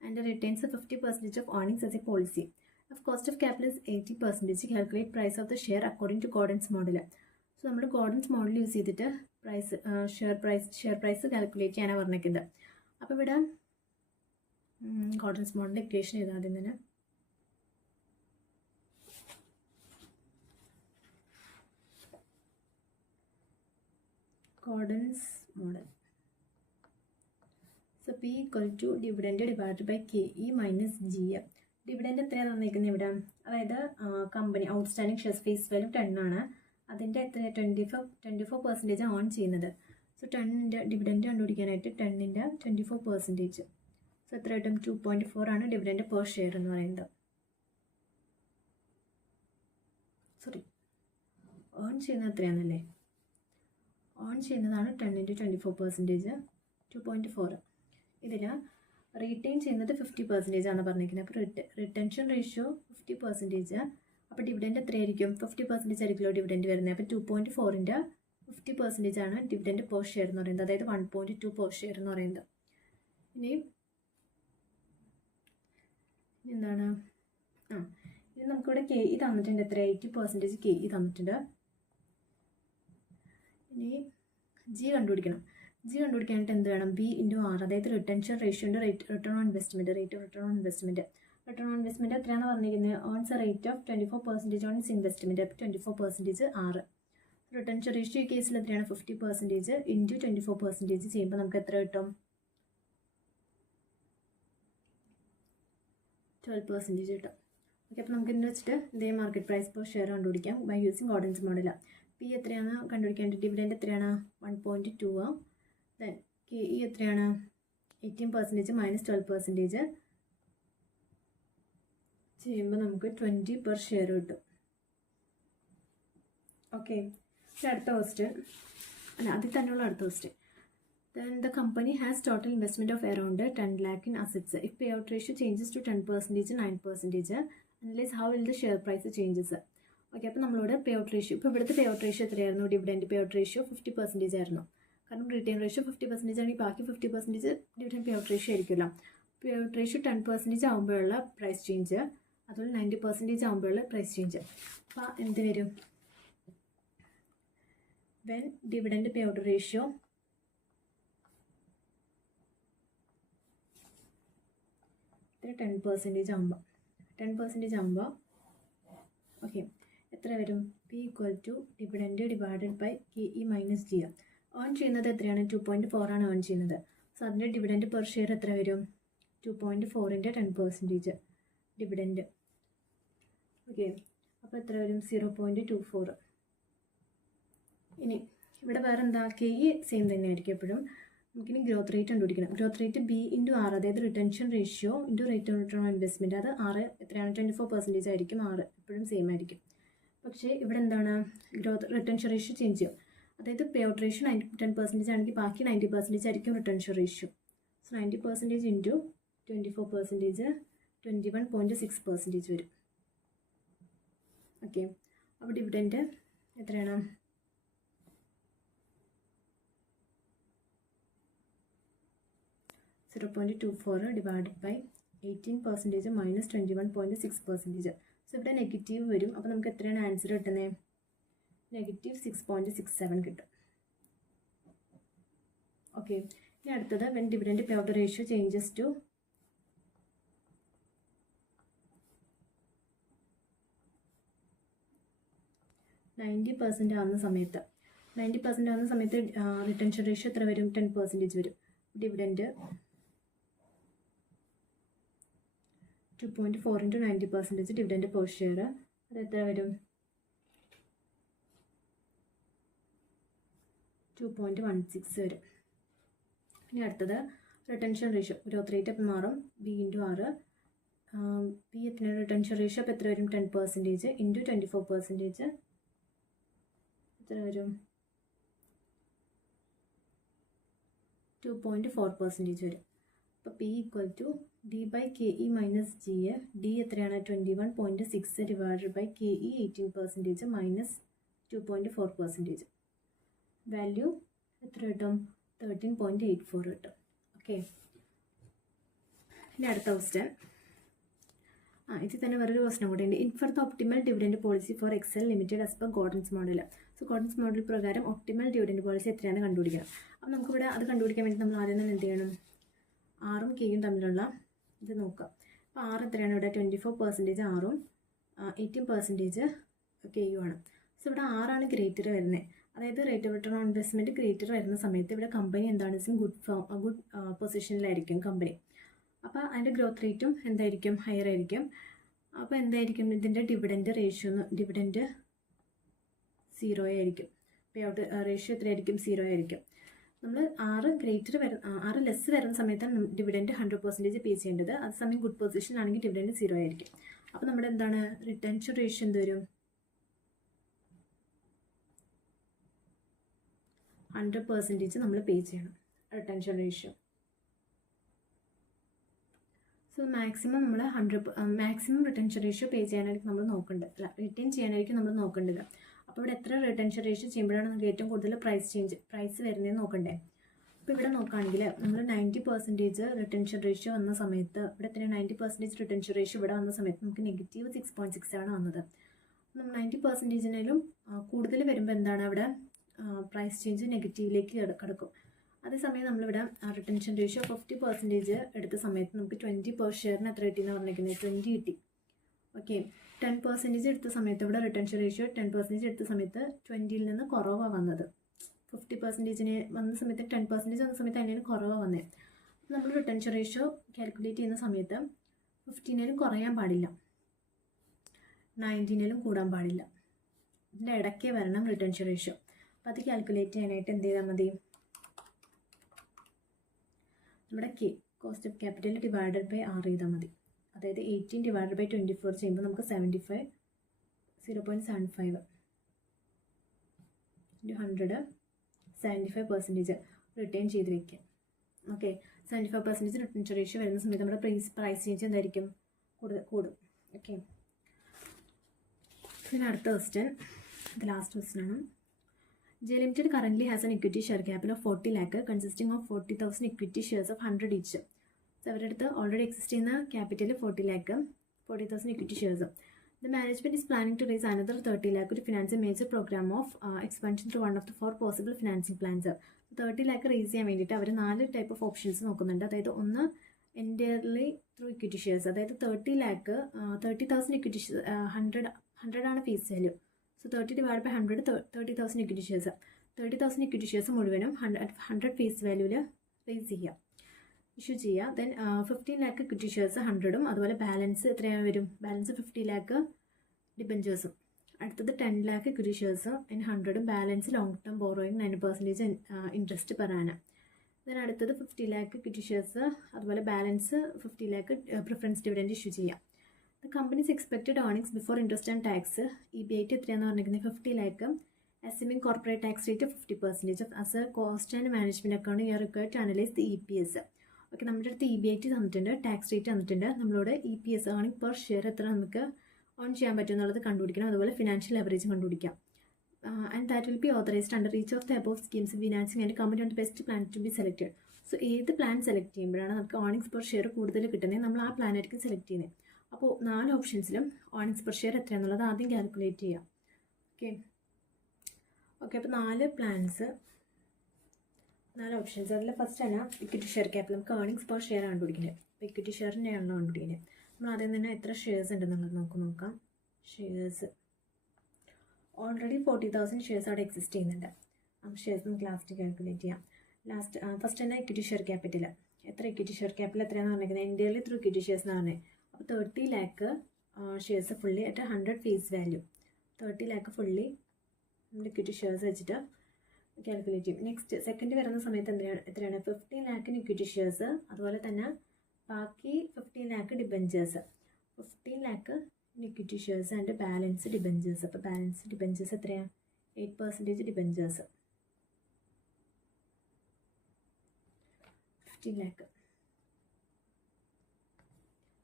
and retains a 50% of earnings as a policy. If cost of capital is 80%, calculate price of the share according to Gordon's model. So നമ്മൾ ഗോർഡൻസ് മോഡൽ യൂസ് ചെയ്തിട്ട് ഷെയർ പ്രൈസ് കാൽക്കുലേറ്റ് ചെയ്യാനാണ് പറഞ്ഞിരിക്കുന്നത്. അപ്പോൾ ഇവിടെ ഗോർഡൻസ് മോഡലിൻ്റെ ഇക്വേഷൻ ചെയ്താൽ ആദ്യം തന്നെ Gordon's model. So P = dividend divided by KE minus GM. Dividend എത്രയാണ് തന്നിരിക്കുന്നത് ഇവിടെ? അതായത് company outstanding shares face value 10 ആണ്. അതിൻ്റെ എത്ര 24% ഓൺ ചെയ്യുന്നത്. സോ 10ൻ്റെ ഡിവിഡൻഡ് കണ്ടുപിടിക്കാനായിട്ട് 10ൻ്റെ 24%. സോ എത്ര കിട്ടും? 2.4 ആണ് ഡിവിഡൻഡ് പെർ ഷെയർ എന്ന് പറയുന്നത്. സോറി, ഏൺ ചെയ്യുന്നത് എത്രയാണെന്നല്ലേ? ഓൺ ചെയ്യുന്നതാണ് 10 × 24%, 2.4. ഇതിൽ റീറ്റെയിൻ ചെയ്യുന്നത് 50% ആണ് പറഞ്ഞിരിക്കുന്നത്. അപ്പോൾ റിട്ടൻഷൻ റേഷ്യോ 50%, അപ്പോൾ ഡിവിഡൻഡ് എത്രയായിരിക്കും? 50% ആയിരിക്കുമല്ലോ ഡിവിഡൻഡ് വരുന്നത്. അപ്പോൾ 2.4ൻ്റെ 50% ആണ് ഡിവിഡൻഡ് പെർ ഷെയർ എന്ന് പറയുന്നത്, അതായത് 1.2 പെർ ഷെയർ എന്ന് പറയുന്നത്. ഇനി എന്താണ്, ഇനി നമുക്കിവിടെ കെ ഇ തന്നിട്ടുണ്ട്, എത്ര 80% കെ ഇ തന്നിട്ടുണ്ട്. ഇനി ജി കണ്ടുപിടിക്കണം. ജി കണ്ടുപിടിക്കാനായിട്ട് എന്ത് വേണം? ബി ഇൻറ്റു ആർ, അതായത് റിട്ടൻഷൻ റേഷ്യോൻ്റെ return on investment, rate of return on investment. Return on investment എത്രയാണെന്ന് പറഞ്ഞിരിക്കുന്നത്? Earns a rate of 24% on its investment. അപ്പോൾ 24% 6. റിട്ടൻഷൻ റേഷ്യോ ഈ കേസിൽ എത്രയാണ്? 50% ഇൻറ്റു 24% ചെയ്യുമ്പോൾ നമുക്ക് എത്ര കിട്ടും? 12% കിട്ടും. ഓക്കെ, അപ്പോൾ നമുക്ക് ഇതിന് വെച്ചിട്ട് ഇതേ മാർക്കറ്റ് പ്രൈസ് പെർ ഷെയർ കണ്ടുപിടിക്കാം by using Gordon's model. P എത്രയാണ് കണ്ടുപിടിക്കേണ്ടത്? ഡിവിഡൻഡ് എത്രയാണ്? 1.2. ദെൻ കെ ഇ എത്രയാണ്? 18% മൈനസ് 12% ചെയ്യുമ്പോൾ നമുക്ക് 20 പെർ ഷെയർ കിട്ടും. ഓക്കെ, അടുത്ത ക്വസ്റ്റ്യൻ അല്ല, അതിൽ തന്നെയുള്ള അടുത്ത question. Then the company has total investment of around 10 lakh in assets. If payout ratio changes to 10%, 9%, analyze how will the share price changes. Okay, അപ്പോൾ നമ്മളോട് പേ ഔട്ട് റേഷ്യോ, ഇപ്പോൾ ഇവിടുത്തെ പേ ഔട്ട് റേഷ്യോ എത്രയായിരുന്നു? ഡിവിഡൻഡ് പേ ഔട്ട് റേഷ്യോ 50% ആയിരുന്നു. കാരണം റിട്ടേൺ റേഷ്യോ 50% ആണെങ്കിൽ ബാക്കി 50% ഡിവിഡൻഡ് പേ ഔട്ട് റേഷ്യോ ആയിരിക്കുമല്ലോ. പേ ഔട്ട് റേഷ്യോ 10% ആകുമ്പോഴുള്ള പ്രൈസ് ചേഞ്ച്, അതുപോലെ 90% ആകുമ്പോഴുള്ള പ്രൈസ് ചേഞ്ച്. അപ്പോൾ എന്ത് വരും? When dividend pay out ratio 10% ആകുമ്പോൾ ഓക്കെ എത്ര വരും? P equal to dividend divided by K E minus G. Earn ചെയ്യുന്നത് എത്രയാണ്? 2.4 ആണ് ഏൺ ചെയ്യുന്നത്. സോ അതിൻ്റെ ഡിവിഡൻഡ് പെർ ഷെയർ എത്ര വരും? 2.4ൻ്റെ 10% ഡിവിഡൻഡ്. ഓക്കെ, അപ്പോൾ എത്ര വരും? 0.24. ഇനി ഇവിടെ വേറെ എന്താ? കെ ഇ സെയിം തന്നെയായിരിക്കും എപ്പോഴും. നമുക്കിനി ഗ്രോത്ത് റേറ്റ് കണ്ടുപിടിക്കണം. Growth rate B into R, അതായത് retention ratio into rate on return on investment. അത് 6 എത്രയാണ്? 24% ആയിരിക്കും. 6 എപ്പോഴും സെയിം ആയിരിക്കും. പക്ഷേ ഇവിടെ എന്താണ്? റിട്ടൻഷൻ റേഷ്യോ ചേഞ്ച് ചെയ്യും. അതായത് പേ ഔട്ട് റേഷ്യോ 10% ആണെങ്കിൽ ബാക്കി 90% ആയിരിക്കും റിട്ടൻഷൻ റേഷ്യോ. സോ 90% ഇൻറ്റു 24% 21.6% വരും. ഓക്കെ, അപ്പോൾ ഡിവിഡൻഡ് എത്രയാണ്? 0.24 ഡിവൈഡഡ് ബൈ 18% മൈനസ് 21.6%. സോ ഇവിടെ നെഗറ്റീവ് വരും. അപ്പോൾ നമുക്ക് എത്രയാണ് ആൻസർ കിട്ടുന്നത്? -6.67 കിട്ടും. ഓക്കെ, ഇനി അടുത്തത് when dividend pay out ratio changes to 90% ആവുന്ന സമയത്ത്, 90% ആവുന്ന സമയത്ത് റിട്ടൻഷൻ റേഷ്യോ എത്ര വരും? 10% വരും. Dividend 2.4 into 90% dividend per share, അത് എത്ര വരും? 2.16 വരും. ഇനി അടുത്തത് റിട്ടൻഷൻ റേഷ്യോ, ഗ്രോത്ത് റേറ്റ് അപ്പം മാറും. B into R. ബി എത്ര? റിട്ടൻഷൻ റേഷ്യോ അപ്പോൾ എത്ര വരും? 10% ഇൻറ്റു 24% എത്ര വരും? 2.4% വരും. അപ്പോൾ P equal to D by K E minus G. D എത്രയാണ്? 21.6 divided by K E 18% minus 2.4%. Value എത്ര കിട്ടും? 13.84 കിട്ടും. ഓക്കെ, ഇനി അടുത്ത ക്വസ്റ്റ്യൻ. ഇതിൽ തന്നെ വേറൊരു ക്വസ്റ്റ്യൻ കൂടെ ഉണ്ട്. Infer the optimal dividend policy for Excel limited as per Gordon's model. So Gordon's model പ്രകാരം ഒപ്റ്റിമൽ ഡിവിഡൻഡ് പോളിസി എത്രയാണ് കണ്ടുപിടിക്കണം. അപ്പോൾ നമുക്കിവിടെ അത് കണ്ടുപിടിക്കാൻ വേണ്ടി നമ്മൾ ആദ്യം തന്നെ എന്ത് ചെയ്യണം? ആറും കെയും തമ്മിലുള്ള ഇത് നോക്കുക. അപ്പോൾ ആറ് എത്രയാണ്? ഇവിടെ 24% ആറും 18% കെയും ആണ്. സോ ഇവിടെ ആറാണ് ഗ്രേറ്റർ വരുന്നത്. അതായത് rate of return on investment greater വരുന്ന സമയത്ത് ഇവിടെ കമ്പനി എന്താണ്? ഗുഡ് പൊസിഷനിലായിരിക്കും കമ്പനി. അപ്പോൾ അതിൻ്റെ ഗ്രോത്ത് റേറ്റും എന്തായിരിക്കും? ഹയർ ആയിരിക്കും. അപ്പോൾ എന്തായിരിക്കും ഇതിൻ്റെ ഡിവിഡൻഡ് റേഷ്യോ? ഡിവിഡൻഡ് 0 ആയിരിക്കും. പേ ഔട്ട് റേഷ്യോ എത്രയായിരിക്കും? 0 ആയിരിക്കും. നമ്മൾ 6 ലെസ് വരുന്ന സമയത്താണ് ഡിവിഡൻഡ് 100% പേ ചെയ്യേണ്ടത്. അതേസമയം ഗുഡ് പൊസിഷനിലാണെങ്കിൽ ഡിവിഡൻഡ് 0 ആയിരിക്കും. അപ്പോൾ നമ്മുടെ എന്താണ് റിട്ടൻഷൻ റേഷ്യോ എന്ത് വരും? 100% നമ്മൾ പേ ചെയ്യണം retention ratio. So so maximum നമ്മൾ 100 റിട്ടൻഷൻ റേഷ്യോ പേ ചെയ്യാനായിരിക്കും നമ്മൾ നോക്കേണ്ടത്, അല്ല റിട്ടേൺ ചെയ്യാനായിരിക്കും നമ്മൾ നോക്കേണ്ടത്. അപ്പോൾ ഇവിടെ എത്ര റിട്ടൻഷൻ റേഷ്യോ ചെയ്യുമ്പോഴാണ് നമുക്ക് ഏറ്റവും കൂടുതൽ പ്രൈസ് വരുന്നതെന്ന് നോക്കണ്ടേ. അപ്പോൾ ഇവിടെ നോക്കുകയാണെങ്കിൽ നമ്മൾ 90% റിട്ടൻഷൻ റേഷ്യോ വന്ന സമയത്ത് ഇവിടെ എത്രയാണ് 90% റിട്ടൻഷൻ റേഷ്യോ ഇവിടെ വന്ന സമയത്ത് നമുക്ക് -6.6 ആണ് വന്നത്. നമ്മൾ 90%-നേലും കൂടുതൽ വരുമ്പോൾ എന്താണ് അവിടെ പ്രൈസ് ചേഞ്ച് നെഗറ്റീവിലേക്ക് കിടക്കും. അതേസമയം നമ്മളിവിടെ റിട്ടൻഷൻ റേഷ്യോ 50% എടുത്ത സമയത്ത് നമുക്ക് 20 പെർ ഷെയറിന് എത്ര കിട്ടിയെന്ന് പറഞ്ഞിരിക്കുന്നത് 20 കിട്ടി. ഓക്കെ, 10% എടുത്ത സമയത്ത് ഇവിടെ റിട്ടൻഷൻ റേഷ്യോ 10% എടുത്ത സമയത്ത് 20-ൽ നിന്ന് കുറവാണ് വന്നത്. 50%-ന് വന്ന സമയത്ത് 10% വന്ന സമയത്ത് അതിന് കുറവാണ് വന്നത്. നമ്മൾ റിട്ടൻഷൻ റേഷ്യോ കാൽക്കുലേറ്റ് ചെയ്യുന്ന സമയത്ത് 15-നേലും കുറയാൻ പാടില്ല, 90-നേലും കൂടാൻ പാടില്ല. ഇതിൻ്റെ ഇടയ്ക്ക് വരണം റിട്ടൻഷൻ റേഷ്യോ. അപ്പോൾ അത് കാൽക്കുലേറ്റ് ചെയ്യാനായിട്ട് എന്ത് ചെയ്താൽ മതി, നമ്മുടെ cost of capital divided by R ചെയ്താൽ മതി. അതായത് 18 ഡിവൈഡഡ് ബൈ 24 ചെയ്യുമ്പോൾ നമുക്ക് 0.75 100 75% റിട്ടേൺ ചെയ്ത് വയ്ക്കാം. ഓക്കെ, 75% റിട്ടൻഷൻ റേഷ്യോ വരുന്ന സമയത്ത് നമ്മുടെ പ്രൈസ് ചേഞ്ച് എന്തായിരിക്കും, കൂടും. ഓക്കെ, പിന്നെ അടുത്ത ക്വസ്റ്റ്യൻ, ഇത് ലാസ്റ്റ് ക്വസ്റ്റ്യൻ ആണ്. J Limited currently has an equity share capital of 40 lakh consisting of 40,000 equity shares of 100 each. So അവരുടെ അടുത്ത് ഓൾറെഡി എക്സിസ്റ്റ് ചെയ്യുന്ന capital 40 lakh, 40,000 equity shares. The management is planning to raise another 30 lakh to finance a major program of expansion through one of the 4 possible financing plans. 30 lakh raise ചെയ്യാൻ വേണ്ടിയിട്ട് അവർ 4 ടൈപ്പ് ഓഫ് ഓപ്ഷൻസ് നോക്കുന്നുണ്ട്. അതായത് ഒന്ന് എൻറ്റയർലി ത്രൂ ഇക്വിറ്റി ഷെയർസ്, അതായത് 30,000 ഇക്വിറ്റി 100 ആണ് face value. So 30 divide by 100 30,000 equity shares. 30,000 equity shares മുഴുവനും 100 ഫേസ് വാല്യൂവിൽ റേസ് ഇഷ്യൂ ചെയ്യുക. ദെൻ 15 lakh ഇക്വിറ്റി ഷെയർസ് 100ഉം അതുപോലെ ബാലൻസ് എത്രയാണ് വരും, ബാലൻസ് 50 lakh ഡിബഞ്ചേഴ്സും. അടുത്തത് 10 lakh ഇക്വിറ്റി ഷെയർസ് 100ഉം balance long term borrowing 9% interest per annum. Then അടുത്തത് 50 lakh ഇക്വിറ്റി ഷെയർസ് അതുപോലെ balance 50 lakh preference dividend issue ചെയ്യാം. The company's expected earnings before interest and tax EBIT എത്രയാണെന്ന് പറഞ്ഞിരിക്കുന്നത് 50 lakh, assuming corporate tax rate of 50%. As a cost and management account you are required to analyze the EPS. Okay, നമ്മുടെ അടുത്ത് EBIT തന്നിട്ടുണ്ട്, ടാക്സ് റേറ്റ് തന്നിട്ടുണ്ട്, നമ്മളോട് EPS ഏർണിംഗ് പെർ ഷെയർ എത്ര നമുക്ക് ഓൺ ചെയ്യാൻ പറ്റും എന്നുള്ളത് കണ്ടുപിടിക്കണം. അതുപോലെ ഫിനാൻഷ്യൽ ലെവറേജ് കണ്ടുപിടിക്കാം. And that will be authorized under each of the above schemes financing and company on the best plan to be selected. So ഏത് പ്ലാൻ സെലക്ട് ചെയ്യുമ്പോഴാണ് നമുക്ക് ഏർണിംഗ്സ് പെർ ഷെയർ കൂടുതൽ കിട്ടുന്നത്, നമ്മൾ ആ പ്ലാൻ ആയിരിക്കും സെലക്ട് ചെയ്യുന്നത്. അപ്പോൾ 4 ഓപ്ഷൻസിലും ഏർണിംഗ്സ് പെർ ഷെയർ എത്രയാണെന്നുള്ളത് ആദ്യം കാൽക്കുലേറ്റ് ചെയ്യാം. ഓക്കെ, അപ്പോൾ 4 ഓപ്ഷൻസ്. അതിൽ ഫസ്റ്റ് ആണ് ഇക്വിറ്റി ഷെയർ ക്യാപിറ്റൽ. നമുക്ക് ഏർണിംഗ്സ് പെർ ഷെയർ ആണ് കണ്ടുപിടിക്കുന്നത്. അപ്പോൾ ഇക്വിറ്റി ഷെയറിൻ്റെ ആണല്ലോ കണ്ടുപിടിക്കുന്നത്. നമ്മൾ ആദ്യം തന്നെ എത്ര ഷെയർസ് ഉണ്ടെന്നുള്ളത് നോക്കാം. ഷെയർസ് ഓൾറെഡി 40,000 ഷെയർസ് അവിടെ എക്സിസ്റ്റ് ചെയ്യുന്നുണ്ട്. ആ ഷെയർസ് നമുക്ക് ലാസ്റ്റ് കാൽക്കുലേറ്റ് ചെയ്യാം. ഫസ്റ്റ് തന്നെ ഇക്വിറ്റി ഷെയർ ക്യാപിറ്റൽ. എത്ര ഇക്വിറ്റി ഷെയർ ക്യാപിറ്റൽ എത്രയാണെന്ന് പറഞ്ഞിരിക്കുന്നത്, എൻ്റയർലി ത്രൂ ഇക്വിറ്റി ഷെയർസ് എന്ന് പറഞ്ഞത്. അപ്പോൾ 30 lakh shares fully at 100 face value. 30 lakh fully നമ്മൾ ഇക്വിറ്റി ഷെയർസ് വെച്ചിട്ട് കാൽക്കുലേറ്റ് ചെയ്യും. നെക്സ്റ്റ് സെക്കൻഡ് വരുന്ന സമയത്ത് എത്രയാണ് 15 lakh ഇക്വിറ്റി ഷെയർസ്, അതുപോലെ തന്നെ ബാക്കി 15 lakh debentures. 15 lakh equity shares and balance debentures. അപ്പോൾ ബാലൻസ് ഡിബഞ്ചേഴ്സ് എത്രയാണ് 8% ഡിബഞ്ചേഴ്സ് 15 lakh.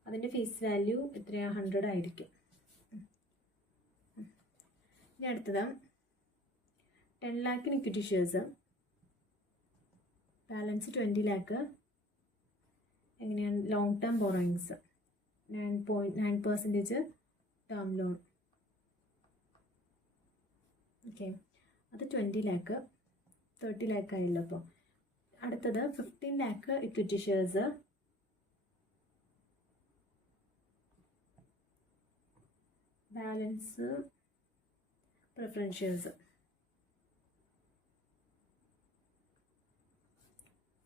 അതിൻ്റെ ഫേസ് വാല്യൂ എത്രയാണ് 100 ആയിരിക്കും. ഇനി അടുത്തത് 10 lakh equity shares, balance 20 lakh എങ്ങനെയാണ് long term borrowings 9% term loan. Okay, അത് 20 lakh 30 lakh ആയല്ലോ. അപ്പോൾ അടുത്തത് 15 lakh equity shares, balance preference shares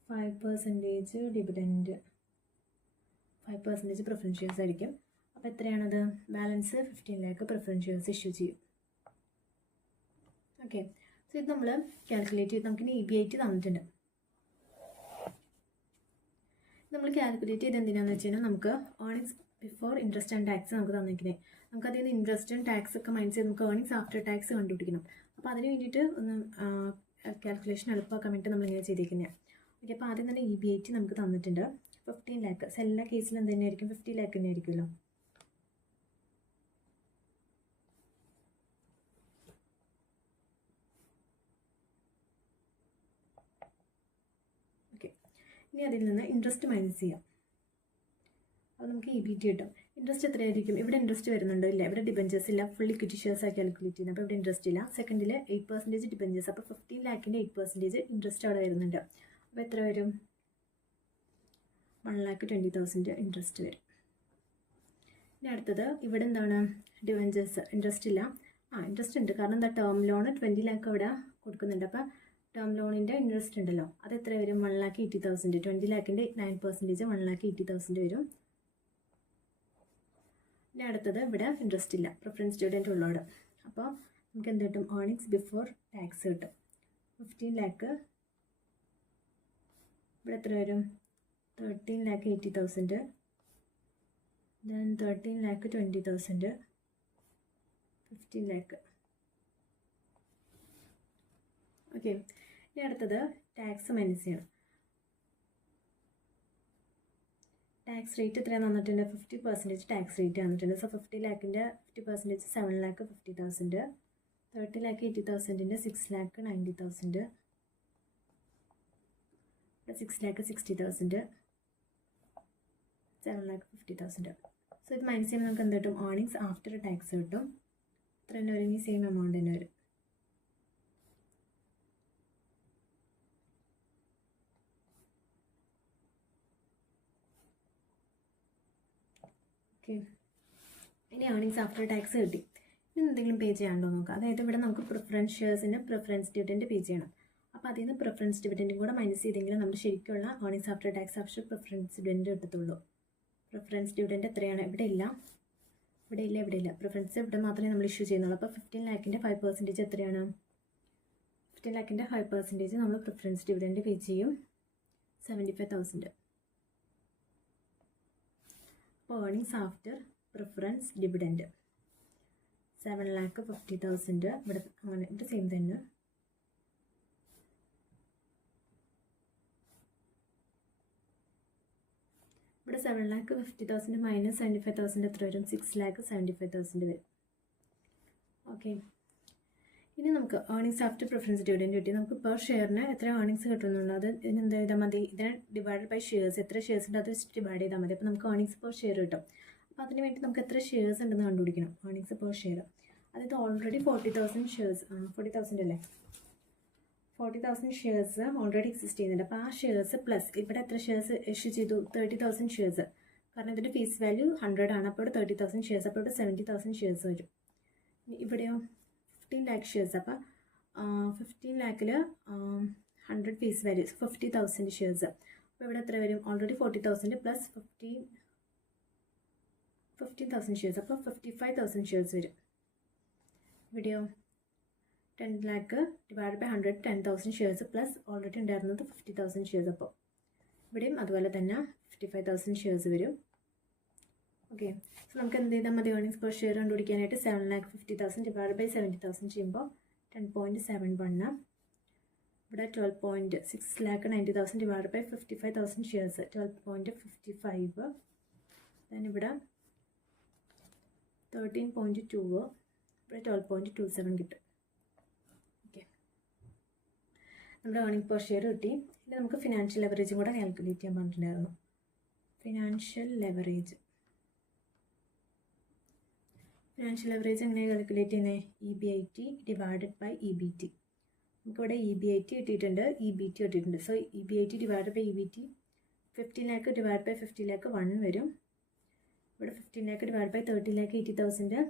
5% dividend 5% preference shares ആയിരിക്കും. അപ്പോൾ എത്രയാണത്, balance 15 lakh preference shares issue ചെയ്യും. ഓക്കെ, സോ ഇത് നമ്മൾ കാൽക്കുലേറ്റ് ചെയ്ത് നമുക്കിനി EBIT തന്നിട്ടുണ്ട്. നമ്മൾ കാൽക്കുലേറ്റ് ചെയ്ത് എന്തിനാണെന്ന് വെച്ച് കഴിഞ്ഞാൽ നമുക്ക് earnings before interest and tax നമുക്ക് തന്നിരിക്കുന്നത്. നമുക്ക് അതിൽ നിന്ന് ഇൻട്രസ്റ്റ് ആൻഡ് ടാക്സ് ഒക്കെ മൈനസ് ചെയ്ത് നമുക്ക് ഏർണിംഗ്സ് ആഫ്റ്റർ ടാക്സ് കണ്ടുപിടിക്കണം. അപ്പോൾ അതിന് വേണ്ടിയിട്ട് ഒന്ന് കാൽക്കുലേഷൻ എളുപ്പമാക്കാൻ വേണ്ടിയിട്ട് നമ്മളിങ്ങനെ ചെയ്തിരിക്കുന്നത്. ഓക്കെ, അപ്പോൾ ആദ്യം തന്നെ EBIT നമുക്ക് തന്നിട്ടുണ്ട് 15 ലാക്ക്. സെല്ലിൻ്റെ കേസിൽ എന്ത് തന്നെയായിരിക്കും? 50 ലാക്ക് തന്നെ ആയിരിക്കുമല്ലോ. ഓക്കെ, ഇനി അതിൽ നിന്ന് ഇൻട്രസ്റ്റ് മൈനസ് ചെയ്യാം. അപ്പോൾ നമുക്ക് EBT കിട്ടും. ഇൻട്രസ്റ്റ് എത്രയായിരിക്കും? ഇവിടെ ഇൻട്രസ്റ്റ് വരുന്നുണ്ടോ? ഇല്ല. ഇവിടെ ഡിബഞ്ചേഴ്സ് ഇല്ല, ഫുൾ ഇക്വിറ്റി ഷെയർസ് ആയി കാൽക്കുലേറ്റ് ചെയ്യുന്നത്. അപ്പോൾ ഇവിടെ ഇൻട്രസ്റ്റ് ഇല്ല. സെക്കൻഡിൽ 8% ഡിബഞ്ചേഴ്സ്. അപ്പോൾ 15 ലാക്കിൻ്റെ 8% ഇൻട്രസ്റ്റ് അവിടെ വരുന്നുണ്ട്. അപ്പോൾ എത്ര വരും? 1,20,000 ഇൻട്രസ്റ്റ് വരും. ഇനി അടുത്തത് ഇവിടെ എന്താണ്? ഡിബഞ്ചേഴ്സ് ഇൻട്രസ്റ്റ് ഇല്ല. ഇൻട്രസ്റ്റ് ഉണ്ട്, കാരണം എന്താ? ടേം ലോൺ 20 ലാക്ക് അവിടെ കൊടുക്കുന്നുണ്ട്. അപ്പോൾ ടേം ലോണിൻ്റെ ഇൻട്രസ്റ്റ് ഉണ്ടല്ലോ, അത് എത്ര വരും? 1,80,000. 20 ലാക്കിൻ്റെ 9% 1,80,000 വരും. ഇനി അടുത്തത് ഇവിടെ ഇൻട്രസ്റ്റ് ഇല്ല, പ്രിഫറൻസ് ഡിവിഡൻറ്റ് ഉള്ളോട്. അപ്പോൾ നമുക്ക് എന്ത് കിട്ടും? ഏർണിങ്സ് ബിഫോർ ടാക്സ് കിട്ടും. 15 ലാക്ക് ഇവിടെ എത്ര വരും? 13,80,000. ദെൻ 13,20,000. 15 ലാക്ക്. ഓക്കെ, ഇനി അടുത്തത് ടാക്സ് മൈനസ് ചെയ്യണം. ടാക്സ് റേറ്റ് എത്രയാണ് തന്നിട്ടുണ്ട്? 50% ടാക്സ് റേറ്റ് തന്നിട്ടുണ്ട്. സോ 50 ലാക്കിൻ്റെ 50% 7,50,000. 30,80,000 6,90,000. 6,60,000. 7,50,000. സോ ഇത് മൈനസ് ചെയ്യുമ്പോൾ നമുക്ക് എന്ത് കിട്ടും? ഏർണിങ്സ് ആഫ്റ്റർ ടാക്സ് കിട്ടും. ഇത്ര തന്നെ വരും, ഈ സെയിം എമൗണ്ട് തന്നെ വരും. ഇനി ഏർണിങ്സ് ആഫ്റ്റർ ടാക്സ് കിട്ടി. ഇനി എന്തെങ്കിലും പേ ചെയ്യാണ്ടോ നോക്കാം. അതായത് ഇവിടെ നമുക്ക് പ്രിഫറൻസ് ഷെയർസിന് പ്രിഫറൻസ് ഡിവിഡൻറ്റ് പേ ചെയ്യണം. അപ്പോൾ അതിൽ നിന്ന് പ്രിഫറൻസ് ഡിവിഡൻറ്റും കൂടെ മൈനസ് ചെയ്തെങ്കിലും നമ്മുടെ ശരിക്കുള്ള earnings after tax after preference dividend കിട്ടത്തുള്ളൂ. പ്രിഫറൻസ് ഡിവിഡൻറ്റ് എത്രയാണ്? ഇവിടെ ഇല്ല. പ്രിഫറൻസ് ഇവിടെ മാത്രമേ നമ്മൾ ഇഷ്യൂ ചെയ്യുന്നുള്ളൂ. അപ്പോൾ 15 ലാക്കിൻ്റെ 5% എത്രയാണ്? 15 ലാക്കിൻ്റെ 5% നമ്മൾ പ്രിഫറൻസ് ഡിവിഡൻറ്റ് പേ ചെയ്യും, 75,000. അപ്പോൾ ഏർണിങ്സ് ആഫ്റ്റർ പ്രിഫറൻസ് ഡിവിഡൻറ്റ് 7,50,000. ഇവിടെ അങ്ങനെ ഇവിടെ സെയിം തന്നെ. ഇവിടെ 7,50,000 മൈനസ് 75,000 എത്ര വരും? 6,75,000 വരും. ഓക്കെ, ഇനി നമുക്ക് ഏർണിങ്സ് ആഫ്റ്റർ പ്രിഫറൻസ് ഡിവിഡൻറ്റ് കിട്ടി. നമുക്ക് പെർ ഷെയറിന് എത്ര ഏർണിങ്സ് കിട്ടുന്നുള്ളൂ, അത് ഇതിന് എന്ത് ചെയ്താൽ മതി? ഇതിനെ ഡിവൈഡഡ് ബൈ ഷെയർസ്, എത്ര ഷെയർസ് ഉണ്ട് അത് വെച്ചിട്ട് ഡിവൈഡ് ചെയ്താൽ മതി. അപ്പോൾ നമുക്ക് ഏർണിങ്സ് പെർ ഷെയർ കിട്ടും. അപ്പോൾ അതിന് വേണ്ടി നമുക്ക് എത്ര ഷെയർസ് ഉണ്ടെന്ന് കണ്ടുപിടിക്കണം. ഏർണിങ്സ് പെർ ഷെയർ, അതായത് ഓൾറെഡി 40,000 ഷെയർസ്, 40,000 അല്ലേ? 40,000 ഷെയർസ് ഓൾറെഡി എക്സിസ്റ്റ് ചെയ്യുന്നുണ്ട്. അപ്പോൾ ആ ഷെയർസ് പ്ലസ് ഇവിടെ എത്ര ഷെയർസ് ഇഷ്യൂ ചെയ്തു? 30,000 ഷെയർസ്. കാരണം ഇതിൻ്റെ ഫേസ് വാല്യൂ 100 ആണ്. അപ്പോൾ ഇവിടെ 30,000 ഷെയർസ്, അപ്പോൾ ഇവിടെ 70,000 ഷെയർസ് വരും. ഇവിടെയോ 15 ലാക്ക് ഷെയർസ്. അപ്പോൾ 15 ലാക്കിൽ 100 ഫേസ് വാല്യൂ 50,000 ഷെയർസ്. അപ്പോൾ ഇവിടെ എത്ര വരും? ഓൾറെഡി 40,000 പ്ലസ് 15,000 ഷെയർസ്, അപ്പോൾ 55,000 ഷെയർസ് വരും. ഇവിടെയോ 10 lakh divide by 100, 10,000 shares plus already ഉണ്ടായിരുന്നത് 50,000 ഷെയർസ്. അപ്പോൾ ഇവിടെയും അതുപോലെ തന്നെ 55,000 ഷെയർസ് വരും. ഓക്കെ, സോ നമുക്ക് എന്ത് ചെയ്താൽ മതി? ഏർണിങ്സ് പെർ ഷെയർ കണ്ടുപിടിക്കാനായിട്ട് 7,50,000 ഡിവൈഡ് ബൈ 70,000 ചെയ്യുമ്പോൾ 10.71. ഇവിടെ 6,90,000 ഡിവൈഡ് ബൈ 55,000 ഷെയർസ് 12.55. ദെൻ ഇവിടെ 13.2, ഇവിടെ 12.27 കിട്ടും. ഓക്കെ, നമ്മുടെ ഏർണിംഗ് പെർ ഷെയർ കിട്ടി. ഇനി നമുക്ക് ഫിനാൻഷ്യൽ ലെവറേജും കൂടെ കാൽക്കുലേറ്റ് ചെയ്യാൻ പറഞ്ഞിട്ടുണ്ടായിരുന്നു. ഫിനാൻഷ്യൽ ലെവറേജ് എങ്ങനെയാണ് കാൽക്കുലേറ്റ് ചെയ്യുന്നത്? EBIT divided by EBT. നമുക്കിവിടെ EBIT കിട്ടിയിട്ടുണ്ട്, EBT കിട്ടിയിട്ടുണ്ട്. So EBIT divide by EBT 15 lakh divide by 50 lakh 1 വരും. ഇവിടെ 15 ലാക്ക് ഡിവൈഡ് ബൈ 30,80,000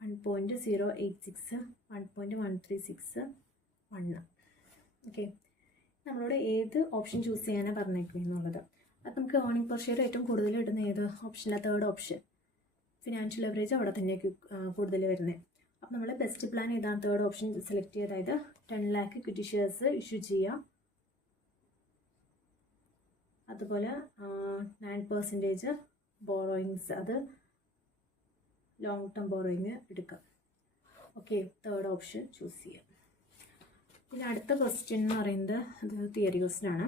1.086, 1.136, 1. ഓക്കെ, നമ്മളോട് ഏത് ഓപ്ഷൻ ചൂസ് ചെയ്യാനാണ് പറഞ്ഞേക്കുന്നുള്ളത്. അത് നമുക്ക് ഏർണിംഗ് പെർ ഷെയർ ഏറ്റവും കൂടുതൽ കിട്ടുന്ന ഏത് ഓപ്ഷനിലാണ്? Third option. ഫിനാൻഷ്യൽ ലെവറേജ് അവിടെ തന്നെയായിരിക്കും കൂടുതൽ വരുന്നത്. അപ്പോൾ നമ്മൾ ബെസ്റ്റ് പ്ലാൻ ഏതാണ്? തേർഡ് ഓപ്ഷൻ സെലക്ട് ചെയ്യുക. അതായത് 10 ലാക്ക് ഇക്വിറ്റി ഷെയർസ് ഇഷ്യൂ ചെയ്യുക, അതുപോലെ 9% ബോറോയിങ്സ്, അത് ലോങ് ടേം ബോറോയിങ് എടുക്കാം. ഓക്കെ, തേർഡ് ഓപ്ഷൻ ചൂസ് ചെയ്യാം. പിന്നെ അടുത്ത ക്വസ്റ്റ്യൻ എന്ന് പറയുന്നത് അത് തിയറി ക്വസ്റ്റ്യൻ ആണ്.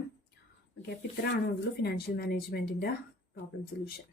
ഓക്കെ, അപ്പോൾ ഇത്രയാണുള്ളൂ ഫിനാൻഷ്യൽ മാനേജ്മെൻറ്റിൻ്റെ പ്രോബ്ലം സൊല്യൂഷൻ.